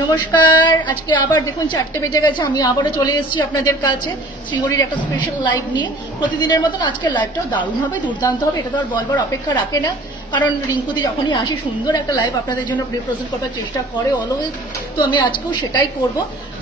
নমস্কার। আজকে আবার দেখুন 4টে বেজে গেছে, আমি আবারও চলে এসেছি আপনাদের কাছে শ্রীহরির একটা স্পেশাল লাইভ নিয়ে। প্রতিদিনের মতন আজকের লাইভটাও দারুণ হবে, দুর্দান্ত হবে, এটা তো আর বলবার অপেক্ষা রাখে না। কারণ রিঙ্কুদি যখনই আসি সুন্দর একটা লাইভ আপনাদের জন্য রিপ্রেজেন্ট করবার চেষ্টা করে অলওয়েজ, তো আমি আজকেও সেটাই করব,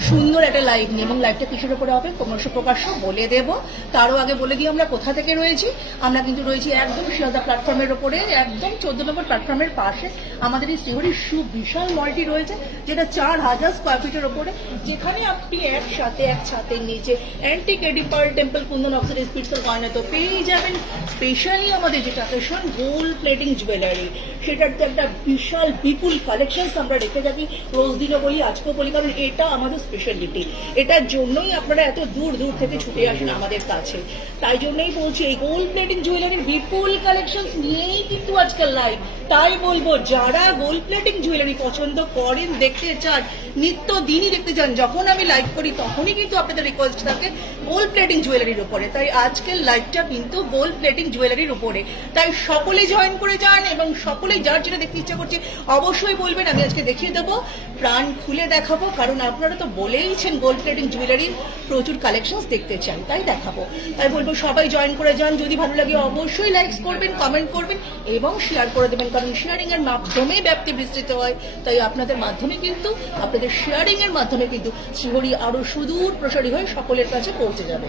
সুন্দর একটা লাইভ নিয়ে। এবং লাইভটা কিসের উপরে হবে ক্রমশ প্রকাশ্য বলে দেব। তারও আগে বলে দিই আমরা কোথা থেকে রয়েছি। আমরা কিন্তু রয়েছি একদম শিয়ালদা প্ল্যাটফর্মের ওপরে, একদম 14 নম্বর প্ল্যাটফর্মের পাশে আমাদের এই শ্রীহরির বিশাল মলটি রয়েছে, যেটা 4000 স্কোয়ার ফিটের ওপরে, যেখানে আপনি একসাথে এক ছাদের নিচে অ্যান্টিক এডিপাল টেম্পল কুন্দন অক্সিডাইজ পিটসের গয়না তো পেয়ে যাবেন। স্পেশালি আমাদের যেটা আকর্ষণ গোল্ড প্লেটিং জুয়েলারি, সেটার তো একটা বিশাল বিপুল কালেকশনস আমরা রেখে থাকি, রোজ দিনও বলি আজকেও বলি, কারণ এটা আমাদের স্পেশালিটি। এটার জন্যই আপনারা এত দূর দূর থেকে ছুটে আসেন আমাদের কাছে। তাই জন্যই বলছি এই গোল্ড প্লেটিং জুয়েলারির বিপুল কালেকশনস নিয়েই কিন্তু আজকাল লাইভ। তাই বলবো যারা গোল্ড প্লেটিং জুয়েলারি পছন্দ করেন, দেখতে চান, নিত্য দিনই দেখতে চান, যখন আমি লাইভ করি তখনই কিন্তু আপনাদের রিকোয়েস্ট থাকে গোল্ড প্লেটিং জুয়েলারির উপরে। তাই আজকের লাইভটা কিন্তু গোল্ড প্লেটিং জুয়েলারির উপরে। তাই সকলে জয়েন করে যান এবং সকলেই যার যেটা দেখতে ইচ্ছা করছে অবশ্যই বলবেন, আমি আজকে দেখিয়ে দেবো, প্রাণ খুলে দেখাবো। কারণ আপনারা তো বলেইছেন গোল্ড প্লেটিং জুয়েলারির প্রচুর কালেকশনস দেখতে চান, তাই দেখাবো। তাই বলবো সবাই জয়েন করে যান। যদি ভালো লাগে অবশ্যই লাইকস করবেন, কমেন্ট করবেন এবং শেয়ার করে দেবেন, কারণ শেয়ারিং এর মাধ্যমে ব্যাপ্তি বিস্তৃত হয়। তাই আপনাদের মাধ্যমে কিন্তু, আপনাদের শেয়ারিং এর মাধ্যমে কিন্তু শ্রীহরি আরো সুদূর প্রসারী হয়ে সকলের কাছে পৌঁছে যাবে।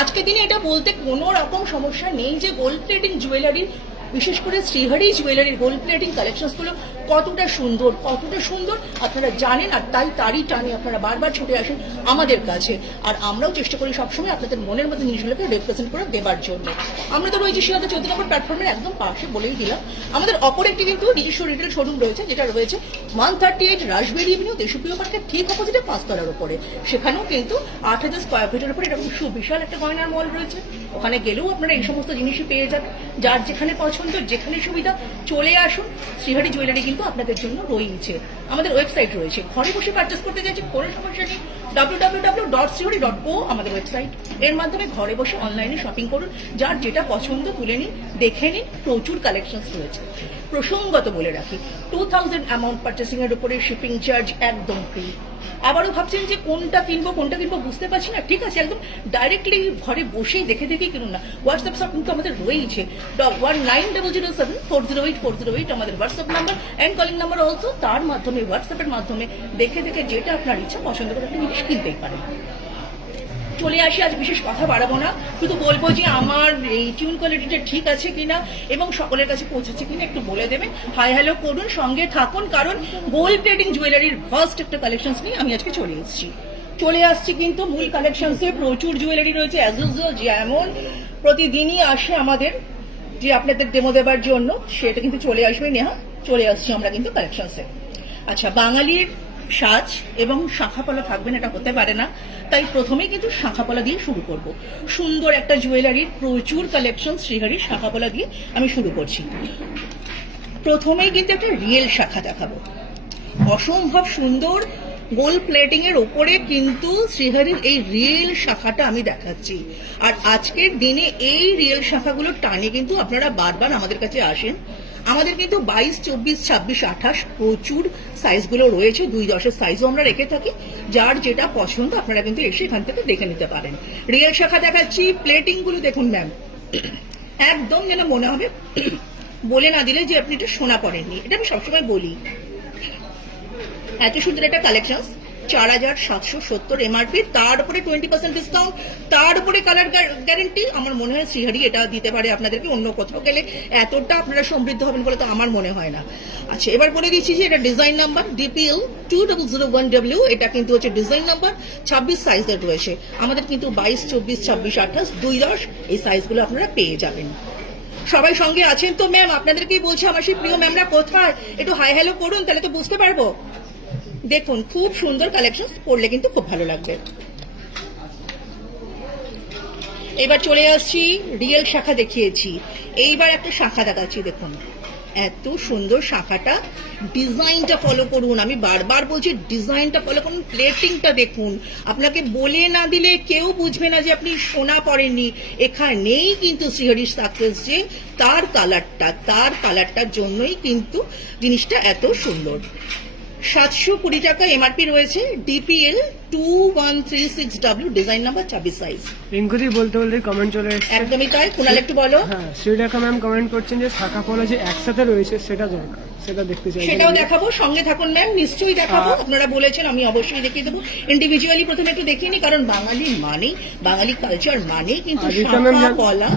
আজকের দিনে এটা বলতে কোনো রকম সমস্যা নেই যে গোল্ড প্লেটিং জুয়েলারির, বিশেষ করে শ্রীহরি জুয়েলারির গোল্ড প্লেটিং কালেকশনসগুলো কতটা সুন্দর আপনারা জানেন। আর তারই টানে আপনারা বারবার ছুটে আসেন আমাদের কাছে। আর আমরাও চেষ্টা করি সবসময় আপনাদের মনের মধ্যে জিনিসগুলোকে রিপ্রেজেন্ট করে দেবার জন্য। আমরা তো রয়েছি শিয়ালদা 14 নম্বর প্ল্যাটফর্মের একদম পাশে, বলেই দিলাম। আমাদের অপর একটি কিন্তু নিজস্ব রিটেল শোরুম রয়েছে, যেটা রয়েছে 138 রাসবেরি এভিনিউ, দেশপ্রিয় পার্কের ঠিক অপোজিটে 5 তলার উপরে। সেখানেও কিন্তু 8000 স্কোয়ার ফিটের উপরে এরকম সুবিশাল একটা গয়নার মল রয়েছে। ওখানে গেলেও আপনারা এই সমস্ত জিনিসই পেয়ে যাবেন। যার যেখানে পছন্দ, যেখানে সুবিধা, চলে আসুন। শ্রীহরি জুয়েলারি কিন্তু আপনাদের জন্য রয়েছে। আমাদের ওয়েবসাইট রয়েছে, ঘরে বসে পারচেস করতে চাইছি কোনো সমস্যা নেই, www.srihari.co আমাদের ওয়েবসাইট। এর মাধ্যমে ঘরে বসে অনলাইনে শপিং করুন, যার যেটা পছন্দ তুলে নিন, দেখে নিন। প্রচুর কালেকশনস রয়েছে। প্রসঙ্গত বলে রাখি, 2000 অ্যামাউন্ট পারচেসিং এর উপরে শিপিং চার্জ একদম ফ্রি। আবারও ভাবছেন যে কোনটা কিনবো বুঝতে পারছি না, ঠিক আছে, একদম ডাইরেক্টলি ঘরে বসেই দেখে কিনুন না। হোয়াটসঅ্যাপ সব কিন্তু আমাদের রয়েছে, 19007408 আমাদের WhatsApp number and calling number also. তার মাধ্যমে, হোয়াটসঅ্যাপের মাধ্যমে দেখে যেটা আপনার ইচ্ছা পছন্দ করে একটা জিনিস কিনতেই পারেন। চলে আসি, আজ বিশেষ কথা বাড়াবো না, শুধু বলবো যে আমার এই টিউন কোয়ালিটিটা ঠিক আছে কিনা এবং সকলের কাছে পৌঁছেছে কিনা একটু বলে দেবেন। হাই হ্যালো করুন, সঙ্গে থাকুন, কারণ গোল্ড প্লেটিং জুয়েলারির ফার্স্ট একটা কালেকশনস নিয়ে আমি আজকে চলে আসছি কিন্তু মূল কালেকশনসে। প্রচুর জুয়েলারি রয়েছে অ্যাজ ইউজুয়াল, যেমন প্রতিদিনই আসে আমাদের যে আপনাদের ডেমো দেবার জন্য, সেটা কিন্তু চলে আসবে। নেহা, চলে আসছি আমরা কিন্তু কালেকশনসে। আচ্ছা, বাঙালির সাজ এবং শাঁখাপলা থাকবেন এটা হতে পারে না, তাই প্রথমেই কিন্তু শাঁখাপলা দিয়ে শুরু করব। সুন্দর একটা জুয়েলারির প্রচুর কালেকশন শ্রীহরির শাঁখাপলা দিয়ে আমি শুরু করছি। প্রথমেই কিন্তু একটা রিয়েল শাঁখা দেখাবো, অসম্ভব সুন্দর গোল্ড প্লেটিং এর ওপরে কিন্তু শ্রীহরির এই রিয়েল শাখাটা আমি দেখাচ্ছি। আর আজকের দিনে এই রিয়েল শাখাগুলো টানে কিন্তু আপনারা বারবার আমাদের কাছে আসেন। আমাদের কিন্তু 22, 24, 26, 28 প্রচুর সাইজগুলো রয়েছে, 2-10 সাইজও আমরা রেখে থাকি। যার যেটা পছন্দ আপনারা কিন্তু এসে এখান থেকে দেখে নিতে পারেন। রিয়েল শাখা দেখাচ্ছি, প্লেটিং গুলো দেখুন ম্যাম, একদম যেন মনে হবে বলে না দিলে যে আপনি এটা সোনা পড়েননি, এটা আমি সবসময় বলি। এত সুন্দর একটা কালেকশন, 4770 এমআরপি, তার উপরে 20% ডিসকাউন্ট, তার উপরে কালার গ্যারেন্টি। আমার মনে হয় শ্রীহরি এটা দিতে পারে আপনাদেরকে, অন্য কোথাও গেলে এতটা আপনারা সমৃদ্ধ হবেন বলে তো আমার মনে হয় না। আচ্ছা, এবার বলে দিচ্ছি যে এটা ডিজাইন নাম্বার DPL 2001W, এটা কিন্তু হচ্ছে ডিজাইন নাম্বার, 26 সাইজের রয়েছে। আমাদের কিন্তু 22, 24, 26, 28, 2-10 এই সাইজগুলো আপনারা পেয়ে যাবেন। সবাই সঙ্গে আছেন তো ম্যাম? আপনাদেরকেই বলছি, আমার সেই প্রিয় ম্যামরা কোথায়, একটু হাই হ্যালো করুন, তাহলে তো বুঝতে পারবো। দেখুন, খুব সুন্দর কালেকশন, পড়লে কিন্তু খুব ভালো লাগবে। এবার চলে আসছি, রিয়েল শাখা দেখিয়েছি, এইবার একটা শাখা দেখাচ্ছি। দেখুন এত সুন্দর শাখাটা, ডিজাইনটা ফলো করুন। আমি বারবার বলছি ডিজাইনটা ফলো করুন, প্লেটিংটা দেখুন। আপনাকে বলে না দিলে কেউ বুঝবে না যে আপনি সোনা পড়েননি। এখানেই কিন্তু শ্রীহরির সাকসেস, যে তার কালারটার জন্যই কিন্তু জিনিসটা এত সুন্দর। 720 টাকা এমআরপি রয়েছে, DPL 2136W, design number 26 size. রিঙ্কুদি বলতে বলতে কমেন্ট চলে এসেছে। একদমই তাই, কুনাল একটু বলো। হ্যাঁ, শ্রীরেখা ম্যাম কমেন্ট করছেন যে শাখা পলা যে একসাথে রয়েছে সেটা দরকার, সেটা দেখতে চাই। সেটাও দেখাবো, সঙ্গে থাকুন ম্যাম, নিশ্চয়ই দেখাবো। আপনারা বলেছেন, আমি অবশ্যই দেখিয়ে দেবো। ইন্ডিভিজুয়ালি প্রথমে একটু দেখিয়ে নিই, কারণ বাঙালি মানেই, বাঙালি কালচার মানেই কিন্তু শাখা পলা,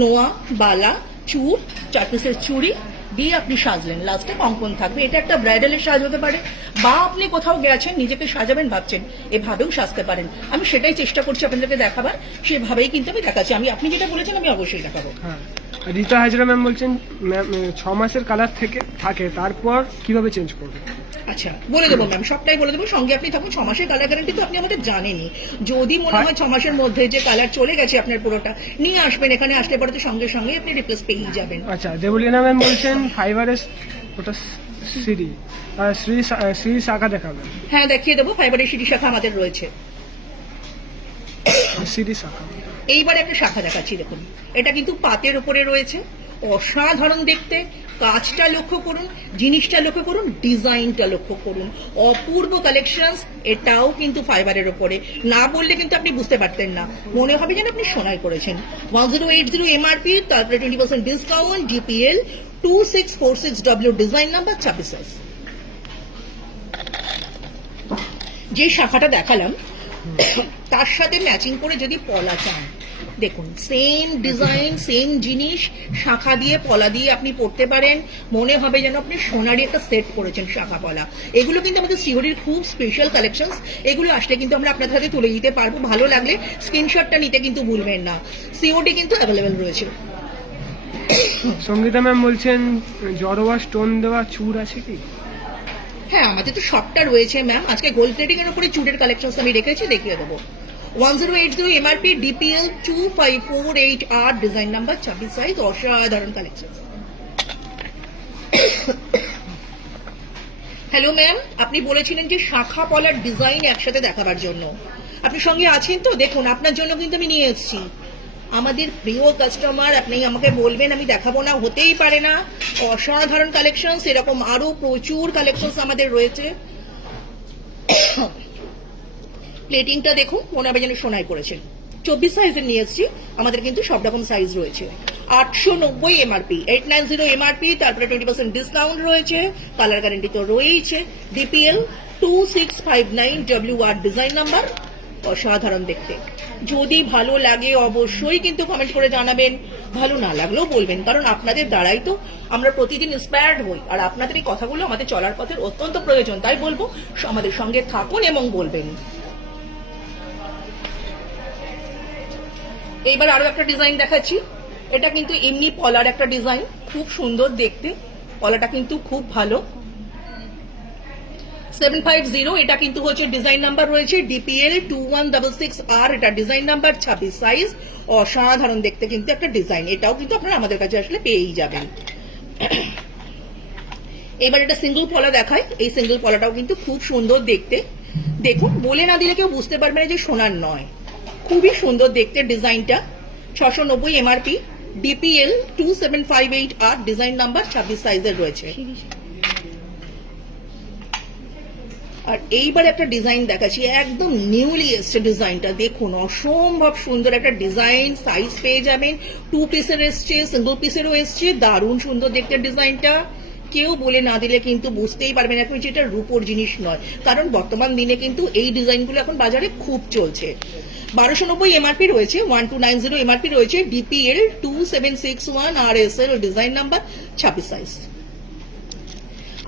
নোয়া, বালা, চুর, 4 পিসের চুড়ি দিয়ে আপনি সাজলেন, লাস্টে কঙ্কন থাকবে। এটা একটা ব্রাইডালের সাজ হতে পারে, বা আপনি কোথাও গেছেন নিজেকে সাজাবেন ভাবছেন, এভাবেও সাজতে পারেন। আমি সেটাই চেষ্টা করছি আপনাদেরকে দেখাবার, সেভাবেই কিন্তু আমি দেখাচ্ছি। আপনি যেটা বলেছেন আমি অবশ্যই দেখাবো। হ্যাঁ, রীতা হাজরা ম্যাম বলছেন 6 মাসের কালার থাকে, তারপর কিভাবে চেঞ্জ করবে? আচ্ছা, বলে দেবো ম্যাম, সবটাই বলে দেবো। সঙ্গে আপনি থাকুন। 6 মাসের কালার গ্যারান্টি তো আপনি আমাদের জানেনই। যদি মনে হয় 6 মাসের মধ্যে যে কালার চলে গেছে আপনার পুরোটা, নিয়ে আসবেন এখানে, আসলে পরে তো সঙ্গে সঙ্গে আপনি রিপ্লেস পেয়ে যাবেন। আচ্ছা, দেবলীনা ম্যাম বলছেন ফাইবারের ওটা শ্রী শাখা দেখাবেন। হ্যাঁ, দেখিয়ে দেবো। ফাইবারের সিডি শাখা আমাদের রয়েছে। সিডি শাখা। এইবার একটা শাখা দেখাচ্ছি, দেখুন। এটা কিন্তু পাতের উপরে রয়েছে, অসাধারণ দেখতে। কাজটা লক্ষ্য করুন, জিনিসটা লক্ষ্য করুন, ডিজাইনটা লক্ষ্য করুন, অপূর্ব কালেকশনস। এটাও কিন্তু ফাইবারের উপরে, না বললে কিন্তু আপনি বুঝতে পারতেন না, মনে হবে যেন আপনি সোনাই করেছেন। 1080 এমআরপি, তারপরে 20% discount, DPL 2646W, design number 26 size. যে শাখাটা দেখালাম তার সাথে ম্যাচিং করে যদি পলা চান, দেখুন সেম ডিজাইন, সেম জিনিস, শাখা দিয়ে পলা দিয়ে আপনি পড়তে পারেন, মনে হবে যেন আপনি সোনারি একটা সেট করেছেন শাখা পলা। এগুলো কিন্তু আমাদের শ্রীহরির খুব স্পেশাল কালেকশনস। এগুলো আসলে কিন্তু আমরা আপনাদের হাতে তুলে দিতে পারবো। ভালো লাগলে স্ক্রিনশটটা নিতে কিন্তু ভুলবেন না। সিওডি কিন্তু অ্যাভেলেবেল রয়েছে। সঙ্গীতা ম্যাম বলছেন জড়োয়া স্টোন দেওয়া চূড় আছে কি? হ্যাঁ, আমাদের তো সবটা রয়েছে ম্যাম। আজকে গোল্ড প্লেটিং এর উপরে চুড়ের কালেকশনস আমি রেখেছি, দেখিয়ে দেবো। 1080 MRP, DPL 2548R, design number 26 size. অসাধারণ কালেকশন। হ্যালো ম্যাম, আপনি বলেছিলেন যে শাখা পলার ডিজাইন একসাথে দেখাবার জন্য। আপনি সঙ্গে আছেন তো? দেখুন, আপনার জন্য কিন্তু আমি নিয়ে এসেছি। আমাদের প্রিয় কাস্টমার, আপনি আমাকে বলবেন আমি দেখাবো না, হতেই পারে না। অসাধারণ কালেকশনস, এরকম আরো প্রচুর কালেকশনস আমাদের রয়েছে। প্লেটিংটা দেখুন, মনে হবে যেন সোনাই করেছেন। 24 সাইজের নিয়ে এসেছি, আমাদের কিন্তু সব রকম সাইজ রয়েছে। 890 এমআরপি, 890 এমআরপি, তারপরে 20% ডিসকাউন্ট রয়েছে, কালার গ্যারান্টি তো রয়েছে। DPL 2659WR, design number. অসাধারণ দেখতে। যদি ভালো লাগে অবশ্যই কিন্তু কমেন্ট করে জানাবেন, ভালো না লাগলেও বলবেন, কারণ আপনাদের দ্বারাই তো আমরা প্রতিদিন ইন্সপায়ার্ড হই, আর আপনাদের এই কথাগুলো আমাদের চলার পথের অত্যন্ত প্রয়োজন। তাই বলবো, আমাদের সঙ্গে থাকুন এবং বলবেন। এইবার আরো একটা ডিজাইন দেখাচ্ছি। এটা কিন্তু এমনি পলার একটা ডিজাইন, খুব সুন্দর দেখতে। পলাটা কিন্তু খুব ভালো। 750, এটা কিন্তু হচ্ছে ডিজাইন নাম্বার রয়েছে, ডিপিএল 2166R, এটা ডিজাইন নাম্বার 26 সাইজ। অসাধারণ দেখতে কিন্তু একটা ডিজাইন। এটাও কিন্তু আপনারা আমাদের কাছে আসলে পেয়েই যাবেন। এবার এটা সিঙ্গেল পলা দেখায়। এই সিঙ্গেল পলাটাও কিন্তু খুব সুন্দর দেখতে। দেখুন, বলে না দিলে কেউ বুঝতে পারবে না যে সোনার নয়। খুবই সুন্দর দেখতে ডিজাইনটা। 690 MRP, DPL 2758R, design number 26 সাইজের রয়েছে। আর এইবার একটা ডিজাইন দেখাচ্ছি, একদম নিউলি এসছে ডিজাইনটা। দেখুন, অসম্ভব সুন্দর একটা ডিজাইন, সাইজ পেয়ে যাবেন। 2 পিসের এসছে, সিঙ্গল পিসেরও এসছে। দারুণ সুন্দর দেখতে ডিজাইনটা। কেউ বলে না দিলে কিন্তু বুঝতেই পারবেন এখন যে এটা রূপোর জিনিস নয়, কারণ বর্তমান দিনে কিন্তু এই ডিজাইনগুলো এখন বাজারে খুব চলছে। 1290 এমআরপি রয়েছে, 1290 এমআরপি রয়েছে, DPL 2761 RSL, design number 26 size.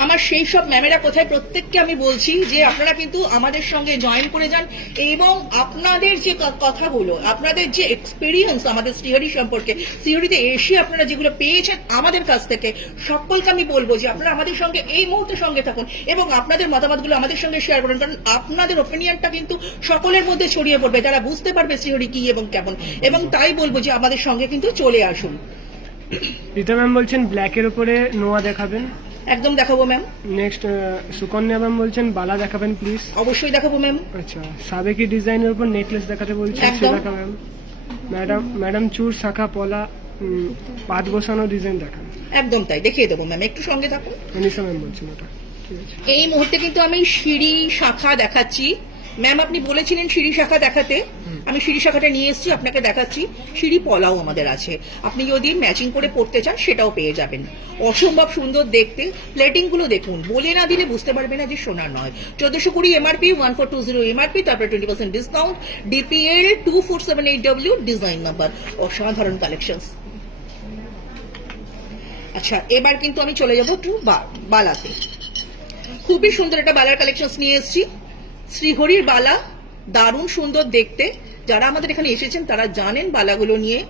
আমার সেই সব ম্যামেরা কোথায়, প্রত্যেককে আমি বলছি যে আপনারা কিন্তু আমাদের সঙ্গে জয়েন করে যান, এবং আপনাদের যে কথাগুলো, আপনাদের যে এক্সপিরিয়েন্স আমাদের শ্রীহরি সম্পর্কে, শ্রীহরিতে এসে আপনারা যেগুলো পেয়েছেন আমাদের কাছ থেকে, সকলকে আমি বলবো যে আপনারা আমাদের সঙ্গে এই মুহূর্তে সঙ্গে থাকুন এবং আপনাদের মতামতগুলো আমাদের সঙ্গে শেয়ার করুন, কারণ আপনাদের ওপিনিয়নটা কিন্তু সকলের মধ্যে ছড়িয়ে পড়বে, যারা বুঝতে পারবে শ্রীহরি কি এবং কেমন। এবং তাই বলবো যে আমাদের সঙ্গে কিন্তু চলে আসুন। রীতা ম্যাম বলছেন ব্ল্যাকের উপরে নোয়া দেখাবেন। একদম দেখাবো ম্যাম। নেক্সট সুকন্যা ম্যাম বলছেন বালা দেখাবেন প্লিজ। অবশ্যই দেখাবো ম্যাম। আচ্ছা, সাবেকি ডিজাইনের উপর নেকলেস দেখাতে বলছেন, সেটা ম্যাম। ম্যাডাম চুর, শাখা পলা, পাত বসানো ডিজাইন দেখান। একদম তাই, দেখিয়ে দেবো ম্যাম, একটু সঙ্গে থাকুন। অনিশা ম্যাম বলছেন ওটা। ঠিক আছে। এই মুহূর্তে কিন্তু আমি সিঁড়ি শাখা দেখাচ্ছি। ম্যাম আপনি বলেছিলেন সিঁড়ি শাখা দেখাতে, আমি সিঁড়ি শাখাটা নিয়ে এসেছি আপনাকে দেখাচ্ছি। সিঁড়ি পলাও আমাদের আছে, আপনি যদি ম্যাচিং করে পড়তে চান সেটাও পেয়ে যাবেন। অসম্ভব সুন্দর দেখতে। প্লেটিং গুলো দেখুন, বলে না দিলে বুঝতে পারবে না যে সোনার নয়। 1420 এমআরপি, 1420 এমআরপি, তারপরে 20% discount, DPL 2478W, design number. অসাধারণ কালেকশনস। আচ্ছা, এবার কিন্তু আমি চলে যাবো একটু বালাতে। খুবই সুন্দর একটা বালার কালেকশনস নিয়ে এসেছি। শ্রীহরির বালা, দারুণ সুন্দর দেখতে। যারা আমাদের এখানে এসেছেন তারা জানেন বালাগুলো নিয়ে,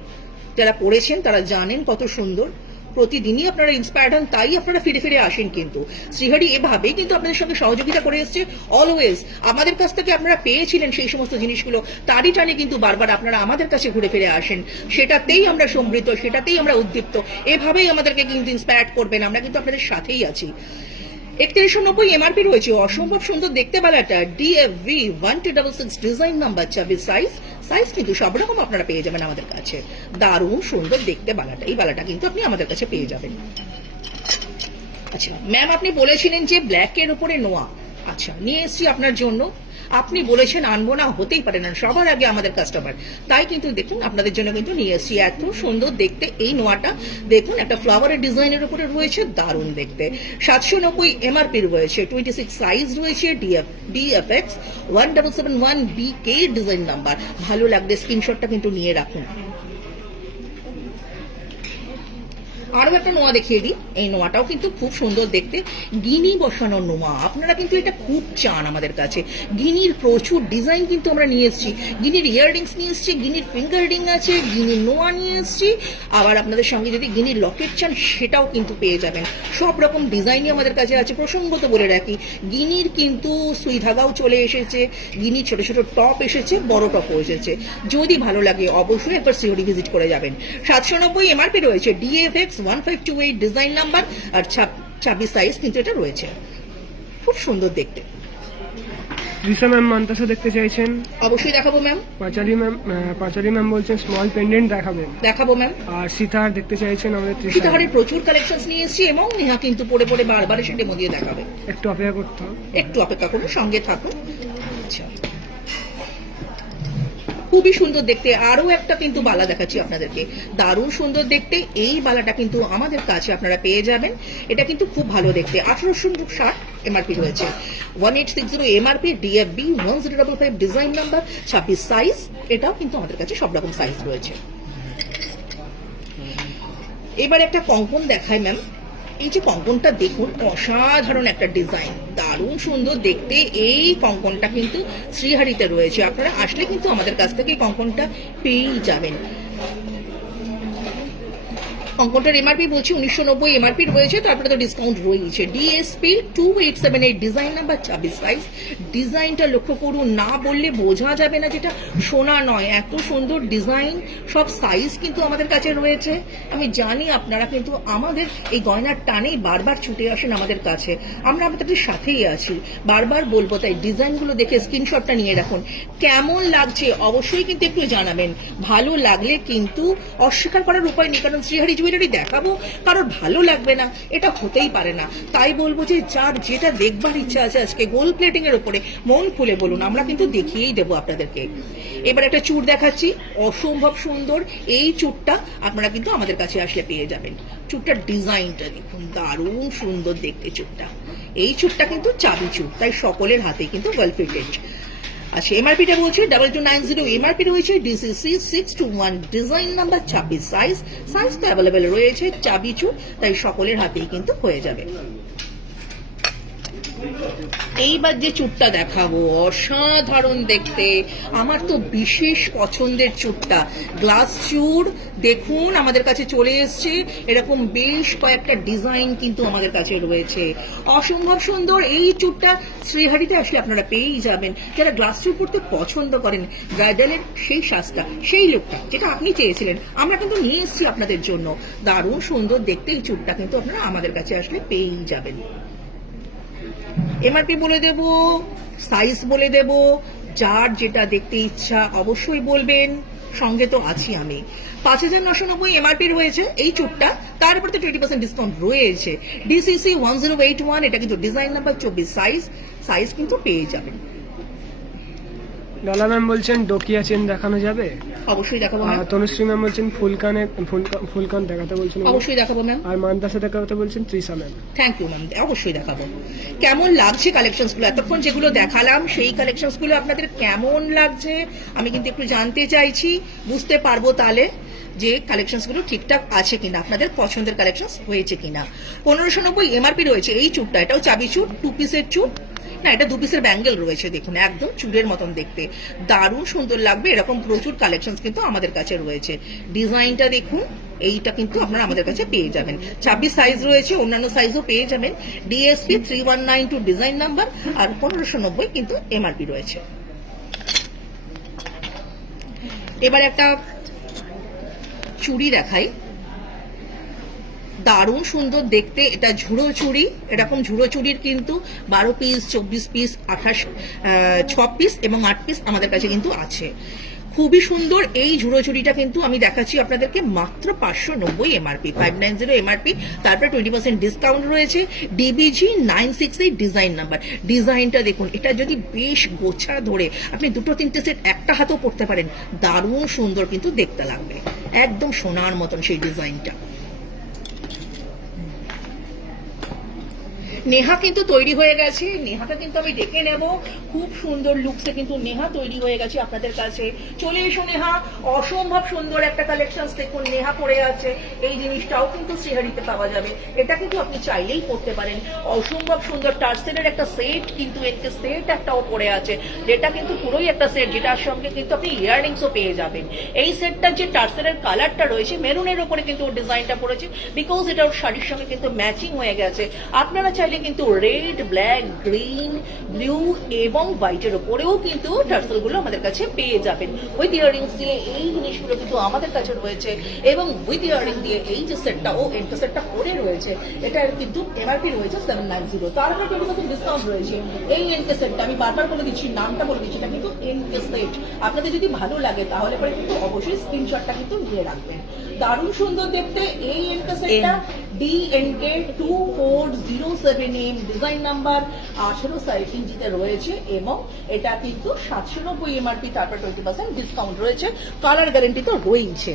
যারা পড়েছেন তারা জানেন কত সুন্দর। প্রতিদিনই আপনারা ইন্সপায়ার্ড হন, তাই আপনারা ফিরে ফিরে আসেন। কিন্তু শ্রীহরি এভাবেই কিন্তু আপনাদের সঙ্গে সহযোগিতা করে এসছে অলওয়েজ। আমাদের কাছ থেকে আপনারা পেয়েছিলেন সেই সমস্ত জিনিসগুলো, তারই টানে কিন্তু বারবার আপনারা আমাদের কাছে ঘুরে ফিরে আসেন। সেটাতেই আমরা সমৃদ্ধ, সেটাতেই আমরা উদ্দীপ্ত। এভাবেই আমাদেরকে কিন্তু ইন্সপায়ার্ড করবেন, আমরা কিন্তু আপনাদের সাথেই আছি। 3190 এমআরপি রয়েছে। অসম্ভব সুন্দর দেখতে বালাটা, ডিএফভি 1266, ডিজাইন নাম্বার 24, সাইজ কিন্তু সব রকম আপনারা পেয়ে যাবেন আমাদের কাছে। দারুণ সুন্দর দেখতে বালাটা, এই বালাটা কিন্তু আপনি আমাদের কাছে পেয়ে যাবেন। আচ্ছা ম্যাম, আপনি বলেছিলেন যে ব্ল্যাকের উপরে নোয়া। আচ্ছা, নিয়ে এসেছি আপনার জন্য। আপনি বলেছেন আনবো না, হতেই পারে না, সবার আগে আমাদের কাস্টমার, তাই কিন্তু দেখুন আপনাদের জন্য কিন্তু নিয়ে এসেছি। এত সুন্দর দেখতে এই নোয়াটা, দেখুন একটা ফ্লাওয়ারের ডিজাইনের উপরে রয়েছে, দারুণ দেখতে। 790 এমআরপি রয়েছে, 26 সাইজ রয়েছে, ডিএফএক্স 1771BK, ডিজাইন নাম্বার। ভালো লাগবে স্ক্রিনশটটা কিন্তু নিয়ে রাখুন। আরো একটা নোয়া দেখিয়ে দিই। এই নোয়াটাও কিন্তু খুব সুন্দর দেখতে, গিনি বসানো নোয়া। আপনারা কিন্তু এটা খুব চান আমাদের কাছে। গিনির প্রচুর ডিজাইন কিন্তু আমরা নিয়ে এসেছি। গিনির ইয়াররিংস নিয়ে এসেছি, গিনির ফিঙ্গার রিং আছে, গিনির নোয়া নিয়ে এসেছি। আবার আপনাদের সঙ্গে যদি গিনির লকেট চান সেটাও কিন্তু পেয়ে যাবেন। সব রকম ডিজাইনই আমাদের কাছে আছে। প্রসঙ্গত বলে রাখি, গিনির কিন্তু সুই ধাগাও চলে এসেছে, গিনির ছোট ছোট টপ এসেছে, বড় টপও এসেছে। যদি ভালো লাগে অবশ্যই একবার সিওরি ভিজিট করে যাবেন। 790 এমআরপি রয়েছে, ডিএফএক্স 1528, ডিজাইন নাম্বার, আর 26 সাইজ কিন্তু এটা রয়েছে। খুব সুন্দর দেখতে। রিসা ম্যাম মান্তাসা দেখতে চাইছেন, অবশ্যই দেখাবো ম্যাম। পাঁচালি ম্যাম বলছেন স্মল পেন্ডেন্ট দেখাবেন। দেখাবো ম্যাম। আর সীতাহার দেখতে চাইছেন আমাদের তৃষা। সীতাহারের প্রচুর কালেকশনস নিয়ে এসেছি এবং নেহা কিন্তু পরে পরে বারবার এসে ডেমো দিয়ে দেখাবে। একটু অপেক্ষা করতে হবে, একটু অপেক্ষা করুন, সঙ্গে থাকুন। আচ্ছা, খুবই সুন্দর দেখতে। আরো একটা কিন্তু বালা দেখাচ্ছি আপনাদেরকে, দারুণ সুন্দর দেখতে। এই বালাটা কিন্তু আমাদের কাছে আপনারা পেয়ে যাবেন। এটা কিন্তু খুব ভালো দেখতে। 1860 এমআরপি রয়েছে, 1860 MRP, DFB 1055, design number, 26 size. এটাও কিন্তু আমাদের কাছে সব রকম সাইজ রয়েছে। এবার একটা কঙ্কন দেখায় ম্যাম। এই যে কঙ্কনটা দেখুন, অসাধারণ একটা ডিজাইন, দারুণ সুন্দর দেখতে। এই কঙ্কনটা কিন্তু শ্রীহারিতে রয়েছে। আপনারা আসলে কিন্তু আমাদের কাছ থেকে এই কঙ্কনটা পেয়েই যাবেন। কঙ্কনটার এমআরপি বলছি 1990 এমআরপি রয়েছে, তারপরে তো ডিসকাউন্ট রয়েছে। DSP 2878, design number, 26 size. ডিজাইনটা লক্ষ্য করুন, না বললে বোঝা যাবে না যেটা সোনা নয়। এত সুন্দর ডিজাইন, সব সাইজ কিন্তু আমাদের কাছে রয়েছে। আমি জানি আপনারা কিন্তু আমাদের এই গয়নার টানেই বারবার ছুটে আসেন আমাদের কাছে। আমরা আপনাদের সাথেই আছি, বারবার বলবো। তাই ডিজাইনগুলো দেখে স্ক্রিনশটটা নিয়ে রাখুন। কেমন লাগছে অবশ্যই কিন্তু একটু জানাবেন। ভালো লাগলে কিন্তু অস্বীকার করার উপায় নেই, কারণ শ্রীহারি জুয়েলারি দেখাবো, কারোর ভালো লাগবে না এটা হতেই পারে না। তাই বলবো যে যার যেটা দেখবার ইচ্ছা আছে আজকে গোল্ড প্লেটিং এর উপরে, মন খুলে বলুন, আমরা কিন্তু দেখিয়েই দেবো আপনাদেরকে। এবার একটা চূড় দেখাচ্ছি, অসম্ভব সুন্দর। এই চূড়টা আপনারা কিন্তু আমাদের কাছে আসলে পেয়ে যাবেন। চূড়টার ডিজাইনটা দেখুন, দারুণ সুন্দর দেখতে চূড়টা। এই চূড়টা কিন্তু চাবি চূড়, তাই সকলের হাতেই কিন্তু ওয়েল ফিটেড। আচ্ছা, এমআরপিটা বলছে 2290, এমআরপি রয়েছে, ডিসিসি 621, ডিজাইন নাম্বার, 26 সাইজ তো অ্যাভেলেবেল রয়েছে। চাবি চূড়, তাই সকলের হাতেই কিন্তু হয়ে যাবে। এইবার যে চূড়টা দেখাবো, অসাধারণ দেখতে, আমার তো বিশেষ পছন্দের চূড়টা, গ্লাস চূড়। দেখুন আমাদের কাছে চলে এসছে, এরকম বেশ কয়েকটা ডিজাইন কিন্তু আমাদের কাছে রয়েছে। অসম্ভব সুন্দর এই চূড়টা শ্রীহারিতে আসলে আপনারা পেয়েই যাবেন। যারা গ্লাস চূড় পড়তে পছন্দ করেন, ব্রাইডালের সেই সাজটা, সেই লুকটা যেটা আপনি চেয়েছিলেন, আমরা কিন্তু নিয়ে এসেছি আপনাদের জন্য। দারুণ সুন্দর দেখতে এই চূড়টা কিন্তু আপনারা আমাদের কাছে আসলে পেয়েই যাবেন। এমআরপি বলে দেব, সাইজ বলে দেব, যার যেটা দেখতে ইচ্ছা অবশ্যই বলবেন, সঙ্গে তো আছি আমি। 5,990 এমআরপি রয়েছে এই চুটটা, তার উপর তো 20% ডিসকাউন্ট রয়েছে। ডিসিসি 1081, এটা কিন্তু ডিজাইন নাম্বার 24, সাইজ কিন্তু পেয়ে যাবেন। লালা ম্যাম বলছেন ডোকিয়া চেন দেখানো যাবে? অবশ্যই দেখাবো ম্যাম, তনুশ্রী ম্যাম বলছেন ফুলকান দেখাতে বলছেন। অবশ্যই দেখাবো ম্যাম। আর মান্দাসা দেখাতে বলছেন Trisha ma'am. Thank you ma'am, অবশ্যই দেখাবো। কেমন লাগছে কালেকশনসগুলো? এতক্ষণ যেগুলো দেখালাম সেই কালেকশনসগুলো আপনাদের কেমন লাগছে আমি কিন্তু একটু জানতে চাইছি, বুঝতে পারবো তাহলে যে কালেকশনসগুলো ঠিকঠাক আছে কিনা, আপনাদের পছন্দের কালেকশনস হয়েছে কিনা। 1590 এমআরপি রয়েছে এই চুটটা, এটাও চাবি চুট, 2 পিসের চুট না, এটা 2 পিসের ব্যাঙ্গেল রয়েছে, দেখুন একদম চুড়ের মতন দেখতে, দারুণ সুন্দর লাগবে। এরকম প্রচুর কালেকশনস কিন্তু আমাদের কাছে রয়েছে। ডিজাইনটা দেখুন, এইটা কিন্তু আপনারা আমাদের কাছে পেয়ে যাবেন। 26 সাইজ রয়েছে, অন্যান্য সাইজও পেয়ে যাবেন। ডিএসপি 3192 ডিজাইন নাম্বার, আর 1590 কিন্তু এমআরপি রয়েছে। এবার একটা চুড়ি দেখাই, দারুণ সুন্দর দেখতে। এটা ঝুড়ো চুড়ি, এরকম ঝুড়ো চুড়ির কিন্তু 12 পিস, 24 পিস, 6 পিস এবং 8 পিস আমাদের কাছে কিন্তু আছে। খুবই সুন্দর এই ঝুড়ো চুড়িটা কিন্তু আমি দেখাচ্ছি আপনাদেরকে মাত্র 590 এমআরপি, 590 এমআরপি, তারপরে 20% ডিসকাউন্ট রয়েছে। ডিবিজি 968 ডিজাইন নাম্বার। ডিজাইনটা দেখুন, এটা যদি বেশ গোছা ধরে আপনি 2-3টে সেট একটা হাতেও পড়তে পারেন, দারুণ সুন্দর কিন্তু দেখতে লাগবে, একদম সোনার মতন সেই ডিজাইনটা। নেহা কিন্তু তৈরি হয়ে গেছে, নেহাটা কিন্তু আমি ডেকে নেব। খুব সুন্দর লুকসে কিন্তু নেহা তৈরি হয়ে গেছে আপনাদের কাছে। চলে এসো নেহা, অসম্ভব সুন্দর একটা কালেকশন দেখুন নেহা পরে আছে। এই জিনিসটাও কিন্তু শ্রীহারিতে পাওয়া যাবে, এটা কিন্তু আপনি চাইলেই করতে পারেন। অসম্ভব সুন্দর টার্সেলের একটা সেট কিন্তু এতে সেট একটাও পরে আছে, যেটা কিন্তু পুরোই একটা সেট, যেটার সঙ্গে কিন্তু আপনি ইয়াররিংসও পেয়ে যাবেন। এই সেটটার যে টার্সেলের কালারটা রয়েছে মেরুনের ওপরে কিন্তু ওর ডিজাইনটা পড়েছে, বিকজ এটা ওর শাড়ির সঙ্গে কিন্তু ম্যাচিং হয়ে গেছে। আপনারা চাইলে কিন্তু রেড, ব্ল্যাক, গ্রিন, ব্লু এবং হোয়াইটের উপরেও কিন্তু টার্সেলগুলো আমাদের কাছে পেয়ে যাবেন। উইথ ইয়াররিংস দিয়ে এই জিনিসগুলো কিন্তু আমাদের কাছে রয়েছে, এবং উইথ ইয়াররিং দিয়ে এই যে সেটটা ও এন্টো সেটটা পরে রয়েছে, এটার কিন্তু এমআরপি রয়েছে 790, তারপরে 20% ডিসকাউন্ট রয়েছে। এই এনকে সেটটা আমি বারবার বলে দিচ্ছি, নামটা বলে দিচ্ছি, এটা কিন্তু এনকে সেট। আপনাদের যদি ভালো লাগে তাহলে পরে কিন্তু অবশ্যই স্ক্রিনশটটা কিন্তু নিয়ে রাখবেন। দারুণ সুন্দর দেখতে এই এনকে সেটটা, DNK 2407M ডিজাইন নাম্বার, 18 ইঞ্চিতে রয়েছে, এবং এটা কিন্তু 790 এমআরপি, তারপর 20% ডিসকাউন্ট রয়েছে। কালার গ্যারেন্টি তো রয়েছে।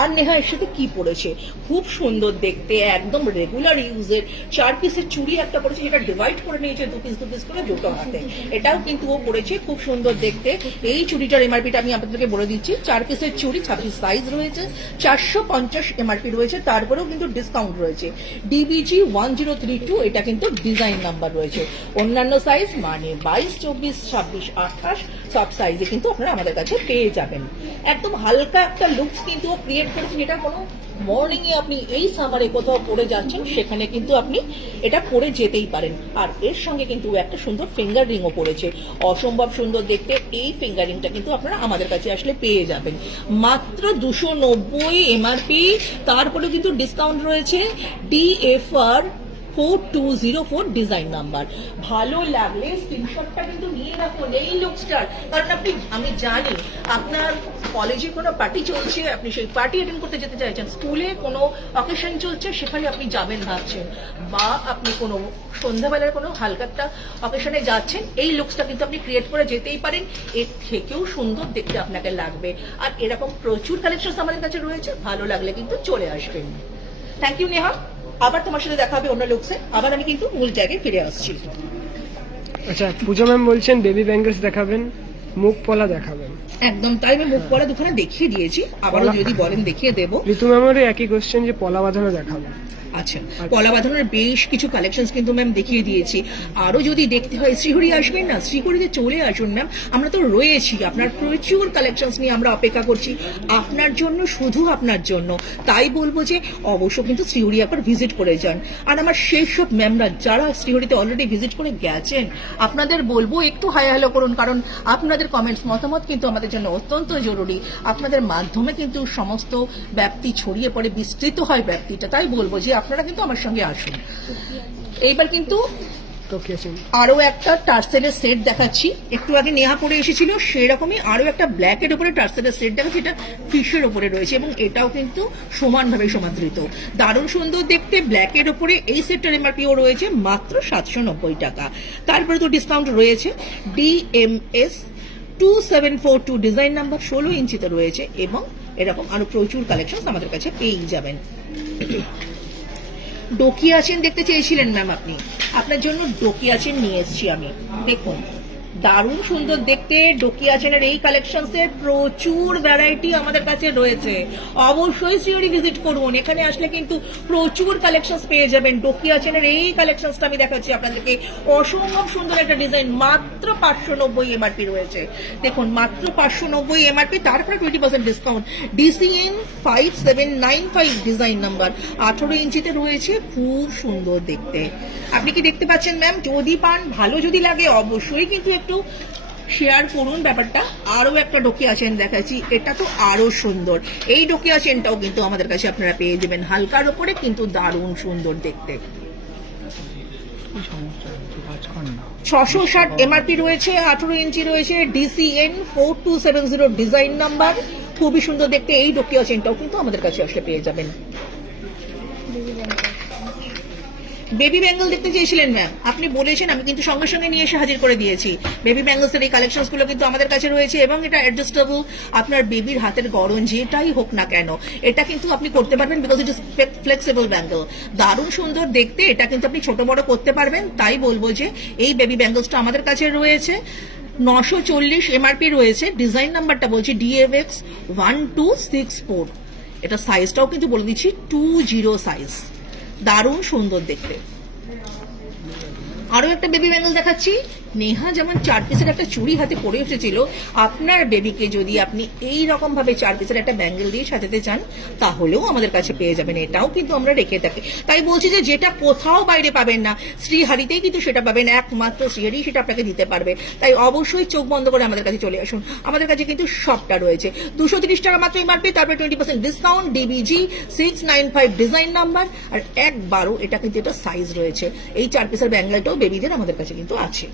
আর নেহা এর সাথে কি পড়েছে, খুব সুন্দর দেখতে, একদম রেগুলার ইউজের 4 পিসের চুড়ি একটা পড়েছে, যেটা ডিভাইড করে নিয়েছে 2 পিস করে দুটো হাতে, এটাও কিন্তু ও পড়েছে, খুব সুন্দর দেখতে। এই চুড়িটার এমআরপিটা আমি আপনাদেরকে বলে দিচ্ছি, 4 পিসের চুড়ি, 26 সাইজ রয়েছে, 450 এমআরপি রয়েছে, তারপরেও কিন্তু ডিসকাউন্ট রয়েছে। ডিবিজি 1032, এটা কিন্তু ডিজাইন নাম্বার রয়েছে। অন্যান্য সাইজ মানে 22, 24, 26, 28 সব সাইজে কিন্তু আপনারা আমাদের কাছে পেয়ে যাবেন। একদম হালকা একটা লুকস কিন্তু ক্রিয়েট করেছেন, এটা কোনো মর্নিং এ আপনি এই সামারে কোথাও পরে যাচ্ছেন সেখানে কিন্তু আপনি এটা পরে যেতেই পারেন। আর এর সঙ্গে কিন্তু একটা সুন্দর ফিঙ্গার রিংও পড়েছে, অসম্ভব সুন্দর দেখতে। এই ফিঙ্গার রিংটা কিন্তু আপনারা আমাদের কাছে আসলে পেয়ে যাবেন মাত্র 290 এমআরপি, তারপরে কিন্তু ডিসকাউন্ট রয়েছে। DFR 4204 design number. ভালো লাগলে স্ক্রিনশটটা কিন্তু নিয়ে রাখুন এই লুকসটার, কারণ আমি জানি আপনার কলেজে কোনো পার্টি চলছে, আপনি সেই পার্টি অ্যাটেন্ড করতে যেতে চাইছেন, স্কুলে কোনো অকেশন চলছে সেখানে আপনি যাবেন ভাবছেন, বা আপনি কোনো সন্ধ্যাবেলার কোনো হালকা একটা অকেশনে যাচ্ছেন, এই লুকসটা কিন্তু আপনি ক্রিয়েট করে যেতেই পারেন। এর থেকেও সুন্দর দেখতে আপনাকে লাগবে। আর এরকম প্রচুর কালেকশন আমাদের কাছে রয়েছে, ভালো লাগলে কিন্তু চলে আসবেন। থ্যাংক ইউ নেহা, আবার তোমার সাথে দেখা হবে অন্য লুকসে। আবার আমি কিন্তু মূল জায়গায় ফিরে আসছি। আচ্ছা, পূজা ম্যাম বলছেন বেবি ব্যাঙ্গলস দেখাবেন, মুখ পলা দেখাবেন। একদম তাই, আমি মুখ পলা দুখানে দেখিয়ে দিয়েছি, আবারও যদি বলেন দেখিয়ে দেবো। ঋতু ম্যামেরও একই কোশ্চেন যে পলা বাঁধানো দেখাবেন। আচ্ছা, পলা বাঁধানোর বেশ কিছু কালেকশন কিন্তু ম্যাম দেখিয়ে দিয়েছি। আরো যদি দেখতে হয় শ্রীহরি আসবেন না, শ্রীহরিতে চলে আসুন ম্যাম, আমরা তো রয়েছি। আপনার প্রচুর কালেকশন নিয়ে আমরা অপেক্ষা করছি আপনার জন্য, শুধু আপনার জন্য। তাই বলবো যে অবশ্য কিন্তু শ্রীহরি একবার ভিজিট করে যান। আর আমার সেই সব ম্যামরা যারা শ্রীহরিতে অলরেডি ভিজিট করে গেছেন, আপনাদের বলবো একটু হাই হ্যালো করুন, কারণ আপনাদের কমেন্টস মতামত কিন্তু আমাদের জন্য অত্যন্ত জরুরি। আপনাদের মাধ্যমে কিন্তু সমস্ত ব্যাপ্তি ছড়িয়ে পড়ে, বিস্তৃত হয় ব্যাপ্তিটা। তাই বলবো যে আপনারা কিন্তু আমার সঙ্গে আসুন। এইবার কিন্তু তো কি আছে? আরো একটা টার্সেলের সেট দেখাচ্ছি, একটু আগে নেহা পরে এসেছিল সেরকমই আরো একটা ব্ল্যাকের উপরে টার্সেলের সেট দেখাচ্ছি, এটা ফিশের উপরে রয়েছে এবং এটাও কিন্তু সমানভাবে সমাদৃত, দারুণ সুন্দর দেখতে। ব্ল্যাকের উপরে এই সেটটার এমআরপিও রয়েছে মাত্র 790 টাকা। তারপরে তো ডিসকাউন্ট রয়েছে। DMS 2742 ডিজাইন নাম্বার 16 ইঞ্চিতে রয়েছে এবং এরকম আরো প্রচুর কালেকশন আমাদের কাছে পেয়ে যাবেন। ডোকিয়া চেন দেখতে চেয়েছিলেন ম্যাম আপনি, আপনার জন্য ডোকিয়া চেন নিয়ে এসেছি আমি। দেখুন দারুণ সুন্দর দেখতে ডোকিয়া চেনের এই কালেকশনসের প্রচুর ভ্যারাইটি আমাদের কাছে রয়েছে। অবশ্যই সিওরি ভিজিট করুন, এখানে আসলে কিন্তু প্রচুর কালেকশনস পেয়ে যাবেন। ডোকিয়া চেনের এই কালেকশনসটা আমি দেখাচ্ছি আপনাদেরকে, অসম্ভব সুন্দর একটা ডিজাইন, মাত্র 590 এমআরপি রয়েছে। দেখুন মাত্র 590 এমআরপি, তারপরে 20% ডিসকাউন্ট। DCN 5795 ডিজাইন নাম্বার 18 ইঞ্চিতে রয়েছে, খুব সুন্দর দেখতে। আপনি কি দেখতে পাচ্ছেন ম্যাম? যদি পান, ভালো যদি লাগে অবশ্যই কিন্তু একটু শেয়ার করুন ব্যাপারটা। আরো একটা ডোকিয়া চেন দেখাচ্ছি, এটা তো আরো সুন্দর। এই ডোকিয়া চেনটাও কিন্তু আমাদের কাছে আপনারা পেয়ে যাবেন হালকার উপরে, কিন্তু দারুণ সুন্দর দেখতে। 660 এমআরপি রয়েছে, 18 ইঞ্চি রয়েছে, DCN 4270 ডিজাইন নাম্বার, খুবই সুন্দর দেখতে। এই ডোকিয়া চেনটাও কিন্তু আমাদের কাছে আসলে পেয়ে যাবেন। বেবি ব্যাঙ্গল দেখতে চেয়েছিলেন ম্যাম, আপনি বলেছেন, আমি কিন্তু সঙ্গে সঙ্গে নিয়ে এসে হাজির করে দিয়েছি। বেবি ব্যাঙ্গলসের এই কালেকশনস গুলো কিন্তু আমাদের কাছে রয়েছে এবং এটা অ্যাডজাস্টেবল। আপনার বেবির হাতের গড়ন যেটাই হোক না কেন এটা কিন্তু আপনি করতে পারবেন, because it is flexible Bengal. দারুণ সুন্দর দেখতে, এটা কিন্তু আপনি ছোট বড় করতে পারবেন। তাই বলবো যে এই বেবি ব্যাঙ্গলসটা আমাদের কাছে রয়েছে। 940 এমআরপি রয়েছে, ডিজাইন নাম্বারটা বলছি DFX 1264। এটা সাইজটাও কিন্তু বলে দিচ্ছি 20 সাইজ, দারুণ সুন্দর দেখতে। আরো একটা বেবি ব্যাঙ্গল দেখাচ্ছি। নেহা যেমন 4 পিসের একটা চুড়ি হাতে পরে এসেছিল, আপনার বেবিকে যদি আপনি এই রকম ভাবে 4 পিসের একটা ব্যাঙ্গেল দিয়ে সাজাতে চান তাহলেও আমাদের কাছে পেয়ে যাবেন, এটাও কিন্তু আমরা রেখে থাকি। তাই বলছি যে যেটা কোথাও বাইরে পাবেন না, শ্রীহারিতেই কিন্তু সেটা পাবেন, একমাত্র শ্রীহারি সেটা আপনাকে দিতে পারবে। তাই অবশ্যই চোখ বন্ধ করে আমাদের কাছে চলে আসুন, আমাদের কাছে কিন্তু সবটা রয়েছে। 230 টাকা মাত্র এমআরপি, তারপরে 20% ডিসকাউন্ট। DBG 695 ডিজাইন নাম্বার আর 112, এটা কিন্তু এটা সাইজ রয়েছে। এই 4 পিসের ব্যাঙ্গেলটাও বেবিদের আমাদের কাছে কিন্তু আছে।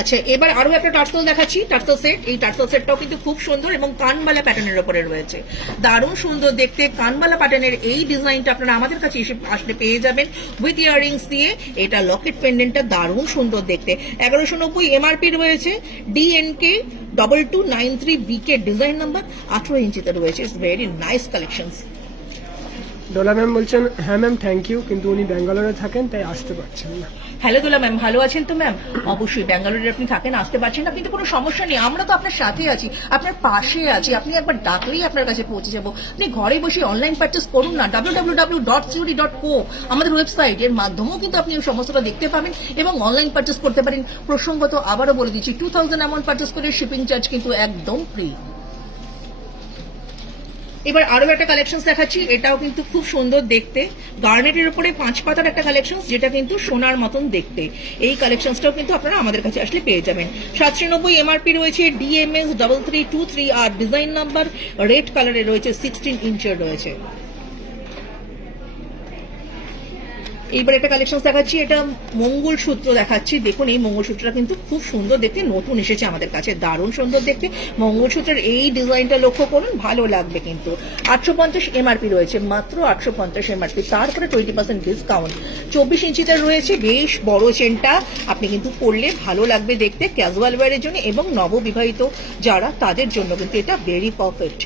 আচ্ছা, এবার আরো একটা টার্সেল দেখাচ্ছি, টার্সেল সেট। এই টার্সেল সেটটাও কিন্তু খুব সুন্দর এবং কানবালা প্যাটার্নের উপরে রয়েছে, দারুণ সুন্দর দেখতে। কানবালা প্যাটার্নের এই ডিজাইনটা আপনারা আমাদের কাছে এসে আসলে পেয়ে যাবেন উইথ ইয়াররিংস দিয়ে। এটা লকেট পেন্ডেন্টটা দারুণ সুন্দর দেখতে। 1190 এমআরপি রয়েছে। DNK 2293 BK ডিজাইন নাম্বার, 18 ইঞ্চিতে রয়েছে। It's very nice collections. Dola ma'am বলছেন হ্যাঁ ম্যাম থ্যাংক ইউ, কিন্তু উনি ব্যাঙ্গালোরে থাকেন তাই আসতে পারছেন না। হ্যালো দোলা ম্যাম, ভালো আছেন তো ম্যাম? অবশ্যই ব্যাঙ্গালোরে আপনি থাকেন, আসতে পারছেন না কিন্তু কোনো সমস্যা নেই, আমরা তো আপনার সাথে আছি, আপনার পাশে আছি। আপনি একবার ডাকলেই আপনার কাছে পৌঁছে যাবো। আপনি ঘরে বসে অনলাইন পারচেস করুন না, www.cod.co আমাদের ওয়েবসাইট, এর মাধ্যমেও কিন্তু আপনি ওই সমস্তটা দেখতে পাবেন এবং অনলাইন পারচেস করতে পারেন। প্রসঙ্গত আবারও বলে দিচ্ছি, 2000 অ্যামাউন্ট পারচেস করে শিপিং চার্জ কিন্তু একদম ফ্রি। এবার আরো একটা কালেকশন দেখাচ্ছি, এটাও কিন্তু খুব সুন্দর দেখতে। গার্নেটের উপরে 5 পাতার একটা কালেকশন, যেটা কিন্তু সোনার মতন দেখতে। এই কালেকশনটাও কিন্তু আপনারা আমাদের কাছে আসলে পেয়ে যাবেন। 790 এমআরপি রয়েছে। DMS 3323R design number, red কালারে রয়েছে, 16 ইঞ্চের রয়েছে। এইবার একটা কালেকশন দেখাচ্ছি, এটা মঙ্গলসূত্র দেখাচ্ছি। দেখুন এই মঙ্গলসূত্রটা কিন্তু খুব সুন্দর দেখতে, নতুন এসেছে আমাদের কাছে, দারুণ সুন্দর দেখতে। মঙ্গলসূত্রের এই ডিজাইনটা লক্ষ্য করুন, ভালো লাগবে কিন্তু। 850 এমআরপি রয়েছে, মাত্র 850 এমআরপি, তারপরে 20% ডিসকাউন্ট। 24 ইঞ্চিতে রয়েছে, বেশ বড় চেনটা, আপনি কিন্তু পরলে ভালো লাগবে দেখতে, ক্যাজুয়াল ওয়্যারের জন্য এবং নববিবাহিত যারা তাদের জন্য কিন্তু এটা very perfect.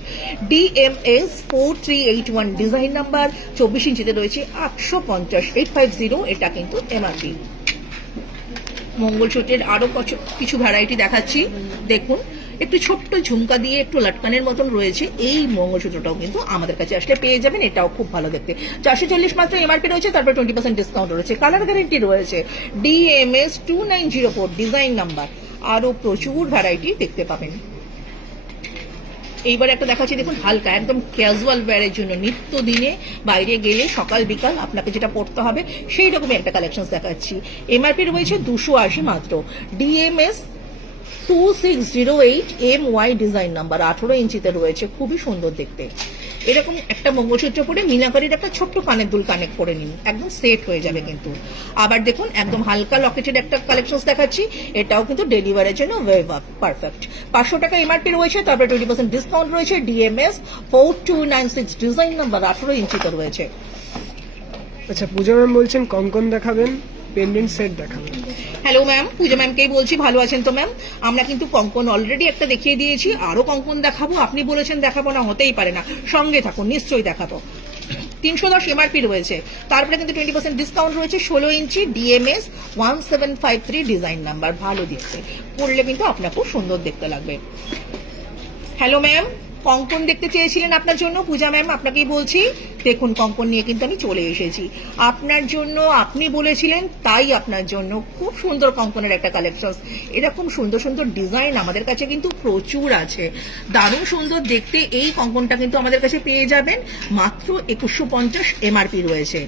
DMS 4381 design number, 24 ইঞ্চিতে রয়েছে, 850 850, এটা কিন্তু এমআরপি। মঙ্গলসূত্রের আরো কিছু ভ্যারাইটি দেখাচ্ছি। দেখুন একটু ছোট্ট ঝুমকা দিয়ে একটু লটকানের মতন রয়েছে, এই মঙ্গলসূত্রটাও কিন্তু আমাদের কাছে আসলে পেয়ে যাবেন, এটাও খুব ভালো দেখতে। 440 মাত্র এমআরপি রয়েছে, তারপর 20% ডিসকাউন্ট রয়েছে, কালার গ্যারেন্টি রয়েছে। DMS 2904 ডিজাইন নাম্বার, আরো প্রচুর ভ্যারাইটি দেখতে পাবেন। এইবার একটা দেখাচ্ছি, দেখুন হালকা একদম ক্যাজুয়াল ওয়্যারের জন্য, নিত্য দিনে বাইরে গেলে সকাল বিকাল আপনাকে যেটা পড়তে হবে সেই রকমই একটা কালেকশন দেখাচ্ছি। এমআরপি রয়েছে 280 মাত্র। DMS 2608 MY ডিজাইন নাম্বার, 18 ইঞ্চিতে রয়েছে, খুবই সুন্দর দেখতে। এরকম একটা মঙ্গলসূত্র পরে মিনাকারির একটা ছোট্ট কানের দুল কানেক্ট করে নিন, একদম সেট হয়ে যাবে কিন্তু। আবার দেখুন একদম হালকা লকেটের একটা কালেকশন দেখাচ্ছি, এটাও কিন্তু ডেলিভারির জন্য পারফেক্ট। 500 টাকা এমআরপি রয়েছে, তারপরে 20% ডিসকাউন্ট রয়েছে। ডিএমএস 4296 ডিজাইন নাম্বার 18 ইঞ্চিতে রয়েছে। আচ্ছা, পূজা ম্যাম বলছেন কঙ্কন দেখাবেন, পেন্ডেন্ট সেট দেখাবেন। হ্যালো ম্যাম, পূজা ম্যামকেই বলছি, ভালো আছেন তো ম্যাম? আমরা কিন্তু কঙ্কন অলরেডি একটা দেখিয়ে দিয়েছি, আরো কঙ্কন দেখাবো। আপনি বলেছেন দেখাবো না, হতেই পারে না, সঙ্গে থাকুন, নিশ্চয়ই দেখাবো। 310 এমআরপি রয়েছে, তারপরে কিন্তু 20% ডিসকাউন্ট রয়েছে। 16 ইঞ্চি ডিএমএস 1753 ডিজাইন নাম্বার, ভালো দেখতে, পরলে কিন্তু আপনাকেও সুন্দর দেখতে লাগবে। হ্যালো ম্যাম, কঙ্কন দেখতে চেয়েছিলেন আপনার জন্য, পূজা ম্যাম আপনাকেই বলছি। দেখুন কঙ্কন নিয়ে কিন্তু আমি চলে এসেছি আপনার জন্য, আপনি বলেছিলেন তাই আপনার জন্য খুব সুন্দর কঙ্কনের একটা কালেকশন। এরকম সুন্দর সুন্দর ডিজাইন আমাদের কাছে কিন্তু প্রচুর আছে, দারুণ সুন্দর দেখতে। এই কঙ্কনটা কিন্তু আমাদের কাছে পেয়ে যাবেন মাত্র 2150 এমআরপি রয়েছে।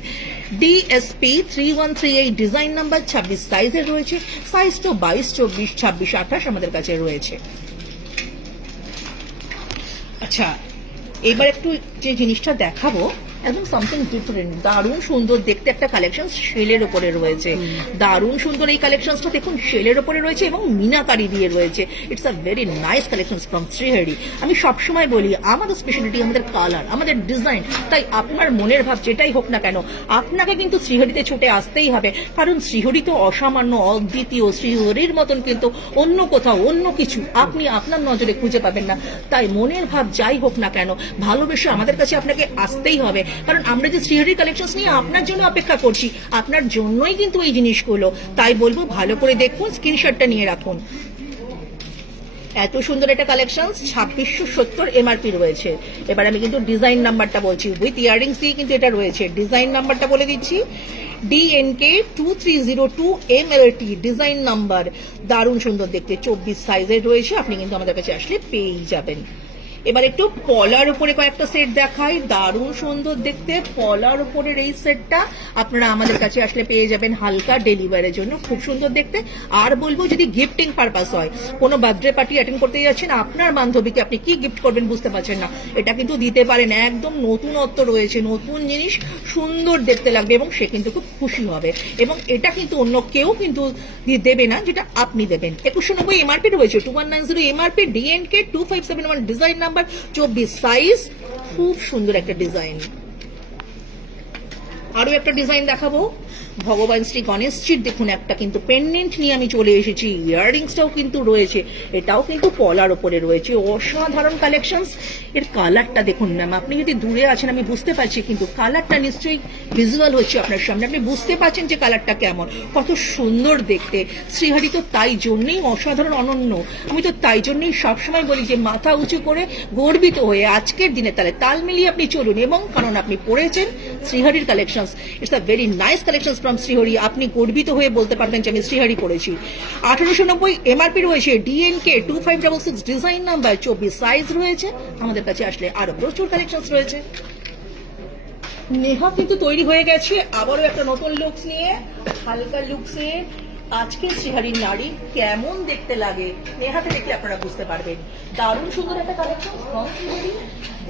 ডিএসপি 3138 ডিজাইন নাম্বার 26 সাইজের রয়েছে। সাইজ তো 22, 24, 26, 28 আমাদের কাছে রয়েছে। আচ্ছা, এবার একটু যে জিনিসটা দেখাবো একদম সামথিং ডিফারেন্ট, দারুণ সুন্দর দেখতে একটা কালেকশন, শেলের ওপরে রয়েছে। দারুণ সুন্দর এই কালেকশনটা দেখুন, শেলের ওপরে রয়েছে এবং মিনাকারি দিয়ে রয়েছে। It's a very nice collection from Shrihari. আমি সবসময় বলি আমাদের স্পেশালিটি আমাদের কালার, আমাদের ডিজাইন। তাই আপনার মনের ভাব যেটাই হোক না কেন, আপনাকে কিন্তু শ্রীহরিতে ছুটে আসতেই হবে, কারণ শ্রীহরি তো অসামান্য, অদ্বিতীয়। শ্রীহরির মতন কিন্তু অন্য কোথাও অন্য কিছু আপনি আপনার নজরে খুঁজে পাবেন না। তাই মনের ভাব যাই হোক না কেন, ভালোবেসে আমাদের কাছে আপনাকে আসতেই হবে, কারণ আমরা যে শ্রীহরি কালেকশন নিয়ে আপনার জন্য অপেক্ষা করছি, আপনার জন্যই কিন্তু এই জিনিসগুলো। তাই বলবো ভালো করে দেখুন, স্ক্রিনশটটা নিয়ে রাখুন। এত সুন্দর একটা কালেকশন, 2670 এমআরপি রয়েছে। এবার আমি কিন্তু ডিজাইন নাম্বারটা বলছি, উইথ ইয়ারিংস দিয়ে কিন্তু এটা রয়েছে। ডিজাইন নাম্বারটা বলে দিচ্ছি, DNK 2302 MLT ডিজাইন নাম্বার, দারুণ সুন্দর দেখতে, 24 সাইজের রয়েছে। আপনি কিন্তু আমাদের কাছে আসলে পেয়েই যাবেন। এবার একটু পলার উপরে কয়েকটা সেট দেখাই, দারুণ সুন্দর দেখতে পলার উপরের এই সেটটা আপনারা আমাদের কাছে আসলে পেয়ে যাবেন হালকা ডেলিভারির জন্য, খুব সুন্দর দেখতে। আর বলবো যদি গিফটিং পারপাস হয়, কোনো বার্থডে পার্টি অ্যাটেন্ড করতে যাচ্ছেন, আপনার বান্ধবীকে আপনি কি গিফট করবেন বুঝতে পারছেন না, এটা কিন্তু দিতে পারেন। একদম নতুনত্ব রয়েছে, নতুন জিনিস, সুন্দর দেখতে লাগবে এবং সে কিন্তু খুব খুশি হবে। এবং এটা কিন্তু অন্য কেউ কিন্তু দেবে না, যেটা আপনি দেবেন। 2190 এমআরপি রয়েছে, 2190 MRP. DNK 2571 design number, 24 size, খুব সুন্দর একটা ডিজাইন। আরো একটা ডিজাইন দেখাবো, ভগবান শ্রী গণেশজির দেখুন একটা কিন্তু পেন্ডেন্ট নিয়ে আমি চলে এসেছি। ইয়াররিংসটাও কিন্তু রয়েছে, এটাও কিন্তু পলার ওপরে রয়েছে। অসাধারণ কালেকশন। এর কালারটা দেখুন ম্যাম, আপনি যদি দূরে আছেন আমি বুঝতে পারছি, কিন্তু কালারটা নিশ্চয়ই ভিজুয়াল হচ্ছে আপনার সামনে, আপনি বুঝতে পারছেন যে কালারটা কেমন, কত সুন্দর দেখতে। শ্রীহরি তো তাই জন্যই অসাধারণ, অনন্য। আমি তো তাই জন্যই সবসময় বলি যে মাথা উঁচু করে গর্বিত হয়ে আজকের দিনে তাহলে তাল মিলিয়ে আপনি চলুন, এবং কারণ আপনি পড়েছেন শ্রীহরির collection. It's a very nice collection from Shrihari. আপনি গর্বিত হয়ে বলতে পারবেন যে আমি শ্রীহরি পড়েছি। 1890 এমআরপি রয়েছে। DNK 2566 ডিজাইন নাম্বার, 24 সাইজ রয়েছে। আমাদের কাছে আসলে আরো প্রচুর কালেকশন রয়েছে। নেহা কিন্তু তৈরি হয়ে গেছে আবারও একটা নতুন লুকস নিয়ে, হালকা লুকসে। আজকে শ্রীহরির নারী কেমন দেখতে লাগে নেহাতে দেখে আপনারা বুঝতে পারবেন। দারুণ সুন্দর একটা কালেকশন ফ্রম শ্রীহরি।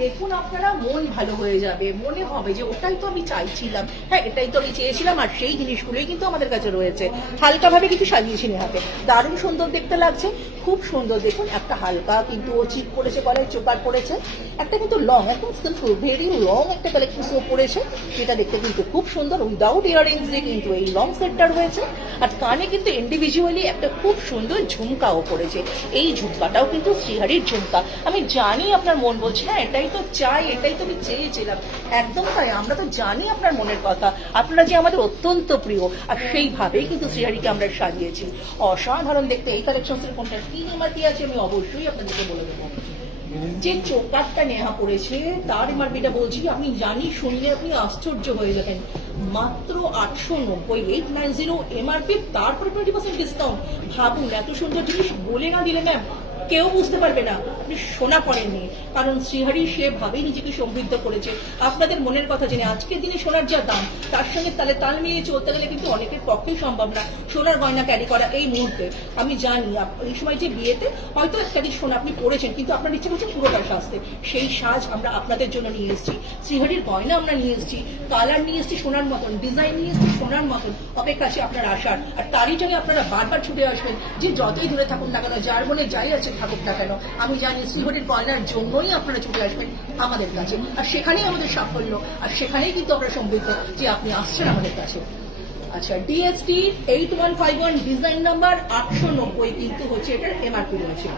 দেখুন আপনারা, মন ভালো হয়ে যাবে, মনে হবে যে ওটাই তো আমি চাইছিলাম, হ্যাঁ এটাই তো আমি চেয়েছিলাম। আর সেই জিনিসগুলোই কিন্তু আমাদের কাছে রয়েছে। হালকাভাবে কিছু সাজিয়েছি নেহাতে, দারুণ সুন্দর দেখতে লাগছে, খুব সুন্দর। দেখুন একটা হালকা কিন্তু ও চিপ পড়েছে, গলায় চোকার পড়েছে, একটা কিন্তু লং, একদম সিম্পল ভেরি লং একটা কালেকশন ও পড়েছে, যেটা দেখতে কিন্তু খুব সুন্দর। উইদাউট ইয়াররিংস দিয়ে কিন্তু এই লং সেটটা রয়েছে। আর কানে কিন্তু ইন্ডিভিজুয়ালি একটা খুব সুন্দর ঝুমকাও পড়েছে। এই ঝুমকাটাও কিন্তু শ্রীহরির ঝুমকা। আমি জানি আপনার মন বলছে হ্যাঁ এটাই তো চাই, এটাই তো আমি চেয়েছিলাম। একদম তাই, আমরা তো জানি আপনার মনের কথা, আপনারা যে আমাদের অত্যন্ত প্রিয়, আর সেইভাবেই কিন্তু শ্রীহরিকে আমরা সাজিয়েছি। অসাধারণ দেখতে এই কালেকশনের কোনটা কি এমআরপি আছে আমি অবশ্যই আপনাদেরকে বলে দেবো। যে চোকারটা নেহা পড়েছে তার এমআরপিটা বলছি, আমি জানি শুনলে আপনি আশ্চর্য হয়ে যাবেন। মাত্র 890, 890 এমআরপি, তারপরে 20% ডিসকাউন্ট। ভাবুন এত সুন্দর জিনিস বলে না দিলে ম্যাম কেউ বুঝতে পারবে না আপনি সোনা পড়েননি, কারণ শ্রীহরি সেভাবেই নিজেকে সমৃদ্ধ করেছে। আপনাদের মনের কথা জেনে আজকের দিনে সোনার যা দাম, তার সঙ্গে তালে তাল মিলিয়ে চলতে গেলে কিন্তু অনেকের পক্ষেই সম্ভব না সোনার গয়না ক্যারি করা এই মুহূর্তে। আমি জানি এই সময় যে বিয়েতে হয়তো একটা সোনা আপনি পড়েছেন, কিন্তু আপনার ইচ্ছে করছে পুরোটা সাজতে। সেই সাজ আমরা আপনাদের জন্য নিয়ে এসেছি, শ্রীহরির গয়না আমরা নিয়ে এসেছি, কালার নিয়ে এসেছি সোনার মতন, ডিজাইন নিয়ে এসেছি সোনার মতন। অপেক্ষা আছে আপনার আসার, আর তারই জন্য আপনারা বারবার ছুটে আসবেন, যে যতই দূরে থাকুন না কেন, যার মনে যাই আছে থাকুক না কেন, আমি জানি শ্রীহরির গয়নার জন্যই আপনারা ছুটে আসবেন আমাদের কাছে। আর সেখানেই আমাদের সাফল্য, আর সেখানেই কিন্তু আমরা সমৃদ্ধ যে আপনি আসছেন আমাদের কাছে। আচ্ছা, ডিএসটি 8151 ডিজাইন নাম্বার 890 কিন্তু হচ্ছে এটার এমআরপি রয়েছে।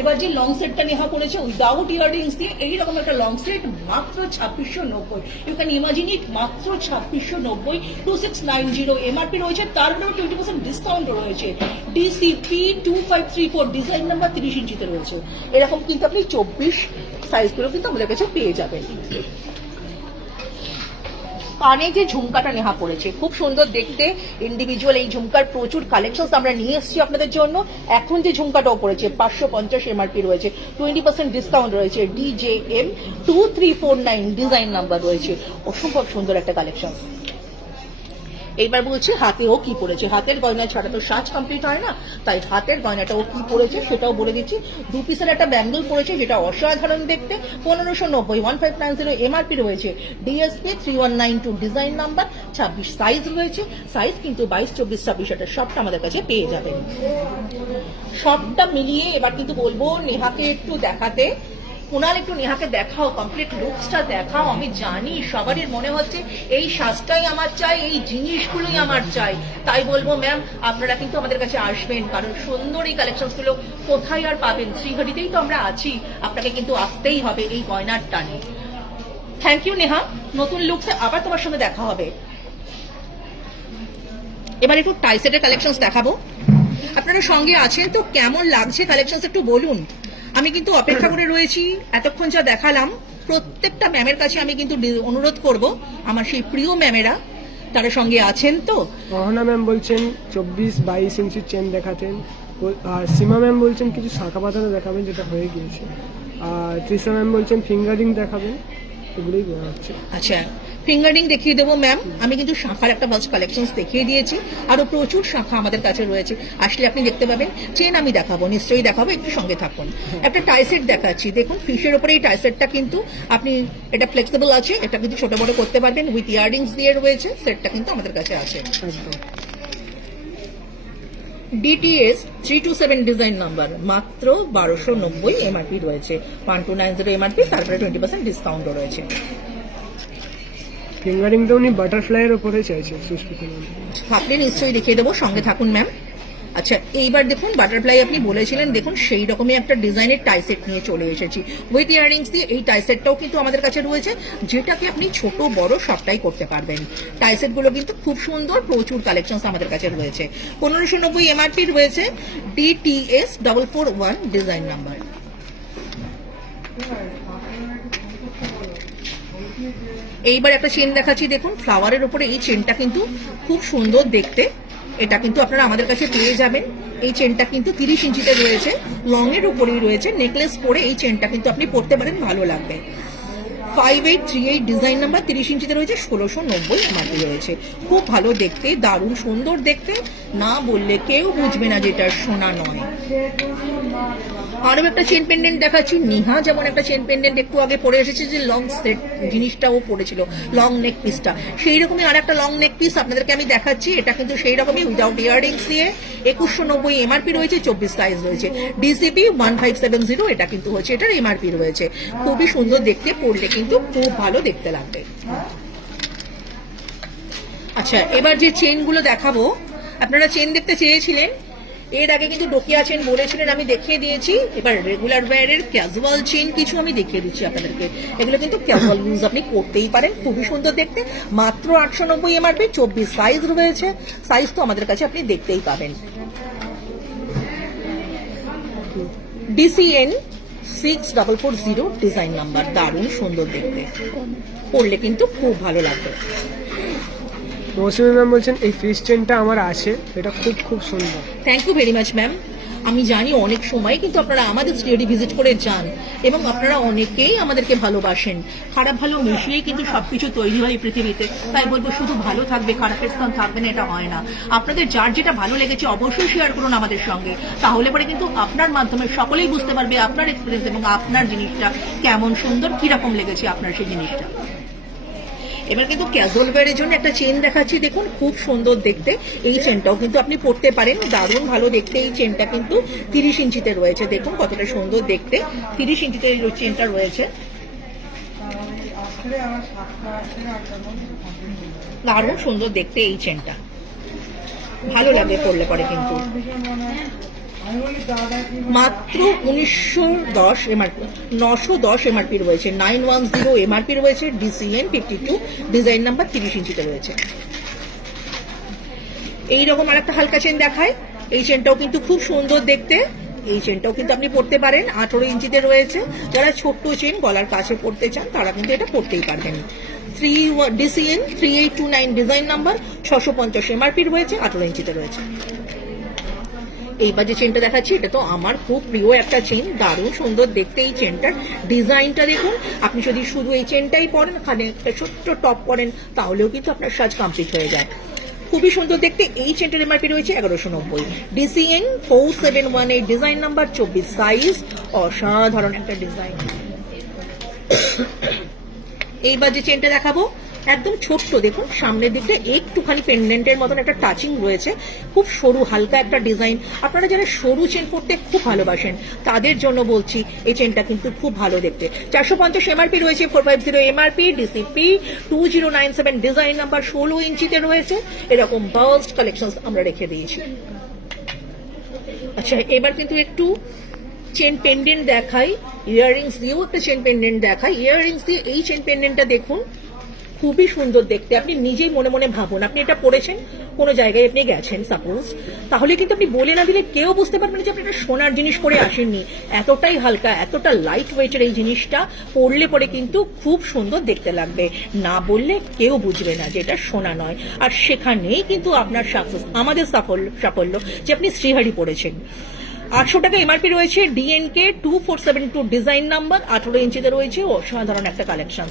এবার যে লং সেটটা নেহা করেছে উইদাউট ইয়াররিংস দিয়ে, এইরকম একটা লং সেট মাত্র 2690। ইউ ক্যান ইমাজিন ইট, মাত্র 2690, 2690 এমআরপি রয়েছে, তার উপরে 20% ডিসকাউন্ট রয়েছে। ডিসিপি 2534 ডিজাইন নাম্বার 30 ইঞ্চিতে রয়েছে। এরকম কিন্তু আপনি 24 সাইজগুলো কিন্তু আমাদের কাছে পেয়ে যাবেন। কানে যে ঝুমকাটা নেহা পড়েছে খুব সুন্দর দেখতে, ইন্ডিভিজুয়াল এই ঝুমকার প্রচুর কালেকশন আমরা নিয়ে এসেছি আপনাদের জন্য। এখন যে ঝুমকাটাও পড়েছে 550 এমআরপি রয়েছে, 20% ডিসকাউন্ট রয়েছে। DJM 2349 ডিজাইন নাম্বার রয়েছে, অসম্ভব সুন্দর একটা কালেকশন। এইবার বলছি হাতেও কি পড়েছে, হাতের গয়না ছাড়া তো সাজ কমপ্লিট হয় না, তাই হাতের গয়নাটাও কি পড়েছে সেটাও বলে দিচ্ছি। 2 পিসের একটা ব্যাঙ্গল পড়েছে যেটা অসাধারণ দেখতে, 1590, 1590 এমআরপি রয়েছে। ডিএসপি 3192 ডিজাইন নাম্বার, 26 সাইজ রয়েছে। সাইজ কিন্তু 22, 24, 26 এটা সবটা আমাদের কাছে পেয়ে যাবেন। সবটা মিলিয়ে এবার কিন্তু বলবো নেহাকে একটু দেখাতে। কুণাল, একটু নেহাকে দেখাও, কমপ্লিট লুকসটা দেখাও। আমি জানি সবারই মনে হচ্ছে এই সাজটাই আমার চাই, এই জিনিসগুলোই আমার চাই, তাই বলবো ম্যাম আপনারা কিন্তু আমাদের কাছে আসবেন, কারণ সুন্দর এই কালেকশনগুলো কোথায় আর পাবেন, শ্রীহরিতেই তো আমরা আছি, আপনাকে কিন্তু আসতেই হবে এই গয়নার টানে। থ্যাংক ইউ নেহা, নতুন লুকসে আবার তোমার সঙ্গে দেখা হবে। এবার একটু টাইসেটের কালেকশন দেখাবো, আপনারা সঙ্গে আছেন তো, কেমন লাগছে কালেকশন একটু বলুন। আমি কিন্তু অপেক্ষা করে রয়েছি, এতক্ষণ যা দেখালাম প্রত্যেকটা ম্যামের কাছে আমি কিন্তু অনুরোধ করব, আমার সেই প্রিয় ম্যামেরা তারা সঙ্গে আছেন তো। অহনা ম্যাম বলছেন 24-22 ইঞ্চির চেন দেখাতেন, আর সীমা ম্যাম বলছেন কিছু শাখা পাতানো দেখাবেন, যেটা হয়ে গিয়েছে। আর তৃষা ম্যাম বলছেন ফিঙ্গারিং দেখাবেন, এগুলোই বলা হচ্ছে। আচ্ছা, ফিঙ্গারিং দেখিয়ে দেবো ম্যাম, আমি কিন্তু শাখার একটা বাস কালেকশন দেখিয়ে দিয়েছি, আরো প্রচুর শাখা আমাদের কাছে রয়েছে, আসলে আপনি দেখতে পাবেন। চেন আমি দেখাবো, নিশ্চয়ই দেখাবো, একটু সঙ্গে থাকুন। একটা টাইসেট দেখাচ্ছি, দেখুন ফিশের উপরে এই টাইসেটটা কিন্তু আপনি, এটা ফ্লেক্সিবল আছে, এটা কিন্তু ছোট বড় করতে পারবেন, উইথ ইয়াররিংস দিয়ে রয়েছে, সেটটা কিন্তু আমাদের কাছে আছে। DTS 327 ডিজাইন নাম্বার, মাত্র 1290 এমআরপি রয়েছে, 1290 এমআরপি, তারপরে 20% ডিসকাউন্টও রয়েছে। ফিঙ্গারিংটা উনি বাটারফ্লাইয়ের উপরে চাইছে, সুস্মিতা ম্যাম। থাকলে নিশ্চয়ই দেখিয়ে দেবো, সঙ্গে থাকুন ম্যাম। আচ্ছা, এইবার দেখুন বাটারফ্লাই আপনি বলেছিলেন, দেখুন সেই রকমই একটা ডিজাইনের টাইসেট নিয়ে চলে এসেছি উইথ ইয়াররিংস দিয়ে। এই টাইসেটটাও কিন্তু আমাদের কাছে রয়েছে, যেটাকে আপনি ছোট বড় সবটাই করতে পারবেন। টাইসেটগুলো কিন্তু খুব সুন্দর, প্রচুর কালেকশন আমাদের কাছে রয়েছে। 1590 এমআরপি রয়েছে, DTS 441 ডিজাইন নাম্বার। এইবার একটা চেন দেখাচ্ছি, দেখুন ফ্লাওয়ারের উপরে এই চেনটা কিন্তু খুব সুন্দর দেখতে, এটা কিন্তু আপনারা আমাদের কাছে পেয়ে যাবেন। এই চেনটা কিন্তু 30 ইঞ্চিতে রয়েছে, লং এর উপরেই রয়েছে, নেকলেস পরে এই চেনটা কিন্তু আপনি পরতে পারেন, ভালো লাগবে। 5838 ডিজাইন নাম্বার, 30 ইঞ্চিতে রয়েছে, 1690 এমআরপি রয়েছে। খুব ভালো দেখতে, দারুণ সুন্দর দেখতে, না বললে কেউ বুঝবে না যেটা সোনা নয়। আরো একটা চেন পেন্ডেন্ট দেখাচ্ছি, নেহা যেমন একটা চেন পেন্ডেন্ট একটু আগে পরে এসেছে, যে লং সেট জিনিসটাও পড়েছিল, লং নেক পিসটা, সেই রকমই আর একটা লং নেক পিস আপনাদেরকে আমি দেখাচ্ছি। এটা কিন্তু সেই রকমই উইদাউট ইয়াররিংস দিয়ে, 2190 এমআরপি রয়েছে, 24 সাইজ রয়েছে। DCP 1570, এটা কিন্তু হচ্ছে এটার এমআরপি রয়েছে। খুবই সুন্দর দেখতে, পরলে কিন্তু খুব ভালো দেখতে লাগবে। আচ্ছা, এবার যে চেনগুলো দেখাবো, আপনারা চেন দেখতে চেয়েছিলেন, এর আগে কিন্তু ডোকিয়া চেন বলেছিলেন, আমি দেখিয়ে দিয়েছি। এবার রেগুলার ওয়্যারের ক্যাজুয়াল চেন কিছু আমি দেখিয়ে দিচ্ছি আপনাদেরকে, এগুলো কিন্তু ক্যাজুয়াল ইউজ আপনি করতেই পারেন, খুবই সুন্দর দেখতে, মাত্র 890 এমআরপি, 24 সাইজ রয়েছে। সাইজ তো আমাদের কাছে আপনি দেখতেই পাবেন। DCN 6440 ডিজাইন নাম্বার, দারুণ সুন্দর দেখতে, পরলে কিন্তু খুব ভালো লাগবে। মৌসুমী ম্যাম বলছেন এই ফিশ চেনটা আমার আছে, এটা খুব খুব সুন্দর। Thank you very much ma'am. আমি জানি অনেক সময় কিন্তু আপনারা আমাদের স্টুডিও ভিজিট করে যান এবং আপনারা অনেকেই আমাদেরকে ভালোবাসেন। খারাপ ভালো মিশিয়েই কিন্তু সবকিছু তৈরি হয় এই পৃথিবীতে। তাই বলবো শুধু ভালো থাকবে, খারাপের স্থান থাকবে না, এটা হয় না। আপনাদের যার যেটা ভালো লেগেছে অবশ্যই শেয়ার করুন আমাদের সঙ্গে, তাহলে পরে কিন্তু আপনার মাধ্যমে সকলেই বুঝতে পারবে আপনার এক্সপিরিয়েন্স এবং আপনার জিনিসটা কেমন সুন্দর, কিরকম লেগেছে আপনার সেই জিনিসটা। এবার কিন্তু ক্যাজুয়াল ওয়্যারের জন্য একটা চেন দেখাচ্ছি, দেখুন খুব সুন্দর দেখতে। এই চেনটাও কিন্তু আপনি পরতে পারেন, দারুণ ভালো দেখতে। এই চেনটা কিন্তু 30 ইঞ্চিতে রয়েছে, দেখুন কতটা সুন্দর দেখতে। 30 ইঞ্চিতে এই চেনটা রয়েছে, দারুণ সুন্দর দেখতে এই চেনটা, ভালো লাগে পরলে পরে। কিন্তু মাত্র 1910 এমআরপি, 910 এমআরপি রয়েছে, 910 এমআরপি রয়েছে, ডিসিএন 52, ডিজাইন নাম্বার 30 ইঞ্চিতে রয়েছে। এইরকম আর একটা হালকা চেন দেখায়, এই চেনটাও কিন্তু খুব সুন্দর দেখতে। এই চেনটাও কিন্তু আপনি পরতে পারেন, 18 ইঞ্চিতে রয়েছে। যারা ছোট্ট চেন গলার কাছে পরতে চান তারা কিন্তু এটা পরতেই পারবেন। ডিসিএন 3829, ডিজাইন নাম্বার, 650 এমআরপি রয়েছে, 18 ইঞ্চিতে রয়েছে। এইবার যে চেনটা দেখাচ্ছি এটা তো আমার খুব প্রিয় একটা চেন, দারুণ সুন্দর দেখতে। এই চেনটার ডিজাইনটা দেখুন, আপনি যদি শুধু এই চেনটাই পরেন, ওখানে একটা ছোট্ট টপ পরেন, তাহলেও কিন্তু আপনার সাজ কমপ্লিট হয়ে যায়। খুবই সুন্দর দেখতে। এই চেনটার এমআরপি রয়েছে 1190, ডিসিএন 4718, ডিজাইন নাম্বার, 24 সাইজ। অসাধারণ একটা ডিজাইন। এইবার যে চেনটা দেখাবো একদম ছোট্ট, দেখুন সামনের দিকটা একটুখানি পেন্ডেন্টের মতন একটা টাচিং রয়েছে, খুব সরু হালকা একটা ডিজাইন। আপনারা যারা সরু চেন পরতে খুব ভালোবাসেন তাদের জন্য বলছি, এই চেনটা কিন্তু খুব ভালো দেখতে। 450 এমআরপি রয়েছে, 450 এমআরপি, ডিসিপি 2097, ডিজাইন নাম্বার, 16 ইঞ্চিতে রয়েছে। এরকম বার্স্ট কালেকশন আমরা রেখে দিয়েছি। আচ্ছা, এবার কিন্তু একটু চেন পেন্ডেন্ট দেখাই, ইয়াররিংস দিয়েও একটা চেন পেন্ডেন্ট দেখাই। ইয়াররিংস দিয়ে এই চেন পেন্ডেন্টটা দেখুন, খুবই সুন্দর দেখতে। আপনি নিজেই মনে মনে ভাবুন, আপনি এটা পরেছেন, কোনো জায়গায় আপনি গেছেন সাপোজ, তাহলে কিন্তু আপনি বলে না দিলে কেউ বুঝতে পারবেন যে আপনি একটা সোনার জিনিস পরে আসেননি। এতটাই হালকা, এতটা লাইট ওয়েটের এই জিনিসটা পরলে পরে কিন্তু খুব সুন্দর দেখতে লাগবে। না বললে কেউ বুঝবে না যে এটা সোনা নয়। আর সেখানেই কিন্তু আপনার সাকসেস, আমাদের সাফল্য যে আপনি শ্রীহারি পরেছেন। 800 টাকা এমআরপি রয়েছে, ডিএনকে 2472, ডিজাইন নাম্বার, 18 ইঞ্চিতে রয়েছে। অসাধারণ একটা কালেকশন।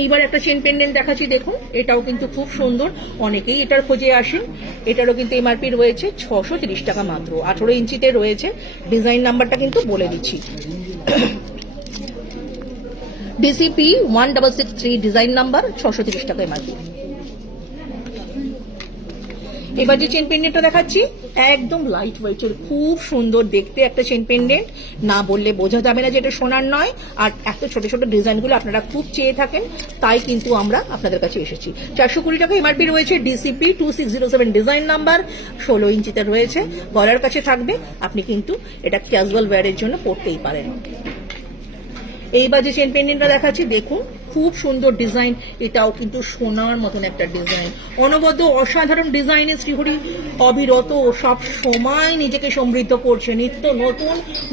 এইবার একটা চেন পেন্ডেন্ট দেখাচ্ছি, দেখুন এটাও কিন্তু খুব সুন্দর, অনেকেই এটার খোঁজে আসেন। এটারও কিন্তু এমআরপি রয়েছে 630 টাকা মাত্র, 18 ইঞ্চিতে রয়েছে। ডিজাইন নাম্বারটা কিন্তু বলে দিচ্ছি, ডিসিপি 1663, ডিজাইন নাম্বার, 630 টাকা এমআরপি। এবার যে চেন পেন্ডেন্টটা দেখাচ্ছি একদম লাইট ওয়েটের, খুব সুন্দর দেখতে একটা চেন পেন্ডেন্ট। না বললে বোঝা যাবে না যে এটা সোনার নয়। আর এত ছোট ছোট ডিজাইনগুলো আপনারা খুব চেয়ে থাকেন, তাই কিন্তু আমরা আপনাদের কাছে এসেছি। 420 টাকা এমআরপি রয়েছে, ডিসিপি 2607, ডিজাইন নাম্বার, 16 ইঞ্চিতে রয়েছে। গলার কাছে থাকবে, আপনি কিন্তু এটা ক্যাজুয়াল ওয়্যারের জন্য পরতেই পারেন। এইবার যে চেন পেন্ডেন্টটা দেখাচ্ছি দেখুন, খুব সুন্দর ডিজাইন। এটাও কিন্তু সোনার মতন একটা ডিজাইন, অনবদ্য অসাধারণ ডিজাইনে শ্রীহরি অবিরত সব সময় নিজেকে সমৃদ্ধ করছে। নিত্য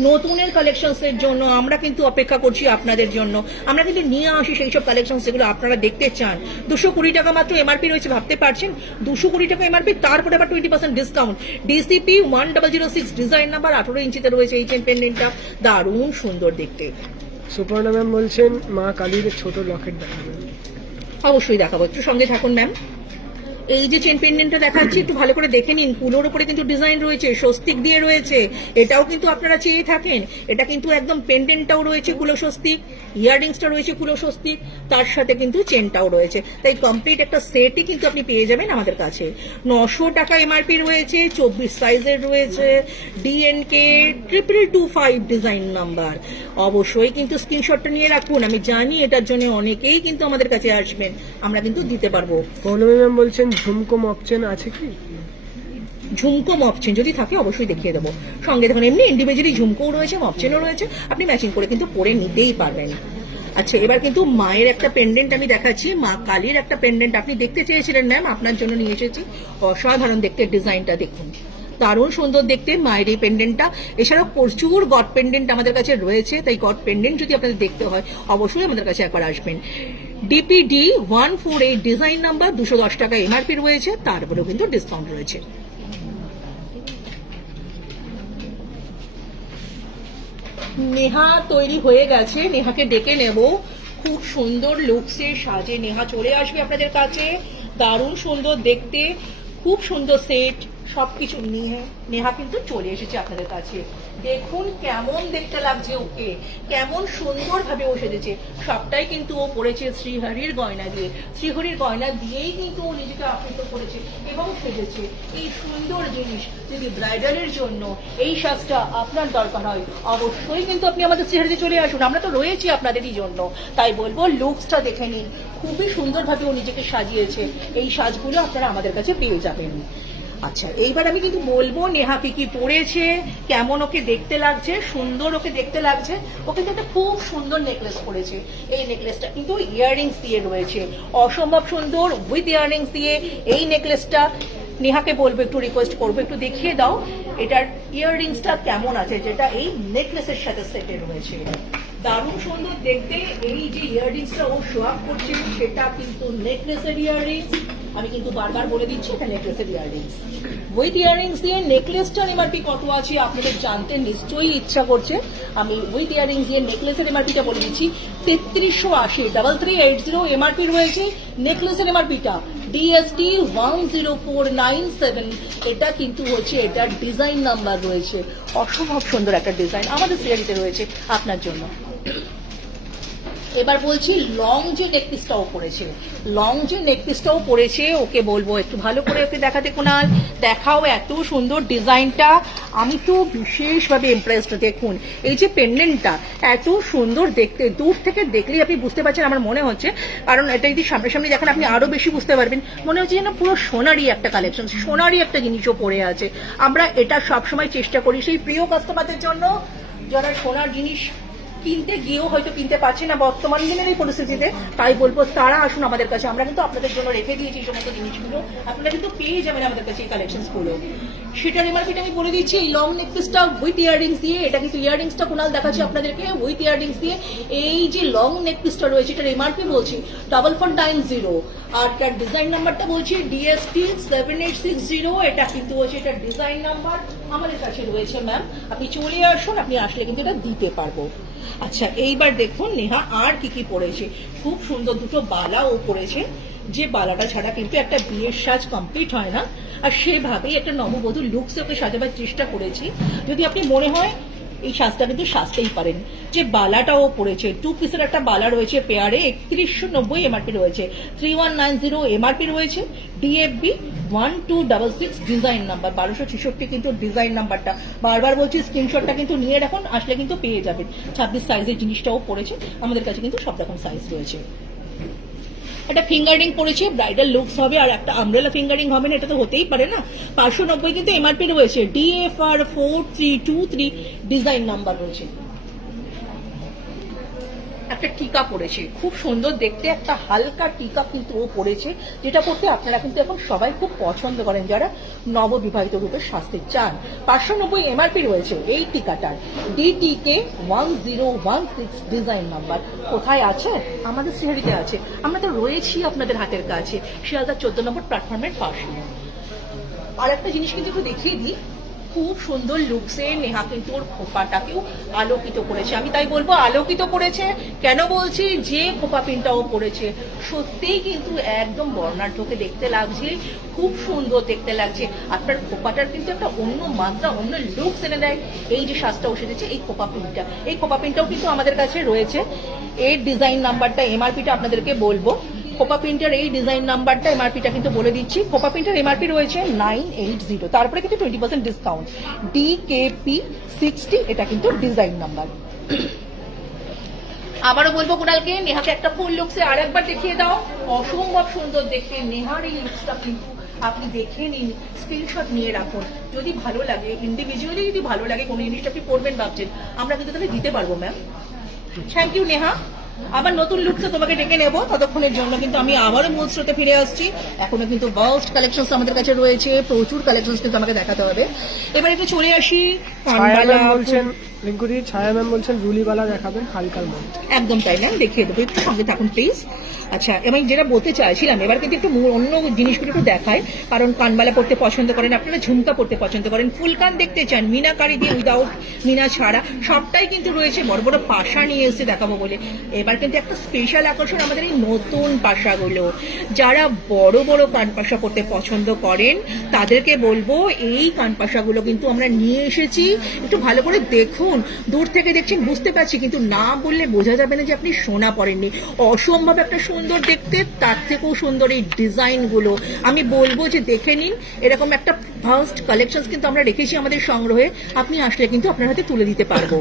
নতুনের কালেকশনস এর জন্য আমরা কিন্তু অপেক্ষা করছি আপনাদের জন্য। আমরা কিন্তু নিয়ে আসি সেই সব কালেকশন যেগুলো আপনারা দেখতে চান। 220 টাকা মাত্র এমআরপি রয়েছে, ভাবতে পারছেন 220 টাকা এমআরপি, তারপরে আবার 20% ডিসকাউন্ট। ডিসিপি 1006, ডিজাইন নাম্বার, 18 ইঞ্চিতে রয়েছে এই চেন পেন্ডেন্টটা, দারুণ সুন্দর দেখতে। সুপর্ণা ম্যাম বলছেন মা কালীর ছোট লকেট দেখাবেন। অবশ্যই দেখাবো, একটু সঙ্গে থাকুন ম্যাম। এই যে চেন পেন্ডেন্টটা দেখাচ্ছি একটু ভালো করে দেখে নিন, কুলোর উপরে কিন্তু ডিজাইন রয়েছে, স্বস্তিক দিয়ে রয়েছে। এটাও কিন্তু আপনারা চেয়ে থাকেন। এটা কিন্তু একদম পেন্ডেন্টটাও রয়েছে কুলো স্বস্তিক, ইয়াররিংসটা রয়েছে কুলো স্বস্তিক, তার সাথে কিন্তু চেনটাও রয়েছে। তাই কমপ্লিট একটা সেটই কিন্তু আপনি পেয়ে যাবেন আমাদের কাছে। 900 টাকা এমআরপি রয়েছে, 24 সাইজের রয়েছে, ডিএনকে 2225, ডিজাইন নাম্বার। অবশ্যই কিন্তু স্ক্রিনশটটা নিয়ে রাখুন, আমি জানি এটার জন্য অনেকেই কিন্তু আমাদের কাছে আসবেন, আমরা কিন্তু দিতে পারবো। পৌলমী ম্যাম বলছেন ঝুমকো মপচেন আছে কি? ঝুমকো মপচেন যদি থাকে অবশ্যই দেখিয়ে দেবো। সঙ্গে দেখুন এমনি ইন্ডিভিজুয়ালি ঝুমকোও রয়েছে, মপচেনও রয়েছে, আপনি ম্যাচিং করে কিন্তু পরে নিতেই পারবেন। আচ্ছা, এবার কিন্তু মায়ের একটা পেন্ডেন্ট আমি দেখাচ্ছি, মা কালীর একটা পেন্ডেন্ট আপনি দেখতে চেয়েছিলেন ম্যাম, আপনার জন্য নিয়ে এসেছি। অসাধারণ দেখতে ডিজাইনটা দেখুন, দারুণ সুন্দর দেখতে মায়ের এই পেন্ডেন্টটা। এছাড়াও প্রচুর গড পেন্ডেন্ট আমাদের কাছে রয়েছে, তাই গড পেন্ডেন্ট যদি আপনাদের দেখতে হয় অবশ্যই আমাদের কাছে একবার আসবেন। ডিপিডি 148 ডিজাইন নাম্বার, 210 টাকা এমআরপি রয়েছে, তারপরেও কিন্তু ডিসকাউন্ট রয়েছে। নেহা তৈরি হয়ে গেছে, নেহাকে ডেকে নেব। খুব সুন্দর লুকসে সাজে নেহা চলে আসবে আপনাদের কাছে, দারুণ সুন্দর দেখতে, খুব সুন্দর সেট সবকিছু নিয়ে নেহা কিন্তু চলে এসেছে আপনাদের কাছে। দেখুন কেমন দেখতে লাগছে ওকে, কেমন সুন্দর ভাবে ও সেজেছে। সবটাই কিন্তু ও পড়েছে শ্রীহরির গয়না দিয়ে, শ্রীহরির গয়না দিয়েই কিন্তু ও নিজেকে আপ্লুত করেছে এবং সেজেছে। এই সুন্দর জিনিস যদি ব্রাইডালের জন্য এই সাজটা আপনার দরকার হয়, অবশ্যই কিন্তু আপনি আমাদের শ্রীহরিতে চলে আসুন, আমরা তো রয়েছি আপনাদেরই জন্য। তাই বলবো লুকসটা দেখে নিন, খুবই সুন্দরভাবে ও নিজেকে সাজিয়েছে। এই সাজগুলো আপনারা আমাদের কাছে পেয়ে যাবেন। আচ্ছা, এইবার আমি কিন্তু বলবো নেহা কি পরেছে, কেমন ওকে দেখতে লাগছে, সুন্দর ওকে দেখতে লাগছে। ও কিন্তু একটা খুব সুন্দর নেকলেস পরেছে, এই নেকলেসটা কিন্তু ইয়াররিংস দিয়ে রয়েছে, অসম্ভব সুন্দর উইথ ইয়াররিংস দিয়ে এই নেকলেসটা। নেহাকে বলবো, একটু রিকোয়েস্ট করবো, একটু দেখিয়ে দাও এটার ইয়াররিংসটা কেমন আছে, যেটা এই নেকলেসের সাথে সেটে রয়েছে। দারুণ সুন্দর দেখতে। এই যে ইয়াররিংসটা ও শো আপ করছে সেটা কিন্তু নেকলেসের ইয়াররিংস। আমি কিন্তু বারবার বলে দিচ্ছি এটা নেকলেসের ইয়াররিংস। উইথ ইয়াররিংস দিয়ে নেকলেসটার এমআরপি কত আছে আপনাদের জানতে নিশ্চয়ই ইচ্ছা করছে। আমি উইথ ইয়াররিংস দিয়ে নেকলেসের এমআরপিটা বলে দিচ্ছি, 3380 3380 এমআরপি রয়েছে। নেকলেসের এমআরপিটা ডিএসটি 10497। এটা কিন্তু হচ্ছে এটার ডিজাইন নাম্বার রয়েছে, অসম্ভব সুন্দর একটা ডিজাইন আমাদের সিরিয়ালিতে রয়েছে আপনার জন্য। এবার বলছি লং যে নেকপিসটাও পড়েছে, লং যে নেকপিসটাও পড়েছে ওকে বলবো একটু ভালো করে ওকে দেখাতে। কোনাল দেখাও এত সুন্দর ডিজাইনটা, আমি তো বিশেষভাবে ইমপ্রেসড। দেখুন এই যে পেন্ডেন্টটা এত সুন্দর দেখতে, দূর থেকে দেখলেই আপনি বুঝতে পারছেন আমার মনে হচ্ছে, কারণ এটা যদি সামনে দেখেন আপনি আরো বেশি বুঝতে পারবেন। মনে হচ্ছে যেন পুরো সোনারই একটা কালেকশন, সোনারই একটা জিনিসও পড়ে আছে। আমরা এটা সবসময় চেষ্টা করি সেই প্রিয় কাস্টমারদের জন্য যারা সোনার জিনিস কিনতে গিয়েও হয়তো কিনতে পারছে না বর্তমান দিনের এই পরিস্থিতিতে। তাই বলবো তারা আসুন আমাদের কাছে, আমরা কিন্তু আপনাদের জন্য রেখে দিয়েছি এই সমস্ত জিনিসগুলো, আপনারা কিন্তু পেয়ে যাবেন আমাদের কাছে এই কালেকশনস গুলো। সেটার এমআরপিটা আমি বলে দিচ্ছি, এই লং নেকপিসটা উইথ ইয়াররিংস দিয়ে, এটা কিন্তু ইয়াররিংসটা কোনাল দেখাচ্ছি আপনাদেরকে উইথ ইয়াররিংস দিয়ে। এই যে লং নেকপিসটা রয়েছে এটার এমআরপি বলছি 4490, আর তার ডিজাইন নাম্বারটা বলছি ডিএসটি 7860। এটা কিন্তু হচ্ছে এটার ডিজাইন নাম্বার আমাদের কাছে রয়েছে। ম্যাম আপনি চলে আসুন, আপনি আসলে কিন্তু এটা দিতে পারবো। আচ্ছা, এইবার দেখুন নেহা আর কি পরেছে। খুব সুন্দর দুটো বালা ও পরেছে, যে বালাটা ছাড়া কিন্তু একটা বিয়ের সাজ কমপ্লিট হয় না। আর সেভাবেই একটা নববধূ লুকসে ওকে সাজাবার চেষ্টা করেছি। যদি আপনি মনে হয় এই সাজটা কিন্তু সাজতেই পারেন। যে বালাটাও পড়েছে, 2 পিসের একটা বালা রয়েছে পেয়ারে, 3190 এমআরপি রয়েছে, 3190 এমআরপি রয়েছে। ডিএফবি 1266 ডিজাইন নাম্বার, 1266 কিন্তু ডিজাইন নাম্বারটা। বারবার বলছি স্ক্রিনশটটা কিন্তু নিয়ে রাখুন, আসলে কিন্তু পেয়ে যাবেন। 26 সাইজের জিনিসটাও পড়েছে, আমাদের কাছে কিন্তু সব রকম সাইজ রয়েছে। একটা ফিঙ্গারিং পড়েছে, ব্রাইডাল লুকস হবে, আর একটা আমব্রেলা ফিঙ্গারিং হবে না, এটা তো হতেই পারে না। 590 কিন্তু এমআরপি রয়েছে, ডিএফআর 4323 ডিজাইন নাম্বার রয়েছে। একটা টিকা পড়েছে, খুব সুন্দর দেখতে, একটা হালকা টিকা কিন্তু ও পড়েছে, যেটা পড়তে আপনারা কিন্তু এখন সবাই খুব পছন্দ করেন যারা নববিবাহিত রূপে সাজতে চান। 590 এমআরপি রয়েছে এই টিকাটার, ডিটিকে 1016 ডিজাইন নাম্বার। কোথায় আছে? আমাদের শ্রীহরিতে আছে, আমরা তো রয়েছি আপনাদের হাতের কাছে, শিয়ালদা 14 নম্বর প্ল্যাটফর্মের পাশে। আর একটা জিনিস কিন্তু একটু দেখিয়ে দিই, খুব সুন্দর লুকসে নেহা কিন্তু ওর খোপাটাকেও আলোকিত করেছে। আমি তাই বলবো আলোকিত করেছে কেন বলছি, যে খোপা পিনটাও পড়েছে সত্যিই কিন্তু একদম বর্ণাঢ্যকে দেখতে লাগছে, খুব সুন্দর দেখতে লাগছে। আপনার খোপাটার কিন্তু একটা অন্য মাত্রা, অন্য লুকস এনে দেয় এই যে সাজটাও সেজেছে এই খোপা পিনটা। এই খোপা পিনটাও কিন্তু আমাদের কাছে রয়েছে। এর ডিজাইন নাম্বারটা এমআরপিটা আপনাদেরকে বলবো। খোপা প্রিন্টার এই ডিজাইন নাম্বারটা এমআরপিটা কিন্তু বলে দিচ্ছি। খোপা প্রিন্টার এমআরপি রয়েছে 980, তারপরে কিন্তু 20% ডিসকাউন্ট। ডিকেপি 60 এটা কিন্তু ডিজাইন নাম্বার। আবারও বলবো কুণালকে, নেহাকে একটা ফুল লুকসে আর একবার দেখিয়ে দাও, অসম্ভব সুন্দর দেখতে। নেহার এই লুকসটা কিন্তু আপনি দেখে নিন, স্ক্রিনশট নিয়ে রাখুন। যদি ভালো লাগে, ইন্ডিভিজুয়ালি যদি ভালো লাগে কোনো জিনিসটা আপনি পড়বেন ভাবছেন, আমরা কিন্তু তাহলে দিতে পারবো ম্যাম। Thank you Neha. আবার নতুন লুকসে তোমাকে ডেকে নেবো, ততক্ষণের জন্য কিন্তু আমি আবারও মূল স্রোতে ফিরে আসছি। এখনো কিন্তু বাস্ট কালেকশন আমাদের কাছে রয়েছে, প্রচুর কালেকশন কিন্তু আমাকে দেখাতে হবে। এবার একটু চলে আসি, বলছেন রিঙ্কুদি ছায়া ম্যাম বলছেন রুলিওয়ালা দেখাবেন হালকার মধ্যে। একদম তাই ম্যাম, দেখিয়ে দেবো, একটু সঙ্গে থাকুন প্লিজ। আচ্ছা, এবং যেটা বলতে চাইছিলাম, এবার কিন্তু একটু অন্য জিনিসগুলো একটু দেখায়, কারণ কানবালা পড়তে পছন্দ করেন আপনারা, ঝুমকা পড়তে পছন্দ করেন, ফুল কান দেখতে চান, মিনাকারি দিয়ে উইদাউট মিনা ছাড়া, সবটাই কিন্তু রয়েছে। বড় বড় পাশা নিয়ে এসে দেখাবো বলে এবার কিন্তু একটা স্পেশাল আকর্ষণ আমাদের এই নতুন পাশাগুলো। যারা বড় বড় কান পাশা পড়তে পছন্দ করেন তাদেরকে বলবো, এই কান পাশাগুলো কিন্তু আমরা নিয়ে এসেছি, একটু ভালো করে দেখুন। দূর থেকে দেখছেন বুঝতে পারছি, কিন্তু না বললে বোঝা যাবে না যে আপনি সোনা পড়েননি। অসম্ভব একটা সুন্দর দেখতে, তার থেকেও সুন্দর এই ডিজাইনগুলো। আমি বলবো যে দেখে নিন, এরকম একটা ফার্স্ট কালেকশন কিন্তু আমরা রেখেছি আমাদের সংগ্রহে, আপনি আসলে কিন্তু আপনার হাতে তুলে দিতে পারবো।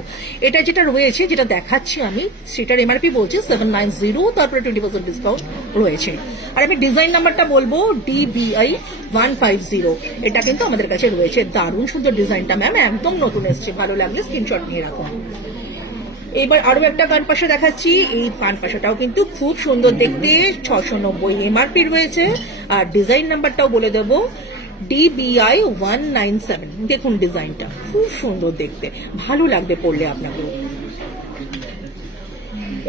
এটা যেটা রয়েছে, যেটা দেখাচ্ছি আমি, সেটার এমআরপি বলছি 790, তারপরে 20% ডিসকাউন্ট রয়েছে। আর আমি ডিজাইন নাম্বারটা বলবো DBI 150, এটা কিন্তু আমাদের কাছে রয়েছে। দারুণ সুন্দর ডিজাইনটা ম্যাম, একদম নতুন এসছে, ভালো লাগলে স্ক্রিনশট নিয়ে রাখুন। এবার আরো একটা কানপাশা দেখাচ্ছি, এই কানপাশাটাও কিন্তু খুব সুন্দর দেখতে, 690 এমআরপি রয়েছে। আর ডিজাইন নাম্বারটাও বলে দেবো DBI 197। দেখুন ডিজাইনটা খুব সুন্দর দেখতে, ভালো লাগবে পড়লে আপনাকে।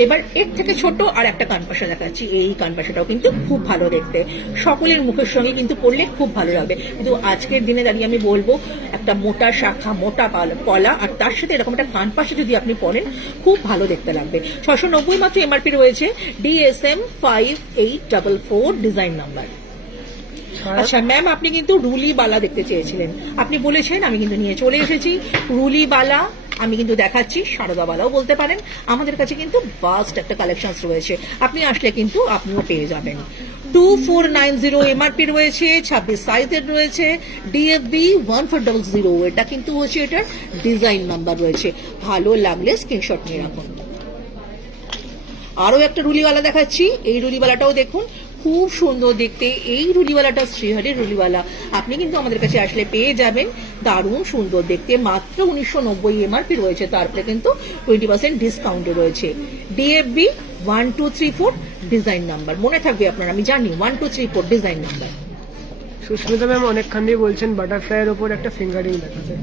এবার এর থেকে ছোট আর একটা কানপাশা দেখাচ্ছি, এই কানপাশাটাও কিন্তু খুব ভালো দেখতে, সকলের মুখের সঙ্গে কিন্তু পড়লে খুব ভালো লাগবে। কিন্তু আজকের দিনে দাঁড়িয়ে আমি বলবো, একটা মোটা শাখা, মোটা পলা, আর তার সাথে এরকম একটা কানপাশা যদি আপনি পরেন, খুব ভালো দেখতে লাগবে। 690 মাত্র এমআরপি রয়েছে, DSM 5844 ডিজাইন নাম্বার। আচ্ছা ম্যাম, আপনি কিন্তু রুলিবালা দেখতে চেয়েছিলেন, আপনি বলেছেন, আমি কিন্তু নিয়ে চলে এসেছি রুলিবালা। আমি কিন্তু দেখাচ্ছি, সারদাবালাও বলতে পারেন। আমাদের কাছে কিন্তু ভাস্ট একটা কালেকশন রয়েছে, আপনি আসলে কিন্তু আপনিও পেয়ে যাবেন। 2490 এমআরপি রয়েছে, 26 সাইজের রয়েছে, DFB 1400, এটা কিন্তু হচ্ছে এটার ডিজাইন নাম্বার রয়েছে। ভালো লাগলে স্ক্রিনশট নিয়ে রাখুন। আরো একটা রুলিওয়ালা দেখাচ্ছি, এই রুলিওয়ালাটাও দেখুন, খুব সুন্দর দেখতে। এই রুলিওয়ালাটা শ্রীহরির রুলিওয়ালা, আপনি কিন্তু আমাদের কাছে আসলে পেয়ে যাবেন। দারুণ সুন্দর দেখতে, মাত্র 1990 এমআরপি রয়েছে, তারপরে কিন্তু 20% ডিসকাউন্টে রয়েছে। DFB 1234 ডিজাইন নাম্বার, মনে থাকবে আপনার, আমি জানি 1234 ডিজাইন নাম্বার। সুস্মিতা ম্যাম অনেকক্ষণ দিয়ে বলছেন বাটারফ্লাইয়ের ওপর একটা ফিঙ্গারিং দেখাতে।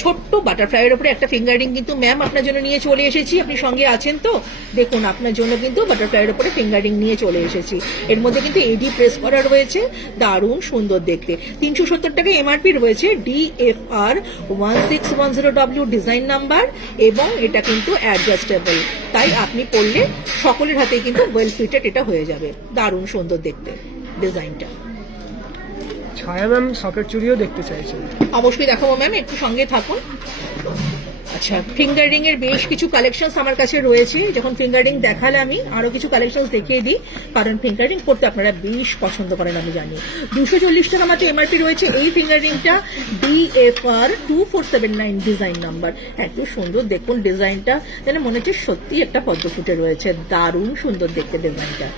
ছোট্ট বাটারফ্লাইয়ের উপরে একটা ফিঙ্গারিং কিন্তু ম্যাম আপনার জন্য নিয়ে চলে এসেছি। আপনি সঙ্গে আছেন তো? দেখুন, আপনার জন্য কিন্তু বাটারফ্লাইয়ের উপরে ফিঙ্গারিং নিয়ে চলে এসেছি। এর মধ্যে কিন্তু এডি প্রেস করা রয়েছে, দারুণ সুন্দর দেখতে। 370 টাকা এমআরপি রয়েছে, DFR 1610W ডিজাইন নাম্বার, এবং এটা কিন্তু অ্যাডজাস্টেবল, তাই আপনি পরলে সকলের হাতেই কিন্তু ওয়েল ফিটেড এটা হয়ে যাবে। দারুণ সুন্দর দেখতে ডিজাইনটা। ছায়া ম্যাম সকেট চুড়িও দেখতে চাইছেন, অবশ্যই দেখাবো ম্যাম, একটু সঙ্গে থাকুন। আচ্ছা, ফিঙ্গারিং এর বেশ কিছু কালেকশনস আমার কাছে রয়েছে। যখন ফিঙ্গারিং দেখালে আমি আরো কিছু কালেকশনস দেখিয়ে দিই, কারণ ফিঙ্গারিং করতে আপনারা বেশ পছন্দ করেন আমি জানি। 240 টাকা মাত্র এমআরপি রয়েছে এই ফিঙ্গারিংটা, DFR 2479 ডিজাইন নাম্বার। এত সুন্দর দেখুন ডিজাইনটা, যেন মনে হচ্ছে সত্যি একটা পদ্ম ফুটে রয়েছে। দারুণ সুন্দর দেখতে ডিজাইনটা।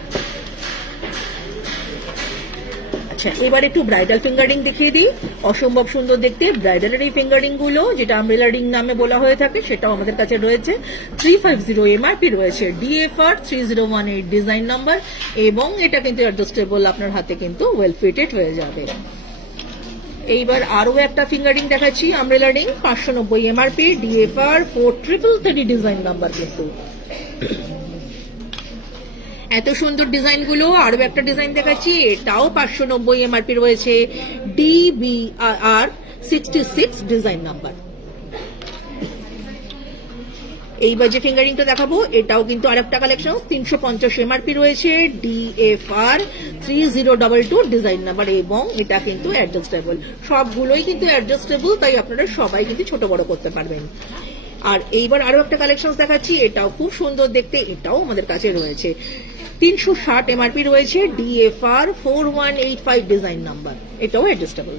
এবার একটু ব্রাইডাল ফিঙ্গারিং দেখিয়ে দিই, অসম্ভব সুন্দর দেখতে ব্রাইডালের এই ফিঙ্গারিং গুলো, যেটা আমব্রেলা রিং নামে বলা হয়ে থাকে, সেটাও আমাদের কাছে রয়েছে। 350 এমআরপি রয়েছে, DFR 3018 ডিজাইন নাম্বার, এবং এটা কিন্তু অ্যাডজাস্টেবল, আপনার হাতে কিন্তু ওয়েল ফিটেড হয়ে যাবে। এইবার আরো একটা ফিঙ্গারিং দেখাচ্ছি, umbrella ring 590 MRP, DFR 4333 design number. কিন্তু এত সুন্দর ডিজাইন গুলো। আরো একটা ডিজাইন দেখাচ্ছি, এটাও 590 এমআরপি রয়েছে, DBR 66 ডিজাইন নাম্বার। এইবার যে ফিঙ্গারিংটা দেখাবো, এটাও কিন্তু আরেকটা কালেকশন, 350 এমআরপি রয়েছে, DFR 3022 ডিজাইন নাম্বার, এবং এটা কিন্তু অ্যাডজাস্টেবল। সবগুলোই কিন্তু অ্যাডজাস্টেবল, তাই আপনারা সবাই কিন্তু ছোট বড় করতে পারবেন। আর এইবার আরো একটা কালেকশন দেখাচ্ছি, এটাও খুব সুন্দর দেখতে, এটাও আমাদের কাছে রয়েছে। 360 এমআরপি রয়েছে, DFR 4185 ডিজাইন নাম্বার, এটাও অ্যাডজাস্টেবল।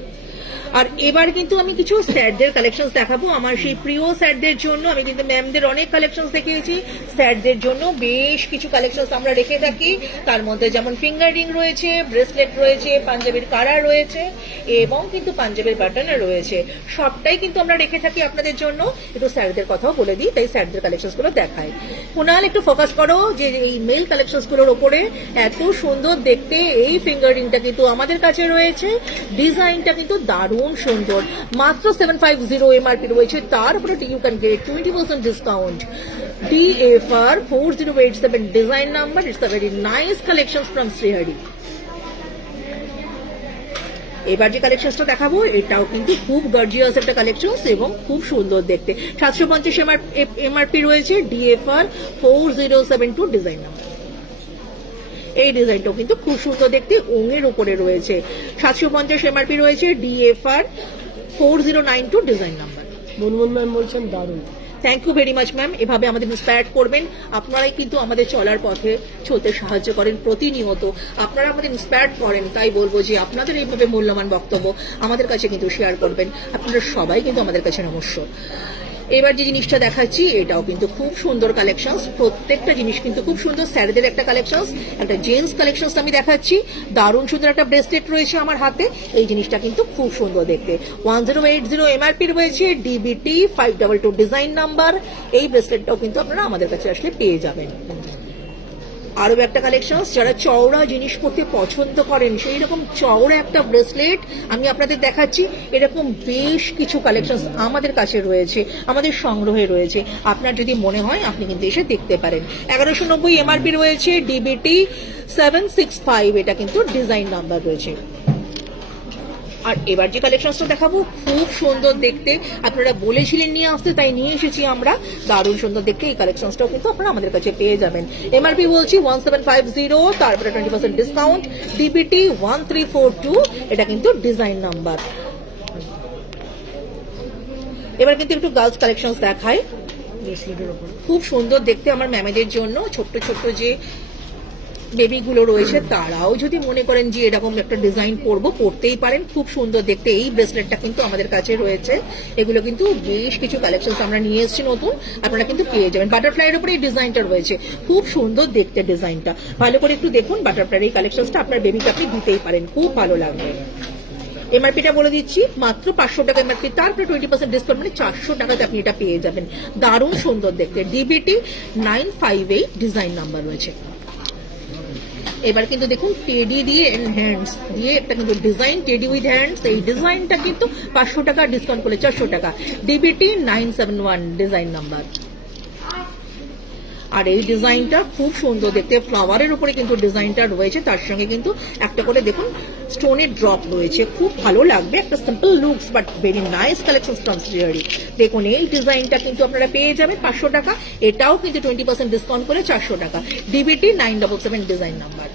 আর এবার কিন্তু আমি কিছু স্যারদের কালেকশন দেখাবো, আমার সেই প্রিয় স্যারদের জন্য। আমি কিন্তু ম্যামদের অনেক কালেকশন দেখিয়েছি, স্যারদের জন্য বেশ কিছু কালেকশন আমরা রেখে থাকি। তার মধ্যে যেমন ফিঙ্গার রিং রয়েছে, ব্রেসলেট রয়েছে, পাঞ্জাবির কারা রয়েছে, এবং কিন্তু পাঞ্জাবির বাটনও রয়েছে। সবটাই কিন্তু আমরা রেখে থাকি আপনাদের জন্য। একটু স্যারদের কথাও বলে দিই, তাই স্যারদের কালেকশন গুলো দেখাই। কুনাল, একটু ফোকাস করো যে এই মেল কালেকশন গুলোর ওপরে। এত সুন্দর দেখতে এই ফিঙ্গার রিংটা কিন্তু আমাদের কাছে রয়েছে, ডিজাইনটা কিন্তু দারুণ দারুণ সুন্দর, মাত্র 750 এমআরপি রয়েছে, তার উপরে you can get 20% discount. DFR 4087 design number, it's a very nice collection from Shrihari. এবার যে কালেকশনটা দেখাবো এটাও কিন্তু খুব গর্জিয়াস একটা কালেকশন এবং খুব সুন্দর দেখতে। 750 এমআরপি রয়েছে, DFR 4072 ডিজাইন নাম্বার। এই ডিজাইনটাও কিন্তু খুব সুন্দর দেখতে, ওঙের উপরে রয়েছে। 750 এমআরপি রয়েছে, DFR 4092 design number. Manmohan ma'am বলছেন দারুণ। Thank you very much ma'am, এভাবে আমাদের ইন্সপায়ার করবেন। আপনারাই কিন্তু আমাদের চলার পথে চলতে সাহায্য করেন প্রতিনিয়ত, আপনারা আমাদের ইন্সপায়ার করেন। তাই বলবো যে আপনাদের এইভাবে মূল্যবান বক্তব্য আমাদের কাছে কিন্তু শেয়ার করবেন। আপনারা সবাই কিন্তু আমাদের কাছে নমস্য। এবার যে জিনিসটা দেখাচ্ছি এটাও কিন্তু খুব সুন্দর কালেকশন, প্রত্যেকটা জিনিস কিন্তু খুব সুন্দর। স্যারেদের একটা কালেকশন, একটা জেন্টস কালেকশন আমি দেখাচ্ছি। দারুণ সুন্দর একটা ব্রেসলেট রয়েছে আমার হাতে, এই জিনিসটা কিন্তু খুব সুন্দর দেখতে। 1080 এমআরপি রয়েছে, DBT 522 ডিজাইন নাম্বার। এই ব্রেসলেটটাও কিন্তু আপনারা আমাদের কাছে আসলে পেয়ে যাবেন। আরো একটা কালেকশন, যারা চওড়া জিনিস পরতে পছন্দ করেন সেই রকম চওড়া একটা ব্রেসলেট আমি আপনাদের দেখাচ্ছি। এরকম বেশ কিছু কালেকশন আমাদের কাছে রয়েছে, আমাদের সংগ্রহে রয়েছে। আপনার যদি মনে হয় আপনি কিন্তু এসে দেখতে পারেন। 1190 এমআরপি রয়েছে, DBT 765 এটা কিন্তু ডিজাইন নাম্বার রয়েছে। আর এবার যে কালেকশনটা দেখাবো খুব সুন্দর দেখতে, আপনারা বলেছিলেন নিয়ে আসতে, তাই নিয়ে এসেছি আমরা। দারুণ সুন্দর দেখতে এই কালেকশনটাও কিন্তু আপনারা আমাদের কাছে পেয়ে যাবেন। এমআরপি বলছি 1750, তারপরে 20% ডিসকাউন্ট। DBT 1342 এটা কিন্তু ডিজাইন নাম্বার। এবার কিন্তু একটু গার্লস কালেকশন দেখাই, ব্রেসলেটের উপর খুব সুন্দর দেখতে। আমার ম্যামেদের জন্য ছোট্ট ছোট্ট যে বেবিগুলো রয়েছে তারাও যদি মনে করেন যে এরকম একটা ডিজাইন করবো, করতেই পারেন। খুব সুন্দর দেখতে এই ব্রেসলেটটা কিন্তু আমাদের কাছে রয়েছে। এগুলো কিন্তু বেশ কিছু কালেকশন আমরা নিয়ে এসেছি নতুন, আপনারা কিন্তু পেয়ে যাবেন। বাটারফ্লাইয়ের উপরে এই ডিজাইনটা রয়েছে, খুব সুন্দর দেখতে ডিজাইনটা। ভালো করে একটু দেখুন, বাটারফ্লাইয়ের এই কালেকশনটা আপনার বেবিকে আপনি দিতেই পারেন, খুব ভালো লাগবে। এমআরপিটা বলে দিচ্ছি, মাত্র 500 টাকা এমআরপি, তারপরে 20% ডিসকাউন্ট, মানে 400 টাকাতে আপনি এটা পেয়ে যাবেন। দারুণ সুন্দর দেখতে, DBT 958 ডিজাইন নাম্বার রয়েছে। এবার কিন্তু দেখুন টেডি দিয়ে হ্যান্ডস দিয়ে একটা কিন্তু ডিজাইন, টেডি উইথ হ্যান্ডস। এই ডিজাইনটা কিন্তু 500 টাকা ডিসকাউন্ট করলে 400 টাকা। DBT 971 design number. আর এই ডিজাইনটা খুব সুন্দর দেখতে, ফ্লাওয়ারের উপরে কিন্তু ডিজাইনটা রয়েছে, তার সঙ্গে কিন্তু একটা করে দেখুন স্টোনের ড্রপ রয়েছে, খুব ভালো লাগবে। একটা simple looks but very nice collection from Shrihari. দেখুন এই ডিজাইনটা কিন্তু আপনারা পেয়ে যাবেন 500 টাকা, এটাও কিন্তু 20% ডিসকাউন্ট করে 400 টাকা। DBT 977 design number.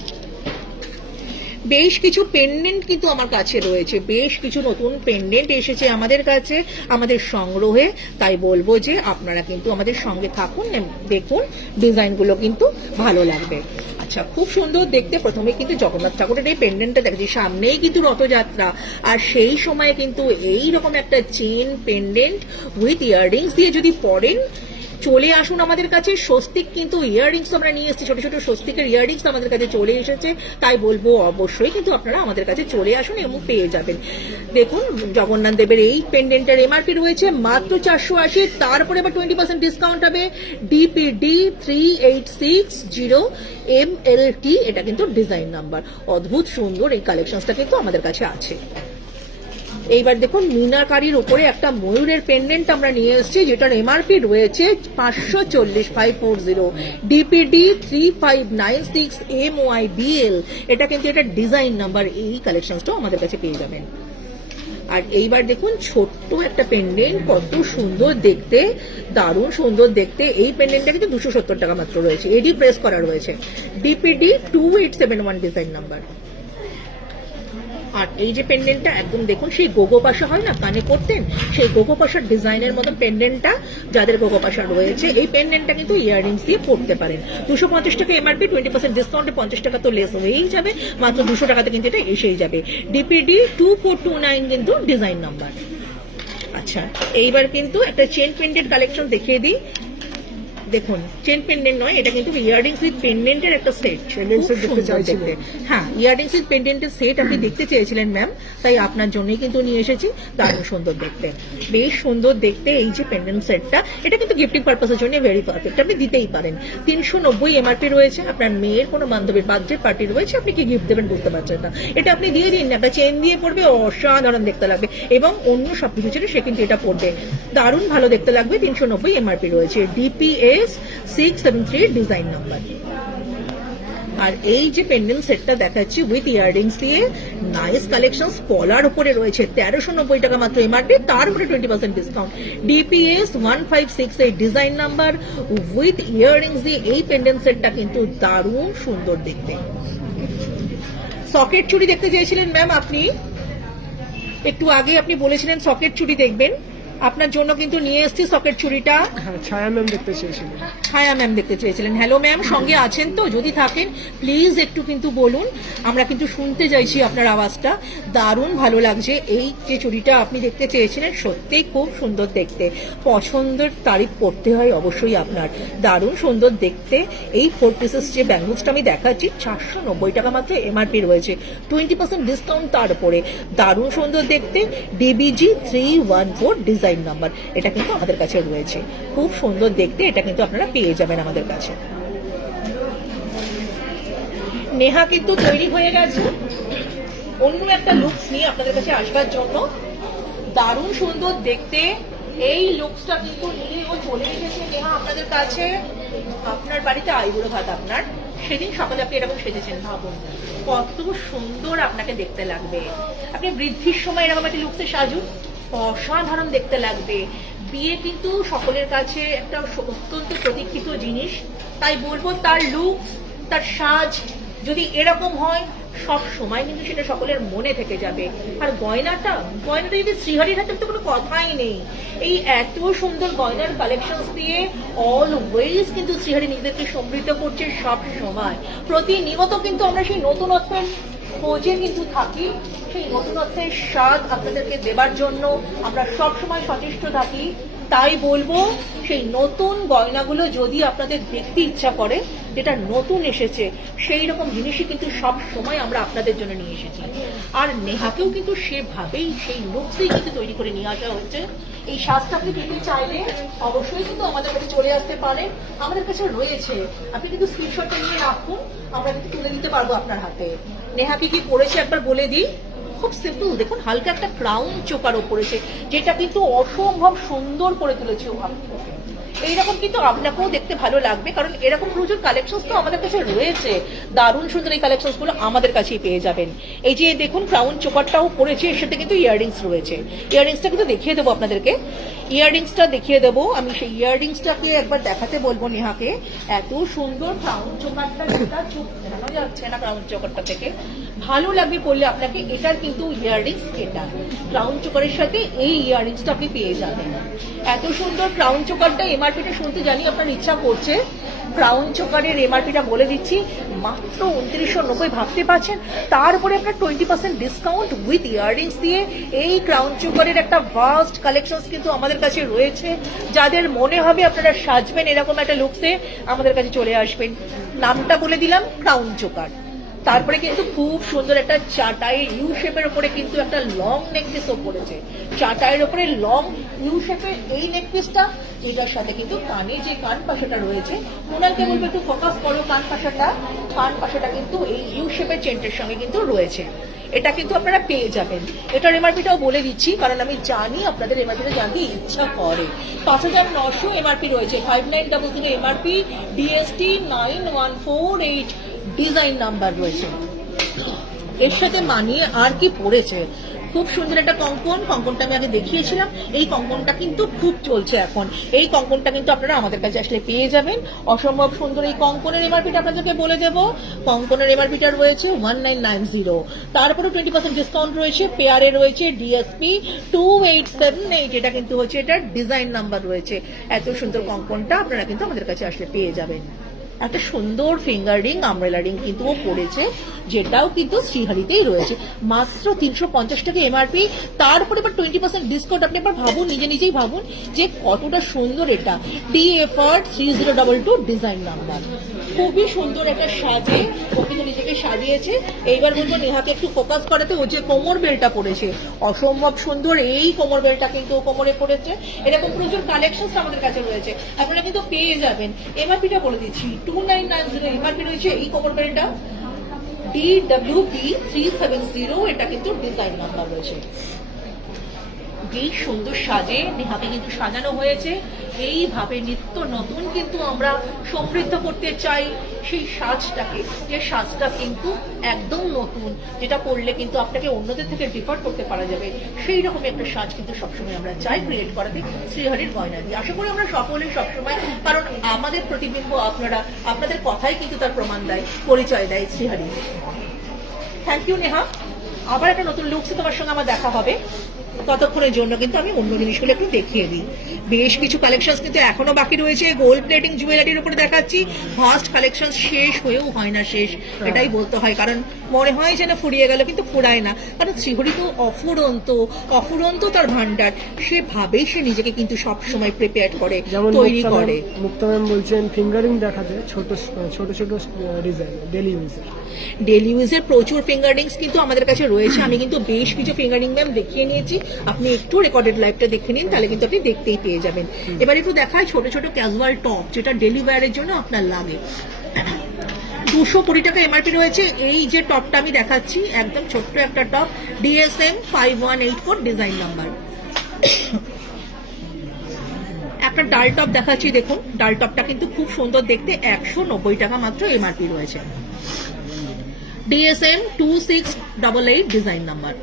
বেশ কিছু পেন্ডেন্ট কিন্তু আমার কাছে রয়েছে, বেশ কিছু নতুন পেন্ডেন্ট এসেছে আমাদের কাছে, আমাদের সংগ্রহে। তাই বলবো যে আপনারা কিন্তু আমাদের সঙ্গে থাকুন, দেখুন ডিজাইনগুলো কিন্তু ভালো লাগবে। আচ্ছা, খুব সুন্দর দেখতে। প্রথমে কিন্তু জগন্নাথ ঠাকুরের এই পেন্ডেন্টটা দেখেছি, সামনেই কিন্তু রথযাত্রা, আর সেই সময় কিন্তু এই রকম একটা চেন পেন্ডেন্ট উইথ ইয়াররিংস দিয়ে যদি পরেন, চলে আসুন আমাদের কাছে। স্বস্তিক কিন্তু ইয়াররিংস আমরা নিয়ে এসেছি, ছোট ছোট স্বস্তিকের ইয়াররিংস আমাদের কাছে চলে এসেছে। তাই বলবো অবশ্যই কিন্তু আপনারা আমাদের কাছে চলে আসুন এবং পেয়ে যাবেন। দেখুন জগন্নাথ দেবের এই পেন্ডেন্টের এমআরপি রয়েছে মাত্র 480, তারপরে এবার 20% ডিসকাউন্ট হবে। DPD 3860 MLT এটা কিন্তু ডিজাইন নাম্বার। অদ্ভুত সুন্দর এই কালেকশনটা কিন্তু আমাদের কাছে আছে। এইবার দেখুন মিনাকারির উপরে একটা ময়ূরের পেন্ডেন্ট আমরা নিয়ে এসেছি, যেটার এমআরপি রয়েছে 540 540। DPD 3596 MYBL এটা কিন্তু এটা ডিজাইন নাম্বার। এই কালেকশনটাও আমাদের কাছে পেয়ে যাবেন। আর এইবার দেখুন ছোট্ট একটা পেন্ডেন্ট, কত সুন্দর দেখতে, দারুণ সুন্দর দেখতে। এই পেন্ডেন্টটা কিন্তু 270 টাকা মাত্র রয়েছে, এডি প্রেস করা রয়েছে। DPD 2871 design number. আর এই যে পেন্ডেন্টটা একদম দেখুন সেই গোগো পাশা হয় না কানে করতেন, সেই গোগো পাশার ডিজাইনের মতন পেন্ডেন্টটা, যাদের গোগো পাশা রয়েছে এই পেন্ডেন্টটা কিন্তু ইয়াররিংস দিয়ে পড়তে পারেন। 250 টাকা এমআরপি, 20% ডিসকাউন্টে 50 টাকা তো লেস হয়েই যাবে, মাত্র 200 টাকাতে কিন্তু এটা এসেই যাবে। DPD 2429 কিন্তু ডিজাইন নাম্বার। আচ্ছা, এইবার কিন্তু একটা চেন পেন্ডেন্ট কালেকশন দেখিয়ে দিই। দেখুন চেন পেন্ডেন্ট নয়, এটা কিন্তু ইয়াররিংস উইথ পেন্ডেন্টের একটা সেট। Pendant set দেখতে চাইছিলেন। হ্যাঁ, ইয়াররিংস উইথ পেন্ডেন্টের সেট আপনি দেখতে চেয়েছিলেন ম্যাম, তাই আপনার জন্যই কিন্তু নিয়ে এসেছি। দারুণ সুন্দর দেখতে, বেশ সুন্দর দেখতে এই যে পেন্ডেন্ট সেটটা, এটা কিন্তু গিফটিং পারপাসের জন্য ভেরি পারফেক্ট, আপনি দিতেই পারেন। 390 এমআরপি রয়েছে। আপনার মেয়ের কোনো বান্ধবীর বার্থডে পার্টি রয়েছে, আপনি কি গিফট দেবেন বুঝতে পারছেন না, এটা আপনি দিয়ে দিন, একটা চেন দিয়ে পড়বে, অসাধারণ দেখতে লাগবে, এবং অন্য সবকিছু ছেড়ে সে কিন্তু এটা পড়বে, দারুণ ভালো দেখতে লাগবে। 390 এমআরপি রয়েছে, DPS 673 ডিজাইন নাম্বার। আর এই যে পেন্ডেন্ট সেটটা দেখাচ্ছি উইথ ইয়াররিংস দিয়ে, নাইস কালেকশন, পলার উপরে রয়েছে 1390 টাকা মাত্র এমআরপি, তার উপরে 20% discount. DPS 1568 design number with earrings দিয়ে এই পেন্ডেন্ট সেটটা কিন্তু দারুণ সুন্দর দেখতে। সকেট চুড়ি দেখতে চেয়েছিলেন ম্যাম আপনি, একটু আগে আপনি বলেছিলেন সকেট চুড়ি দেখবেন, আপনার জন্য কিন্তু নিয়ে এসেছি সকেট চুড়িটা। হ্যাঁ, ছায়া ম্যাম দেখতে চেয়েছিলেন। ছায়া ম্যাম দেখতে চেয়েছিলেন। হ্যালো ম্যাম, সঙ্গে আছেন তো? যদি থাকেন প্লিজ একটু কিন্তু বলুন, আমরা কিন্তু শুনতে চাইছি আপনার আওয়াজটা। দারুণ ভালো লাগছে, এই যে চুড়িটা আপনি দেখতে চেয়েছিলেন সত্যিই খুব সুন্দর দেখতে, পছন্দের তারিফ করতে হয় অবশ্যই আপনার, দারুণ সুন্দর দেখতে। এই 4 পিসেস যে ব্যাঙ্গলসটা আমি দেখাচ্ছি 490 টাকা মাত্র এমআরপি রয়েছে, 20% ডিসকাউন্ট তার উপরে, দারুণ সুন্দর দেখতে। DBG 314 ডিজাইন নাম্বার, এটা কিন্তু আমাদের কাছে রয়েছে, খুব সুন্দর দেখতে, এটা কিন্তু আপনারা পেয়ে যাবেন আমাদের কাছে। নেহা কিন্তু তৈরি হয়ে গেছে অন্য একটা লুকস নিয়ে আপনাদের কাছে আসবার জন্য, দারুণ সুন্দর দেখতে এই লুকসটা কিন্তু নিয়ে ও চলে এসেছে নেহা আপনাদের কাছে। আপনার বাড়িতে আইবুড়ো ভাত, আপনার সেদিন সকালে আপনি এরকম সেজেছেন, ভাবুন কত সুন্দর আপনাকে দেখতে লাগবে। আপনি বৃদ্ধির সময় এরকম একটা লুকসে সাজুন, অসাধারণ দেখতে লাগবে। বিয়ে কিন্তু সকলের কাছে একটা অত্যন্ত প্রতীক্ষিত জিনিস, তাই বলবো তার লুকস, তার সাজ যদি এরকম হয় সব সময় কিন্তু সেটা সকলের মনে থেকে যাবে। আর গয়নাটা যদি শ্রীহরির হাতে তো কোনো কথাই নেই, এই এত সুন্দর গয়নার কালেকশন দিয়ে অলওয়েজ কিন্তু শ্রীহরি নিজেদেরকে সমৃদ্ধ করছে সব সময়। প্রতিনিয়ত কিন্তু আমরা সেই নতুনত্বের খোঁজে কিন্তু থাকি, সেই নতুনত্বের স্বাদ আপনাদেরকে দেবার জন্য আমরা সব সময় সচেষ্ট থাকি। তাই বলবো সেই নতুন গয়নাগুলো যদি আপনাদের দেখতে ইচ্ছা করে, যেটা নতুন এসেছে সেই রকম জিনিসই কিন্তু সব সময় আমরা আপনাদের জন্য নিয়ে এসেছি। আর নেহাকেও কিন্তু সেভাবেই সেই লুকসেই কিন্তু তৈরি করে নিয়ে আসা হচ্ছে। এই সাজটা আপনি পেতে চাইলে অবশ্যই কিন্তু আমাদের কাছে চলে আসতে পারেন, আমাদের কাছে রয়েছে, আপনি কিন্তু স্ক্রিনশটটা নিয়ে রাখুন, আমরা কিন্তু তুলে দিতে পারবো আপনার হাতে। নেহাকে কি পড়েছে একবার বলে দিই, খুব সিম্পল, দেখুন হালকা একটা ক্রাউন চোকারও পড়েছে, যেটা কিন্তু অসম্ভব সুন্দর করে তুলেছে ও আপনাকে। এইরকম কিন্তু আপনাকেও দেখতে ভালো লাগবে, কারণ এরকম প্রচুর কালেকশন তো আমাদের কাছে রয়েছে, দারুণ সুন্দর এই কালেকশন গুলো আমাদের কাছেই পেয়ে যাবেন। এই যে দেখুন ক্রাউন চোকারটাও পড়েছে, এর সাথে কিন্তু ইয়াররিংস রয়েছে। ইয়াররিংসটা কিন্তু দেখিয়ে দেবো আপনাদেরকে, ইয়াররিংসটা দেখিয়ে দেবো আমি, সেই ইয়াররিংসটাকে একবার দেখাতে বলবো নেহাকে। এত সুন্দর ক্রাউন চোকারটা, যেটা চোখ দেখানো যাচ্ছে না ক্রাউন চোকারটা থেকে, ভালো লাগবে পড়লে আপনাকে। এটার কিন্তু ইয়াররিংস, এটা ক্রাউন চোকারের সাথে এই ইয়াররিংসটা আপনি পেয়ে যাবেন। এত সুন্দর ক্রাউন চোকারটা, এমআরপিটা শুনতে জানি আপনার ইচ্ছা করছে, ক্রাউন চোকারের এমআরপিটা বলে দিচ্ছি, মাত্র 2990, ভাবতে পারছেন? তারপরে আপনার 20% ডিসকাউন্ট উইথ ইয়াররিংস দিয়ে এই ক্রাউন চোকারের একটা ভাস্ট কালেকশন কিন্তু আমাদের কাছে রয়েছে। যাদের মনে হবে আপনারা সাজবেন এরকম একটা লুকসে, আমাদের কাছে চলে আসবেন। নামটা বলে দিলাম, ক্রাউন চোকার। তারপরে কিন্তু খুব সুন্দর একটা চাটাই ইউ শেপের উপরে কিন্তু একটা লং নেক পিসও পড়েছে, চাটাইয়ের উপরে লং ইউ শেপের এই নেক পিসটা, এটার সাথে কিন্তু কানে যে কান পাশাটা রয়েছে, ওনাকে বলবো একটু ফোকাস করো কান পাশাটা কিন্তু এই ইউ শেপের চেনটার সঙ্গে কিন্তু রয়েছে। এটা কিন্তু আপনারা পেয়ে যাবেন। এটার এমআরপিটাও বলে দিচ্ছি, কারণ আমি জানি আপনাদের এমআরপিটা জানতে ইচ্ছা করে। 5900 এমআরপি রয়েছে, 5900 এমআরপি, DST 9148 ডিজাইন নাম্বার রয়েছে। এর সাথে মানিয়ে আর কি পড়েছে, খুব সুন্দর একটা কঙ্কনটা আমি আগে দেখিয়েছিলাম, এই কঙ্কনটা কিন্তু খুব চলছে এখন, এই কঙ্কনটা কিন্তু আপনারা আমাদের কাছে আসলে পেয়ে যাবেন। অসম্ভব সুন্দর এই কঙ্কনের এমআরপিটা আপনাদেরকে বলে দেব, কঙ্কনের এমআরপিটা রয়েছে 1990, তারপরে 20% ডিসকাউন্ট রয়েছে, পেয়ারে রয়েছে DSP 2878, এটা কিন্তু হচ্ছে এটার ডিজাইন নাম্বার রয়েছে। এত সুন্দর কঙ্কনটা আপনারা কিন্তু আমাদের কাছে আসলে পেয়ে যাবেন। একটা সুন্দর ফিঙ্গার রিং আমব্রেলা রিং কিন্তু ও পড়েছে, যেটাও কিন্তু শ্রীহরিতেই রয়েছে। মাত্র 350 টাকা এমআরপি, তার উপরে এবার 20% ডিসকাউন্ট। আপনি এবার ভাবুন, নিজেই ভাবুন যে কতটা সুন্দর এটা। DFR 3022 ডিজাইন নাম্বার, খুবই সুন্দর একটা সাজে ও কিন্তু নিজেকে সাজিয়েছে। এইবার বলবো নেহাকে একটু ফোকাস করাতে, ও যে কোমর বেলটা পড়েছে অসম্ভব সুন্দর, এই কোমর বেলটা কিন্তু ও কোমরে পড়েছে। এরকম প্রচুর কালেকশন আমাদের কাছে রয়েছে, আপনারা কিন্তু পেয়ে যাবেন। এমআরপিটা বলে দিচ্ছি 2990 এমআরপি রয়েছে এই কোমর বেলটা। DWB 370 এটা কিন্তু ডিজাইন নাম্বার রয়েছে। বেশ সুন্দর সাজে নেহাকে কিন্তু সাজানো হয়েছে। এইভাবে নিত্য নতুন কিন্তু আমরা সমৃদ্ধ করতে চাই সেই সাজটাকে, যে সাজটা কিন্তু একদম নতুন, যেটা করলে কিন্তু আপনাকে অন্যদের থেকে ডিফার করতে পারা যাবে, সেই রকম একটা সাজ কিন্তু সবসময় আমরা চাই ক্রিয়েট করাতে শ্রীহরির গয়না দিয়ে। আশা করি আমরা সফলই সবসময়, কারণ আমাদের প্রতিবিম্ব আপনারা, আপনাদের কথাই কিন্তু তার প্রমাণ দেয়, পরিচয় দেয় শ্রীহরি। থ্যাংক ইউ নেহা, আবার একটা নতুন লুকসে তোমার সঙ্গে আমার দেখা হবে। ততক্ষণের জন্য কিন্তু আমি অন্য জিনিসগুলো একটু দেখিয়ে দিই। বেশ কিছু কালেকশন কিন্তু এখনো বাকি রয়েছে। গোল্ড প্লেটিং জুয়েলারির উপরে দেখাচ্ছি। ফার্স্ট কালেকশন শেষ হয়েও হয় না শেষ, এটাই বলতে হয়, কারণ মনে হয় যেন ফুরিয়ে গেল, কিন্তু ফুরায় না, কারণ শ্রীহরি তো অফুরন্ত তার ভান্ডার। সেভাবেই সে নিজেকে কিন্তু সবসময় প্রিপেয়ার করে, তৈরি করে। মুক্তা ম্যাম বলছেন ফিঙ্গারিং দেখাতে, ছোট ছোট ডিজাইন ডেলি ইউজের প্রচুর ফিঙ্গারিংস কিন্তু আমাদের কাছে রয়েছে। আমি কিন্তু বেশ কিছু ফিঙ্গারিং ম্যাম দেখিয়ে নিয়েছি, আপনি একটু রেকর্ডেড লাইভটা দেখে নিন, তাহলে কিন্তু আপনি দেখতেই পেয়ে যাবেন। এবার একটু দেখায় ছোট ছোট ক্যাজুয়াল টপ, যেটা ডেলি ওয়্যারের জন্য আপনার লাগে। 220 টাকা এমআরপি রয়েছে। এই যে টপটা আমি দেখাচ্ছি একদম ছোট্ট একটা টপ, DSM 5184 ডিজাইন নাম্বার। একটা ডাল টপ দেখাচ্ছি, দেখুন ডাল টপটা কিন্তু খুব সুন্দর দেখতে, 190 টাকা মাত্র এমআরপি রয়েছে। DSM 2688 design number.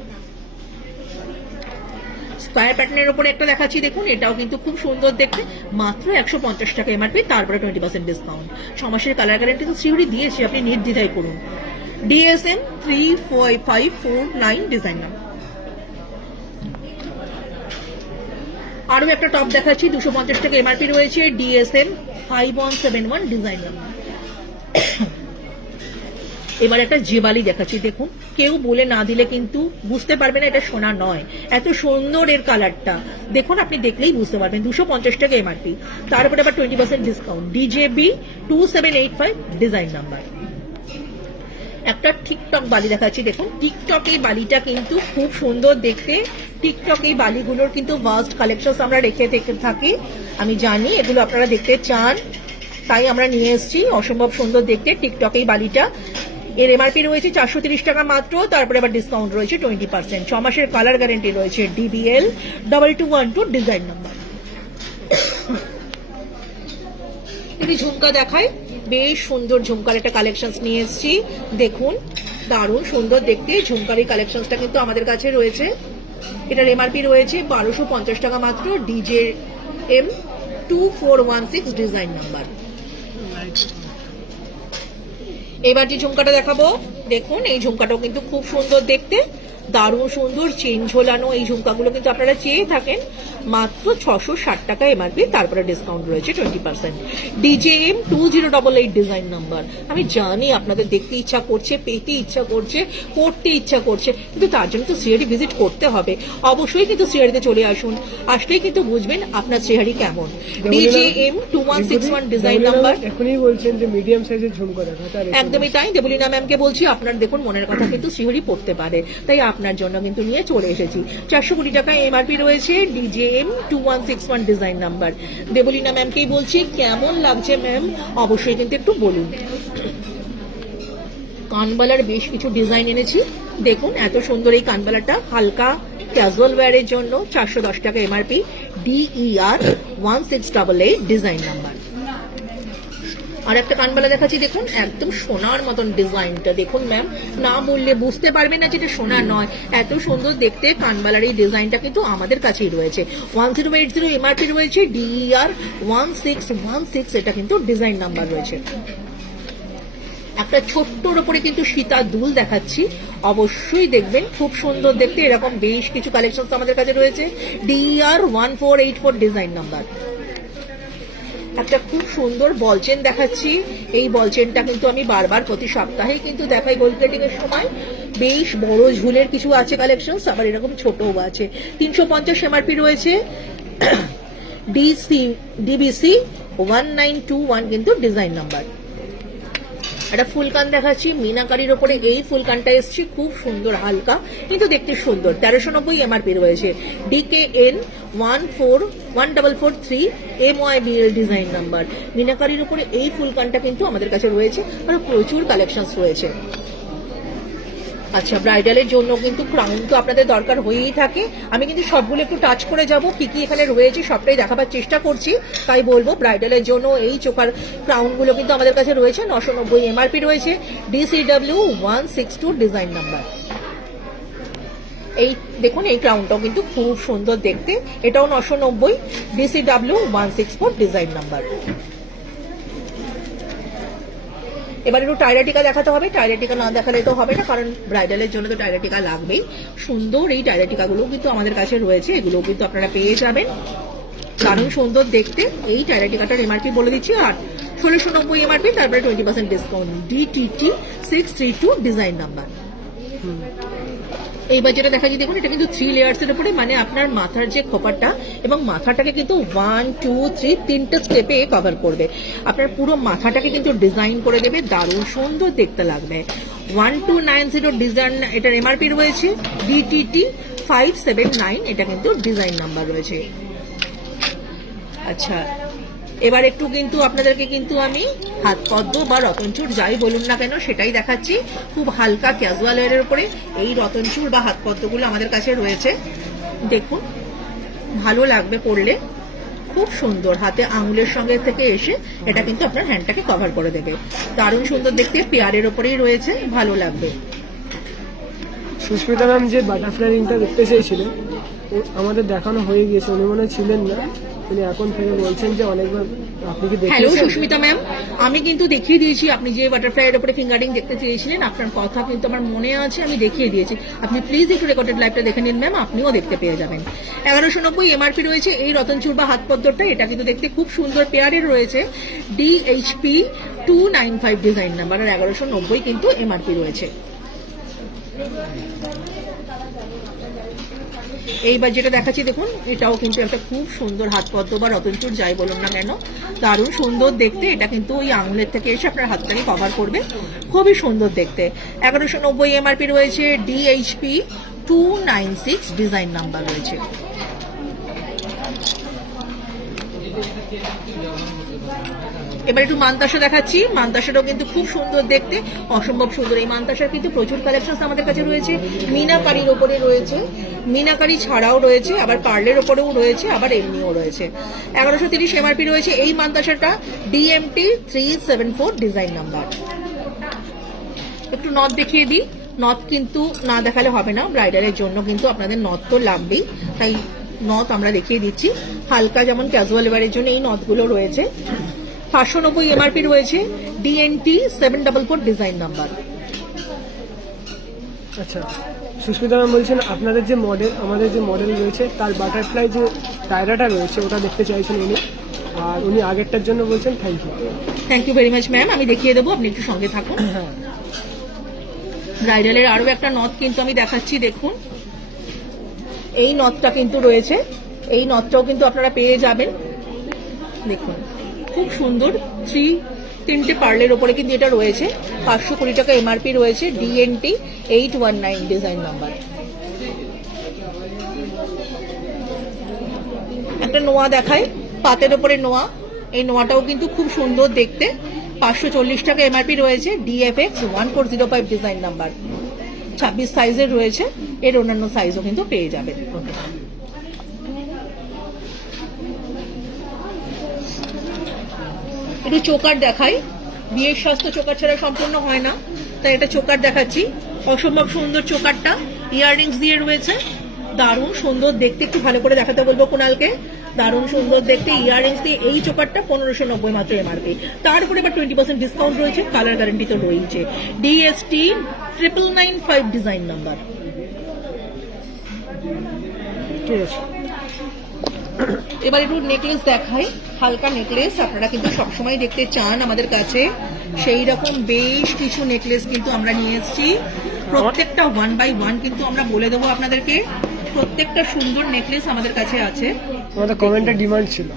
স্কয়ার প্যাটার্নের উপরে একটা দেখাচ্ছি, দেখুন এটাও কিন্তু খুব সুন্দর দেখতে, মাত্র 150 টাকা এমআরপি, তারপরে 20% ডিসকাউন্ট। 6 মাসের কালার গ্যারান্টি তো সিউরি দিয়েছি, আপনি নির্দ্বিধায় করুন। DSM 35549 design number. আরো একটা টপ দেখাচ্ছি, 250 টাকা এমআরপি রয়েছে, DSM 5171 ডিজাইন নাম্বার। এবার একটা জেবালি দেখাচ্ছি, দেখুন কেউ বলে না দিলে কিন্তু বুঝতে পারবে না এটা সোনা নয়, এত সুন্দর এর কালারটা। দেখুন আপনি দেখলেই বুঝতে পারবেন। 250 টাকা এমআরপি, তারপরে আবার 20% ডিসকাউন্ট। DJB 2785 design number. একটা টিকটক বালি দেখাচ্ছি, দেখুন টিকটক এই বালিটা কিন্তু খুব সুন্দর দেখতে। টিকটক এই বালিগুলোর কিন্তু ভাস্ট কালেকশন আমরা রেখে থাকি, আমি জানি এগুলো আপনারা দেখতে চান, তাই আমরা নিয়ে এসেছি। অসম্ভব সুন্দর দেখতে টিকটক এই বালিটা। এর এমআরপি রয়েছে 430 টাকা মাত্র, তারপরে আবার ডিসকাউন্ট রয়েছে 20%। 6 মাসের কালার গ্যারান্টি রয়েছে। DBL 2212 design number. এটি ঝুমকা দেখায়, বেশ সুন্দর ঝুমকার একটা কালেকশন নিয়ে এসেছি, দেখুন দারুণ সুন্দর দেখতে। ঝুমকার এই কালেকশনটা কিন্তু আমাদের কাছে রয়েছে। এটার এমআরপি রয়েছে 1250 টাকা মাত্র। DJM 2416 design number. এবার যে ঝুমকাটা দেখাবো, দেখুন এই ঝুমকাটাও কিন্তু খুব সুন্দর দেখতে, দারুণ সুন্দর চেন ঝোলানো। এই ঝুমকাগুলো কিন্তু আপনারা চেয়ে থাকেন, মাত্র 660 টাকা এমআরপি, তারপরে ডিসকাউন্ট রয়েছে 20%। DJM 2088 design number. আমি জানি আপনাদের দেখতে ইচ্ছা করছে, পেতে ইচ্ছা করছে, পড়তে ইচ্ছা করছে, কিন্তু তার জন্য তো শ্রীহরি ভিজিট করতে হবে। অবশ্যই কিন্তু শ্রীহরিতে চলে আসুন, আসলেই কিন্তু বুঝবেন আপনার শ্রীহরি কেমন। DJM 2161 design number. এখনই বলছেন যে মিডিয়াম সাইজের ঝুমকা দেখাতে, একদমই তাই। দেবলীনা ম্যামকে বলছি, আপনার দেখুন মনের কথা কিন্তু শ্রীহরি পড়তে পারে, তাই আপনার জন্য কিন্তু নিয়ে চলে এসেছি। 420 টাকা এমআরপি রয়েছে। DJM 2161 design number. দেবলীনা ম্যামকেই বলছি, কেমন লাগছে ম্যাম অবশ্যই কিন্তু একটু বলুন। কানবালার বেশ কিছু ডিজাইন এনেছি, দেখুন এত সুন্দর এই কানবালাটা, হালকা ক্যাজুয়াল ওয়্যারের জন্য। 410 টাকা এমআরপি। DER 1688 design number. আর একটা কানবালা দেখাচ্ছি, দেখুন একদম সোনার মতন ডিজাইনটা, দেখুন ম্যাম না বললে বুঝতে পারবেন না যেটা সোনা নয়, এত সুন্দর দেখতে কানবালার এই ডিজাইনটা কিন্তু আমাদের কাছেই রয়েছে। 1080 এমআরপি রয়েছে। DER 1616 এটা কিন্তু ডিজাইন নাম্বার রয়েছে। একটা ছোট্টর উপরে কিন্তু সীতা দুল দেখাচ্ছি, অবশ্যই দেখবেন, খুব সুন্দর দেখতে। এরকম বেশ কিছু কালেকশন আমাদের কাছে রয়েছে। DER 1484 design number. একটা খুব সুন্দর বল চেন দেখাচ্ছি। এই বল চেনটা কিন্তু আমি বারবার প্রতি সপ্তাহে কিন্তু দেখাই গোল্ড প্লেটিং এর সময়। বেশ বড় ঝুলের কিছু আছে কালেকশন, আবার এরকম ছোটও আছে। 350 এমআরপি রয়েছে। ডিবিসি 1921 কিন্তু ডিজাইন নাম্বার। একটা ফুলকান দেখাচ্ছি, মিনাকারির ওপরে এই ফুলকানটা এসছে, খুব সুন্দর হালকা কিন্তু দেখতে সুন্দর। 1390 এমআরপি রয়েছে। DKN 14443 MYBL design number. মিনাকারির ওপরে এই ফুলকানটা কিন্তু আমাদের কাছে রয়েছে, আর প্রচুর কালেকশনস রয়েছে। আচ্ছা, ব্রাইডালের জন্য কিন্তু ক্রাউন তো আপনাদের দরকার হয়েই থাকে। আমি কিন্তু সবগুলো একটু টাচ করে যাব, কি কি এখানে রয়েছে সবটাই দেখাবার চেষ্টা করছি। তাই বলবো ব্রাইডালের জন্য এই চোকার ক্রাউনগুলো কিন্তু আমাদের কাছে রয়েছে। 990 এমআরপি রয়েছে। DCW 162 design number. এই দেখুন, এই ক্রাউনটাও কিন্তু খুব সুন্দর দেখতে, এটাও 990। DCW 164 design number. এবার একটু টাইরাটিকা দেখাতে হবে। টাইরাটিকা না দেখালে তো হবে না, কারণ ব্রাইডালের জন্য তো টাইরাটিকা লাগবেই। সুন্দর এই টাইরাটিকাগুলো কিন্তু আমাদের কাছে রয়েছে, এগুলো কিন্তু আপনারা পেয়ে যাবেন। দারুণ সুন্দর দেখতে। এই টাইরাটিকাটার এমআরপি বলে দিচ্ছি, আর 1690 এমআরপি, তারপরে 20% ডিসকাউন্ট। DTT 632 design number. এইবার যেটা দেখা যায় দেখুন, এটা কিন্তু 3 লেয়ার্স এর উপরে, মানে আপনার মাথার যে খোপাটা এবং মাথাটাকে কিন্তু 1 2 3 তিনটে স্টেপে কভার করবে। আপনার পুরো মাথাটাকে কিন্তু ডিজাইন করে দেবে, দারুণ সুন্দর দেখতে লাগবে। 1290 ডিজাইন, এটার এমআরপি রয়েছে। DTT 579 এটা কিন্তু ডিজাইন নাম্বার রয়েছে। আচ্ছা, এবার একটু কিন্তু আপনাদেরকে কিন্তু আমি হাত পদ্ম বা রতনচূড় যাই বলুন না কেন সেটাই দেখাচ্ছি। খুব হালকা ক্যাজুয়াল ওয়ারের উপরে এই রতনচূড় বা হাত পদ্মগুলো আমাদের কাছে রয়েছে। দেখুন, ভালো লাগবে পরলে, খুব সুন্দর। হাতে আঙুলের সঙ্গে থেকে এসে এটা কিন্তু আপনার হ্যান্ডটাকে কভার করে দেবে। দারুণ সুন্দর দেখতে, পেয়ারের ওপরেই রয়েছে, ভালো লাগবে। সুস্মিতা ম্যাম যে বাটারফ্লাই রিংটা দেখতে চেয়েছিলেন, আমাদের দেখানো হয়ে গিয়েছে। উনি মনে হয় ছিলেন না, তিনি এখন থেকে বলছেন যে অনেকবার আপনি কি দেখেছেন। হ্যালো সুস্মিতা ম্যাম, আমি কিন্তু দেখিয়ে দিয়েছি। আপনি যে বাটারফ্লাইয়ের উপরে ফিঙ্গারিং দেখতে চেয়েছিলেন, আপনার কথা কিন্তু আমার মনে আছে, আমি দেখিয়ে দিয়েছি। আপনি প্লিজ একটু রেকর্ডেড লাইভটা দেখে নিন ম্যাম, আপনিও দেখতে পেয়ে যাবেন। 1190 এমআরপি রয়েছে এই রতনচূড় বা হাত পদ্মটা, এটা কিন্তু দেখতে খুব সুন্দর পেয়ারের রয়েছে। DHP 295 ডিজাইন নাম্বার, আর 1190 কিন্তু এমআরপি রয়েছে। এইবার যেটা দেখাচ্ছি দেখুন, এটাও কিন্তু একটা খুব সুন্দর হাত পদ্ম বা রতনচূড় যাই বলুন না কেন, দারুণ সুন্দর দেখতে। এটা কিন্তু ওই আঙুলের থেকে এসে আপনার হাতটাকে কভার করবে, খুবই সুন্দর দেখতে। 1190 এমআরপি রয়েছে। DHP 296 ডিজাইন নাম্বার রয়েছে। এবার একটু মানতাসা দেখাচ্ছি। মানতাসাটাও কিন্তু খুব সুন্দর দেখতে, অসম্ভব সুন্দর। এই মানতাসার কিন্তু প্রচুর কালেকশন আমাদের কাছে রয়েছে। মিনাকারির ওপরে রয়েছে, মিনাকারি ছাড়াও রয়েছে, আবার পার্লের ওপরেও রয়েছে, আবার এমনিও রয়েছে। 1130 এমআরপি রয়েছে এই মানতাসাটা। DMT 374 design number. একটু নথ দেখিয়ে দিই। নথ কিন্তু না দেখালে হবে না, ব্রাইডালের জন্য কিন্তু আপনাদের নথ তো লাগবেই, তাই নথ আমরা দেখিয়ে দিচ্ছি। হালকা যেমন ক্যাজুয়াল ওয়ারের জন্য এই নথগুলো রয়েছে। 590 এমআরপি রয়েছে। DNT 744 design number. আচ্ছা, সুস্মিতা ম্যাম বলছেন আপনাদের যে মডেল, আমাদের যে মডেল রয়েছে তার বাটারফ্লাই যে টায়রাটা রয়েছে ওটা দেখতে চাইছেন উনি, আর উনি আগেরটার জন্য বলছেন thank you. Thank you very much ma'am, আমি দেখিয়ে দেবো, আপনি একটু সঙ্গে থাকুন। হ্যাঁ, ব্রাইডালের আরো একটা নথ কিন্তু আমি দেখাচ্ছি। দেখুন, এই নথটা কিন্তু রয়েছে, এই নথটাও কিন্তু আপনারা পেয়ে যাবেন। দেখুন, খুব সুন্দর তিনটে পার্লের ওপরে কিন্তু এটা রয়েছে। 520 টাকা এমআরপি রয়েছে। DNT 819 design number. একটা নোয়া দেখাই, পাতের ওপরে নোয়া। এই নোয়াটাও কিন্তু খুব সুন্দর দেখতে। 540 টাকা এমআরপি রয়েছে। DFX 1405 design number. 26 সাইজের রয়েছে, এর অন্যান্য সাইজও কিন্তু পেয়ে যাবেন। একটু চোকার দেখাই। বিয়ের স্বাস্থ্য চোকার ছাড়া সম্পূর্ণ হয় না, তাই এটা চোকার দেখাচ্ছি। অসম্ভব সুন্দর চোকারটা, ইয়াররিংস দিয়ে রয়েছে, দারুণ সুন্দর দেখতে। একটু ভালো করে দেখাতে বলবো কুণালকে, দারুণ সুন্দর দেখতে ইয়াররিংস দিয়ে এই চোকারটা। 1590 মাত্র এমআরপি, তার উপরে এবার 20% ডিসকাউন্ট রয়েছে, কালার গ্যারান্টি তো রয়েছে। DST 9995 design number. ঠিক আছে। এবার একটু নেকলেস দেখাই, হালকা নেকলেস আপনারা কিন্তু সবসময় দেখতে চান আমাদের কাছে। সেই রকম বেশ কিছু নেকলেস কিন্তু আমরা নিয়ে এসেছি, প্রত্যেকটা 1 বাই 1 কিন্তু আমরা বলে দেবো আপনাদেরকে। প্রত্যেকটা সুন্দর নেকলেস আমাদের কাছে আছে। আমাদের কমেন্টের ডিমান্ড ছিল।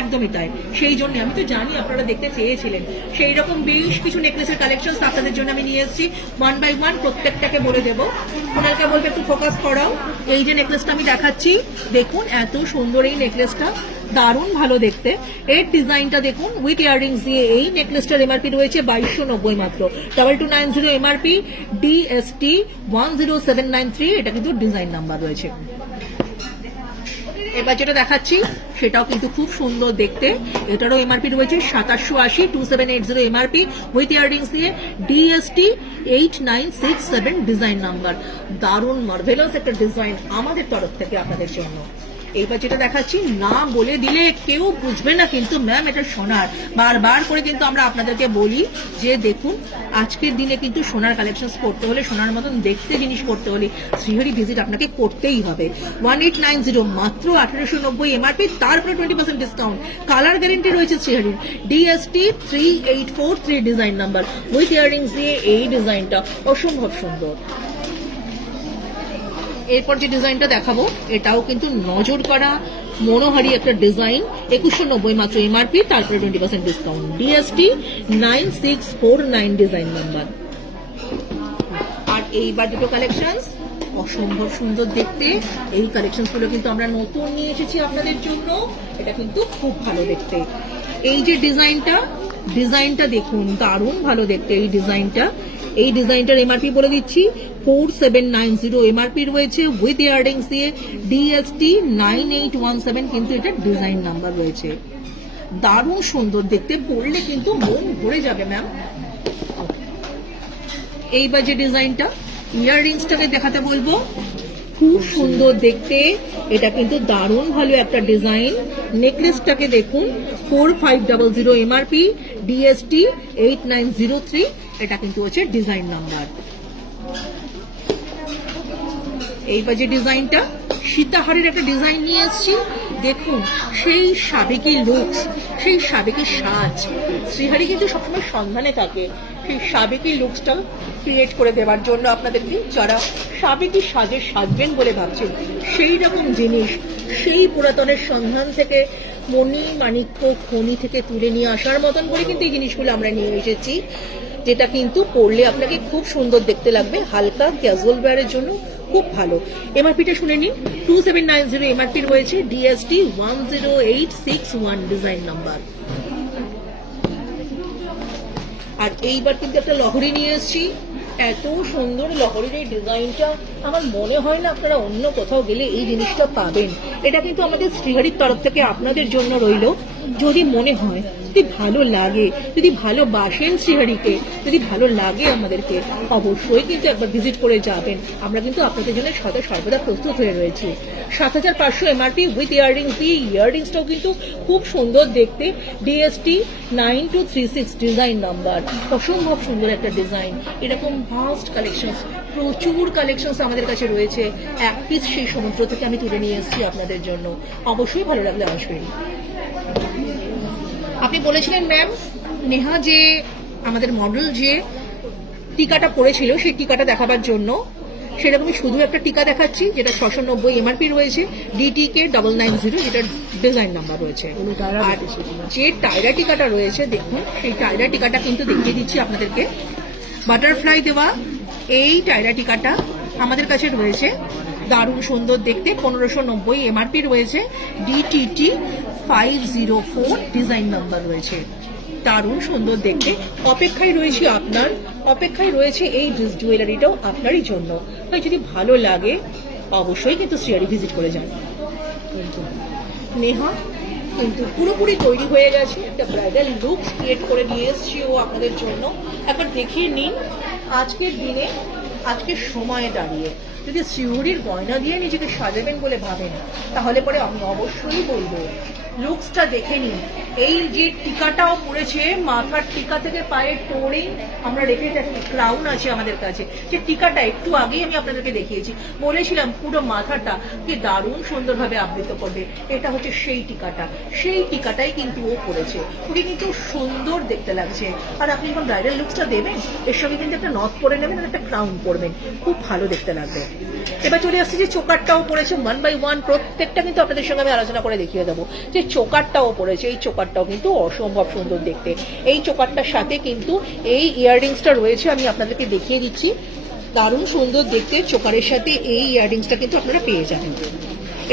একদমই তাই, সেই জন্য আমি তো জানি আপনারা দেখতে চেয়েছিলেন। সেই রকম বেশ কিছু নেকলেসের কালেকশন আপনাদের জন্য আমি নিয়ে এসেছি 1 বাই 1, প্রত্যেকটাকে বলে দেবো। কোনালকে বলবে একটু ফোকাস করাও। এই যে নেকলেসটা আমি দেখাচ্ছি, দেখুন এত সুন্দর এই নেকলেসটা, দারুণ ভালো দেখতে। এর ডিজাইনটা দেখুন উইথ ইয়াররিংস দিয়ে। এই নেকলেসটার এমআরপি রয়েছে 2290 মাত্র, 2290 এমআরপি, ডিএসটি 10793, এটা কিন্তু ডিজাইন নাম্বার রয়েছে। এবার যেটা দেখাচ্ছি সেটাও কিন্তু খুব সুন্দর দেখতে, এটারও এমআরপি রয়েছে 2780, 2780 এমআরপি উইথ ইয়াররিংস দিয়ে, ডিএসটি 8967 ডিজাইন নাম্বার। দারুণ মার্ভেলাস একটা ডিজাইন আমাদের তরফ থেকে আপনাদের জন্য। এইবার যেটা দেখাচ্ছি না বলে দিলে কেউ বুঝবে না কিন্তু ম্যাম এটা সোনার। বারবার করে কিন্তু আমরা আপনাদেরকে বলি যে দেখুন আজকের দিনে কিন্তু সোনার কালেকশন করতে হলে, সোনার মতন দেখতে জিনিস করতে হলে শ্রীহরি ভিজিট আপনাকে করতেই হবে। 1890 মাত্র 1890 এমআরপি, তারপরে 20% ডিসকাউন্ট। কালার গ্যারেন্টি রয়েছে শ্রীহরির। DST 3843 design number with earrings দিয়ে। এই ডিজাইনটা অসম্ভব সুন্দর। এরপর যে ডিজাইনটা দেখাবো এটাও কিন্তু নজর করা মনোহারি একটা ডিজাইন, 2190 মাত্র এমআরপি, তারপরে 20% ডিসকাউন্ট। DST 9649 design number. আর এইবার দুটো কালেকশন অসম্ভব সুন্দর দেখতে। এই কালেকশনগুলো কিন্তু আমরা নতুন নিয়ে এসেছি আপনাদের জন্য, এটা কিন্তু খুব ভালো দেখতে। এই যে ডিজাইনটা দেখুন, দারুণ ভালো দেখতে এই ডিজাইনটা। এই ডিজাইনটার এমআরপি বলে দিচ্ছি 4790 এমআরপি রয়েছে উইথ ইয়াররিংস দিয়ে। ডিএসটি 9817 কিন্তু এটা ডিজাইন নাম্বার রয়েছে। দারুণ সুন্দর দেখতে, পরলে কিন্তু মন ভরে যাবে ম্যাম। এইবার যে ডিজাইনটা, ইয়াররিংসটাকে দেখাতে বলবো, খুব সুন্দর দেখতে, এটা কিন্তু দারুণ ভালো একটা ডিজাইন। নেকলেসটাকে দেখুন 4500 এমআরপি, ডিএসটি 8903, এটা কিন্তু হচ্ছে ডিজাইন নাম্বার। এইবার যে ডিজাইনটা, সীতাহারের একটা ডিজাইন নিয়ে এসেছি, দেখুন সেই সাবেকি লুকস, সেই সাবেকি সাজ। শ্রীহরি কিন্তু সবসময় সন্ধানে থাকে সেই সাবেকি লুকসটা ক্রিয়েট করে দেওয়ার জন্য আপনাদেরকে, যারা সাবেকি সাজে সাজবেন বলে ভাবছেন সেই রকম জিনিস, সেই পুরাতনের সন্ধান থেকে মণি মাণিক্য খনি থেকে তুলে নিয়ে আসার মতন করে কিন্তু এই জিনিসগুলো আমরা নিয়ে এসেছি, যেটা কিন্তু পরলে আপনাকে খুব সুন্দর দেখতে লাগবে। হালকা ক্যাজুয়াল ওয়্যারের জন্য খুব ভালো। এমআরপিটা শুনে নিন, 2790 এমআরপি রয়েছে, ডিএসটি 10861 ডিজাইন নাম্বার। আর এইবার কিন্তু একটা লহরি নিয়ে এসেছি, এত সুন্দর লহরির এই ডিজাইনটা আমার মনে হয় না আপনারা অন্য কোথাও গেলে এই জিনিসটা পাবেন। এটা কিন্তু আমাদের শ্রীহরির তরফ থেকে আপনাদের জন্য রইল। যদি মনে হয়, যদি ভালো লাগে, যদি ভালোবাসেন শ্রীহরিকে, যদি ভালো লাগে আমাদেরকে, অবশ্যই কিন্তু একবার ভিজিট করে যাবেন। আমরা কিন্তু আপনাদের জন্য সদা সর্বদা প্রস্তুত হয়ে রয়েছি। 7500 এমআরপি উইথ ইয়াররিংস দিয়ে। ইয়াররিংসটাও কিন্তু খুব সুন্দর দেখতে, ডিএসটি 9236 ডিজাইন নাম্বার। অসম্ভব সুন্দর একটা ডিজাইন। এরকম ভাস্ট কালেকশন, প্রচুর কালেকশন আমাদের কাছে রয়েছে। এক পিস সেই সমুদ্র থেকে আমি তুলে নিয়ে এসেছি আপনাদের জন্য। অবশ্যই ভালো লাগলে আসবেন। আপনি বলেছিলেন ম্যাম নেহা যে আমাদের মডেল যে টিকাটা পড়েছিল সেই টিকাটা দেখাবার জন্য, সেরকমই শুধু একটা টিকা দেখাচ্ছি যেটা 690 এমআরপি রয়েছে, ডিটিকে 990 যেটা ডিজাইন নাম্বার রয়েছে। আর যে টায়রা টিকাটা রয়েছে দেখুন, সেই টায়রা টিকাটা কিন্তু দেখিয়ে দিচ্ছি আপনাদেরকে। বাটারফ্লাই দেওয়া এই টায়রা টিকাটা আমাদের কাছে রয়েছে, দারুণ সুন্দর দেখতে, 1590 এমআরপি রয়েছে, ডিটিটি 504 ডিজাইন নাম্বার রয়েছে। দারুণ সুন্দর দেখতে। অপেক্ষায় রয়েছে আপনার, অপেক্ষায় রয়েছে এই জুয়েলারিটাও আপনারই জন্য। তাই যদি ভালো লাগে অবশ্যই কিন্তু শ্রীহরি ভিজিট করে যান। নেহা কিন্তু পুরোপুরি তৈরি হয়ে গেছে, একটা ব্রাইডাল লুক ক্রিয়েট করে নিয়ে এসেছি ও আপনাদের জন্য। একবার দেখিয়ে নিন আজকের দিনে, আজকের সময়ে দাঁড়িয়ে যদি শ্রীহরির গয়না দিয়ে নিজেকে সাজাবেন বলে ভাবেন, তাহলে পরে আমি অবশ্যই বলবো লুকসটা দেখে নিন। এই যে টিকাটাও পড়েছে, মাথার টিকা থেকে পায়ের টোড়ে আমরা রেখে থাকি, ক্রাউন আছে আমাদের কাছে। যে টিকাটা একটু আগেই আমি আপনাদেরকে দেখিয়েছি, বলেছিলাম পুরো মাথাটা কি দারুণ সুন্দরভাবে আবৃত করবে। এটা হচ্ছে সেই টিকাটা, সেই টিকাটাই কিন্তু ও পড়েছে। ওকে কিন্তু সুন্দর দেখতে লাগছে। আর আপনি যখন ব্রাইডাল লুকসটা দেবেন, এর সঙ্গে কিন্তু একটা নথ পরে নেবেন আর একটা ক্রাউন পরবেন, খুব ভালো দেখতে লাগবে। এবার চলে আসছে যে চোকারটাও পড়েছে 1 by 1, প্রত্যেকটা কিন্তু আপনাদের সঙ্গে আমি আলোচনা করে দেখিয়ে দেবো। যে চোকারটাও পড়েছে, এই চোকারটাও কিন্তু অসম্ভব সুন্দর দেখতে। এই চোকারটার সাথে কিন্তু এই ইয়াররিংসটা রয়েছে, আমি আপনাদেরকে দেখিয়ে দিচ্ছি, দারুণ সুন্দর দেখতে। চোকারের সাথে এই ইয়াররিংসটা কিন্তু আপনারা পেয়ে যাবেন।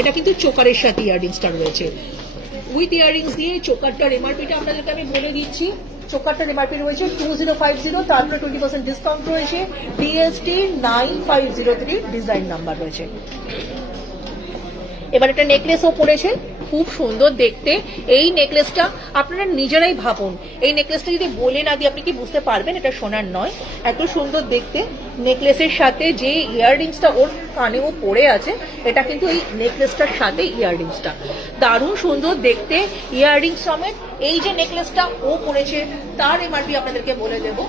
এটা কিন্তু চোকারের সাথে ইয়াররিংসটা রয়েছে, উইথ ইয়াররিংস দিয়ে। চোকারটার এমআরপিটা আপনাদেরকে আমি বলে দিচ্ছি। চোকারটার এমআরপি রয়েছে 2050, তারপরে 20% ডিসকাউন্ট রয়েছে, ডিএসটি 9503 ডিজাইন নাম্বার রয়েছে। এবার একটা নেকলেসও পড়েছে, খুব সুন্দর দেখতে। এই নেকলেসটা আপনারা নিজেরাই ভাবুন, এই নেকলেসটা যদি বলে না দিয়ে আপনি কি বুঝতে পারবেন এটা সোনার নয়? এত সুন্দর দেখতে। নেকলেসের সাথে যে ইয়াররিংসটা ওর কানেও পড়ে আছে, এটা কিন্তু এই নেকলেসটার সাথে ইয়াররিংসটা দারুণ সুন্দর দেখতে। ইয়াররিংস সমেত এই যে নেকলেসটা ও পড়েছে, তার এমআরপি আপনাদেরকে বলে দেবো।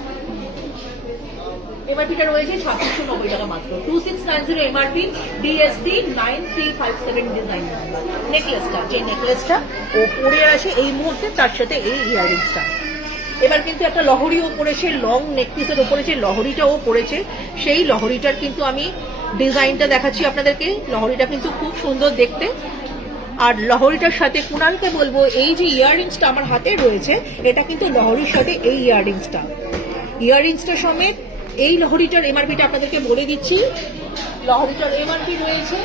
এমআরপিটা রয়েছে 2690 টাকা মাত্র, 2690 এমআরপি, ডিএসটি 9357 ডিজাইন নাম্বার। নেকলেসটা, যে নেকলেসটা ও পরে আছে এই মুহূর্তে, তার সাথে এই ইয়াররিংসটা। এবার কিন্তু একটা লহরিও পড়েছে, লং নেকপিসের ওপরে যে লহরিটা ও পড়েছে, সেই লহরিটার কিন্তু আমি ডিজাইনটা দেখাচ্ছি আপনাদেরকে। লহরিটা কিন্তু খুব সুন্দর দেখতে। আর লহরিটার সাথে কুণালকে বলবো, এই যে ইয়াররিংসটা আমার হাতে রয়েছে, এটা কিন্তু লহরির সাথে এই ইয়াররিংসটা সমেত এই লহরিটার এমআরপিটা আপনাদেরকে বলে দিচ্ছি। লহরিটার এমআরপি রয়েছে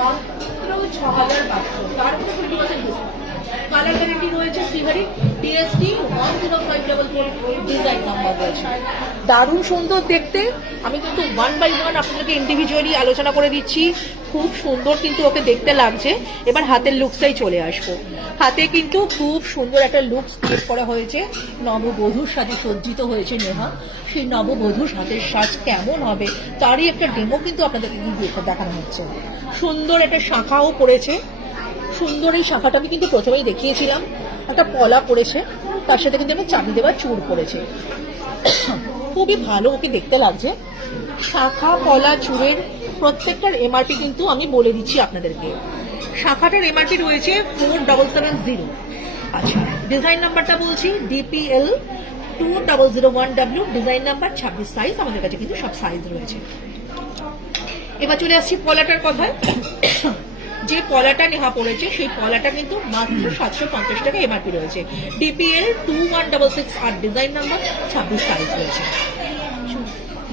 মাত্র 6500, তার উপরে 20% ডিসকাউন্ট। কালার গ্যারান্টি রয়েছে সিলভারি, ডিএসটি 10544 ডিজাইন নাম্বার রয়েছে। দারুণ সুন্দর দেখতে। আমি কিন্তু 1 by 1 আপনাদেরকে ইন্ডিভিজুয়ালি আলোচনা করে দিচ্ছি, খুব সুন্দর কিন্তু ওকে দেখতে লাগছে। এবার হাতের লুকসটাই চলে আসবো। হাতে কিন্তু খুব সুন্দর একটা লুকস ক্রিয়েট করা হয়েছে, নববধূর সাথে সজ্জিত হয়েছে নেহা। সেই নববধূর হাতের সাজ কেমন হবে তারই একটা ডেমো কিন্তু আপনাদেরকে দেখানো হচ্ছে। সুন্দর একটা শাখাও পড়েছে, সুন্দর এই শাখাটাকে কিন্তু প্রথমেই দেখিয়েছিলাম। একটা পলা পড়েছে, তার সাথে কিন্তু আমি চাবি দেওয়া চূড় পড়েছে, খুবই ভালো ওকে দেখতে লাগছে। শাখা, পলা, চূড়ের প্রত্যেকটার এমআরপি কিন্তু আমি বলে দিচ্ছি আপনাদেরকে। শাখাটার এমআরপি রয়েছে 4770। আচ্ছা, ডিজাইন নাম্বারটা বলছি, DPL 2001W, design number 26 size. আমাদের কাছে কিন্তু সব সাইজ রয়েছে। এবার চলে আসছি পলাটার কথায়। যে পলাটা নেহা পড়েছে, সেই পলাটা কিন্তু মাত্র 750 টাকা এমআরপি রয়েছে। ডিপিএল 2166 আর ডিজাইন নাম্বার 26 সাইজ রয়েছে।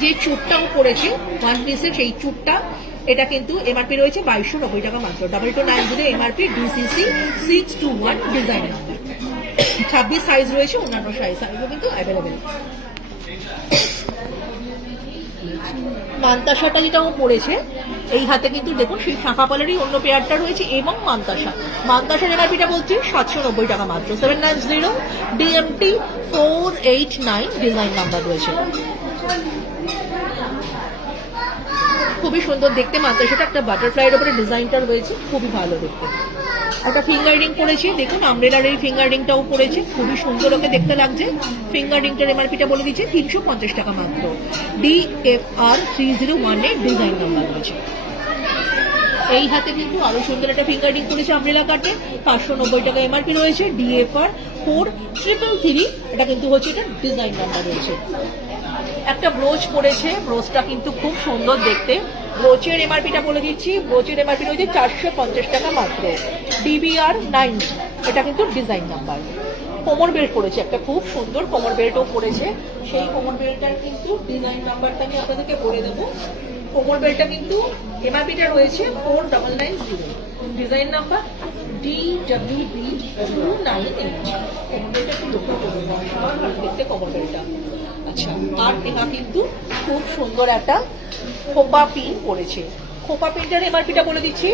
যে চুটটাও পড়েছে ওয়ান পিসের, সেই চুটটা, এটা কিন্তু এমআরপি রয়েছে 2290 টাকা মাত্র, 2290 MRP, DCC 621 design number, 26 size রয়েছে। অন্যান্য সাইজও কিন্তু অ্যাভেলেবেল। মান্তাসাটা যেটা ও পড়েছে, এই হাতে কিন্তু দেখুন সেই শাখা পালেরই অন্য পেয়ারটা রয়েছে, এবং মান্তাসার এমআরপিটা বলছি 790 টাকা মাত্র, 790 ডিএমটি 489 ডিজাইন নাম্বার রয়েছে। খুবই সুন্দর দেখতে মান্তাসাটা, একটা বাটারফ্লাইয়ের উপরে ডিজাইনটা রয়েছে, খুবই ভালো দেখতে। একটা ফিঙ্গার রিং পড়েছে, দেখুন আমব্রেলার এই ফিঙ্গার রিংটাও পড়েছে, খুবই সুন্দর ওকে দেখতে লাগছে। ফিঙ্গার রিংটার এমআরপিটা বলে দিচ্ছে 350 টাকা মাত্র, ডিএফআর 301 ডিজাইন নাম্বার রয়েছে। এই হাতে কিন্তু আরো সুন্দর একটা ফিঙ্গার রিং পড়েছে আমব্রেলা কাটে, 590 টাকা এমআরপি রয়েছে, ডিএফআর 4333, এটা কিন্তু হচ্ছে এটা ডিজাইন নাম্বার রয়েছে। একটা ব্রোচ পড়েছে, ব্রোচটা কিন্তু খুব সুন্দর দেখতে। ব্রোচের এমআরপিটা বলে দিচ্ছি, ব্রোচের এমআরপি রয়েছে 450 টাকা মাত্র, ডিবিআর 9, এটা কিন্তু ডিজাইন নাম্বার। কোমর বেল্ট পড়েছে, একটা খুব সুন্দর কোমর বেল্টও পড়েছে। সেই কোমর বেল্টটার কিন্তু ডিজাইন নাম্বারটা আমি আপনাদেরকে বলে দেবো। কোমর বেল্টটা কিন্তু এমআরপিটা রয়েছে 4990, ডিজাইন নাম্বার DWB 298। কোমর বেল্টটা একটু লক্ষ্য করুন, ভালো দেখতে কোমর বেল্টটা। আচ্ছা, আর এটা কিন্তু খুব সুন্দর একটা খোপা পিন পড়েছে। খোপা পিনটার এমআরপিটা বলে দিচ্ছি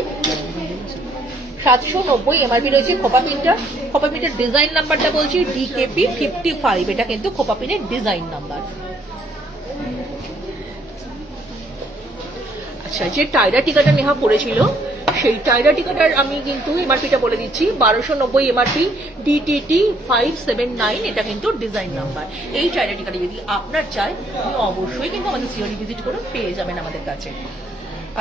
790 এমআরপি রয়েছে খোপা পিনটার। খোপা পিনটার ডিজাইন নাম্বারটা বলছি DKP 55, এটা কিন্তু খোপা পিনের ডিজাইন নাম্বার। আচ্ছা, যে টায়রা টিকাটা নেহা পড়েছিল, সেই টায়রা টিকাটার আমি কিন্তু এমআরপিটা বলে দিচ্ছি, 1290 এমআরপি, ডিটিটি 579, এটা কিন্তু ডিজাইন নাম্বার। এই টায়রা টিকাটা যদি আপনার চাই, আপনি অবশ্যই কিন্তু আমাদের সিওরি ভিজিট করে পেয়ে যাবেন আমাদের কাছে।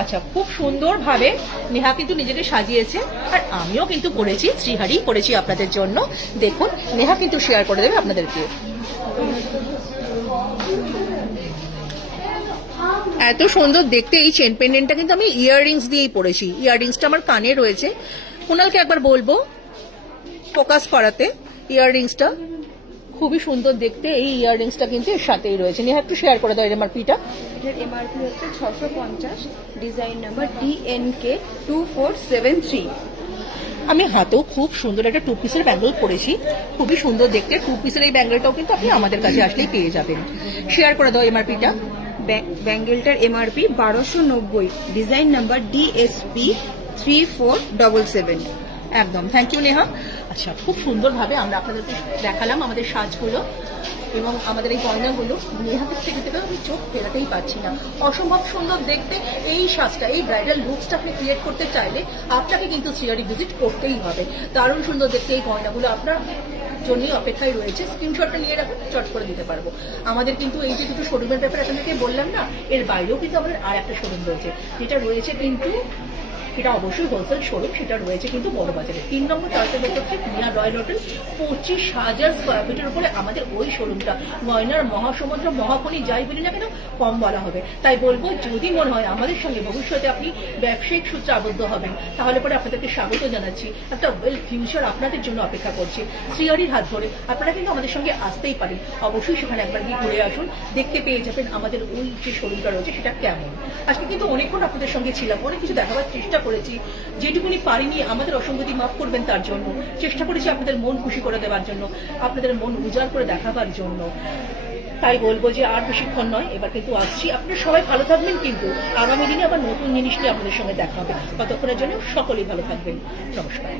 আচ্ছা, খুব সুন্দরভাবে নেহা কিন্তু নিজেকে সাজিয়েছে, আর আমিও কিন্তু করেছি, শ্রীহারি করেছি আপনাদের জন্য। দেখুন, নেহা কিন্তু শেয়ার করে দেবে আপনাদেরকে। এত সুন্দর দেখতে এই চেন পেন্ডেন্টটা কিন্তু আমি ইয়াররিংস দিয়েই পরেছি। ইয়াররিংসটা আমার কানে রয়েছে। কুনালকে একবার বলবো ফোকাস করাতে। ইয়াররিংসটা খুবই সুন্দর দেখতে, এই ইয়াররিংসটা কিন্তু এর সাথেই রয়েছে। নিয়ে একটু শেয়ার করে দাও এমআরপিটা। এর এমআরপি হচ্ছে 650, ডিজাইন নাম্বার DNK 2473। আমি হাতেও খুব সুন্দর একটা 2 পিসের ব্যাঙ্গল পরেছি, খুবই সুন্দর দেখতে। 2 পিসের এই ব্যাঙ্গলটাও কিন্তু আপনি আমাদের কাছে আসলেই পেয়ে যাবেন। শেয়ার করে দাও এমআরপিটা। ব্যাঙ্গেলটার এমআরপি 1290, ডিজাইন নাম্বার DSP 3477। একদম, থ্যাংক ইউ নেহা। আচ্ছা, খুব সুন্দরভাবে আমরা আপনাদেরকে দেখালাম আমাদের সাজগুলো এবং আমাদের এই গয়নাগুলো। নেহাতের থেকে থেকে আমি চোখ ফেরাতেই পারছি না, অসম্ভব সুন্দর দেখতে এই সাজটা। এই ব্রাইডাল লুকসটা আপনি ক্রিয়েট করতে চাইলে আপনাকে কিন্তু সিআরই ভিজিট করতেই হবে। দারুণ সুন্দর দেখতে এই গয়নাগুলো আপনার জন্যই অপেক্ষায় রয়েছে। স্ক্রিনশটটা নিয়ে রাখুন, চট করে দিতে পারবো। আমাদের কিন্তু এই যে দুটো শোরুমের ব্যাপারে আপনাদেরকে বললাম না, এর বাইরেও কিন্তু আমাদের আর একটা শোরুম রয়েছে, যেটা রয়েছে কিন্তু এটা অবশ্যই হোলসেল শোরুম, সেটা রয়েছে কিন্তু বড় বাজারে 3 নম্বর Tarsel street near Royal hotel. 25,000 square ফিটের উপরে আমাদের ওই শোরুমটা। গয়নার মহাসমুদ্র, মহাখনি যাই বলি না কেন, কম বলা হবে। তাই বলবো, যদি মনে হয় আমাদের সঙ্গে ভবিষ্যতে আপনি ব্যবসায়িক সূত্রে আবদ্ধ হবেন, তাহলে পরে আপনাদেরকে স্বাগত জানাচ্ছি। একটা ওয়েল ফিউচার আপনাদের জন্য অপেক্ষা করছে। শ্রীহরির হাত ধরে আপনারা কিন্তু আমাদের সঙ্গে আসতেই পারেন। অবশ্যই সেখানে একবার গিয়ে ঘুরে আসুন, দেখতে পেয়ে যাবেন আমাদের ওই যে শোরুমটা রয়েছে সেটা কেমন। আজকে কিন্তু অনেকক্ষণ আপনাদের সঙ্গে ছিলাম, অনেক কিছু দেখাবার চেষ্টা করেছি। যেটুকুনি পারিনি আমাদের অসঙ্গতি মাফ করবেন, তার জন্য চেষ্টা করেছি আপনাদের মন খুশি করে দেওয়ার জন্য, আপনাদের মন উজাড় করে দেখাবার জন্য। তাই বলবো যে আর বেশিক্ষণ নয়, এবার কিন্তু আসছি। আপনারা সবাই ভালো থাকবেন, কিন্তু আগামী দিনে আবার নতুন জিনিস নিয়ে আপনাদের সঙ্গে দেখা হবে। ততক্ষণের জন্য সকলেই ভালো থাকবেন। নমস্কার।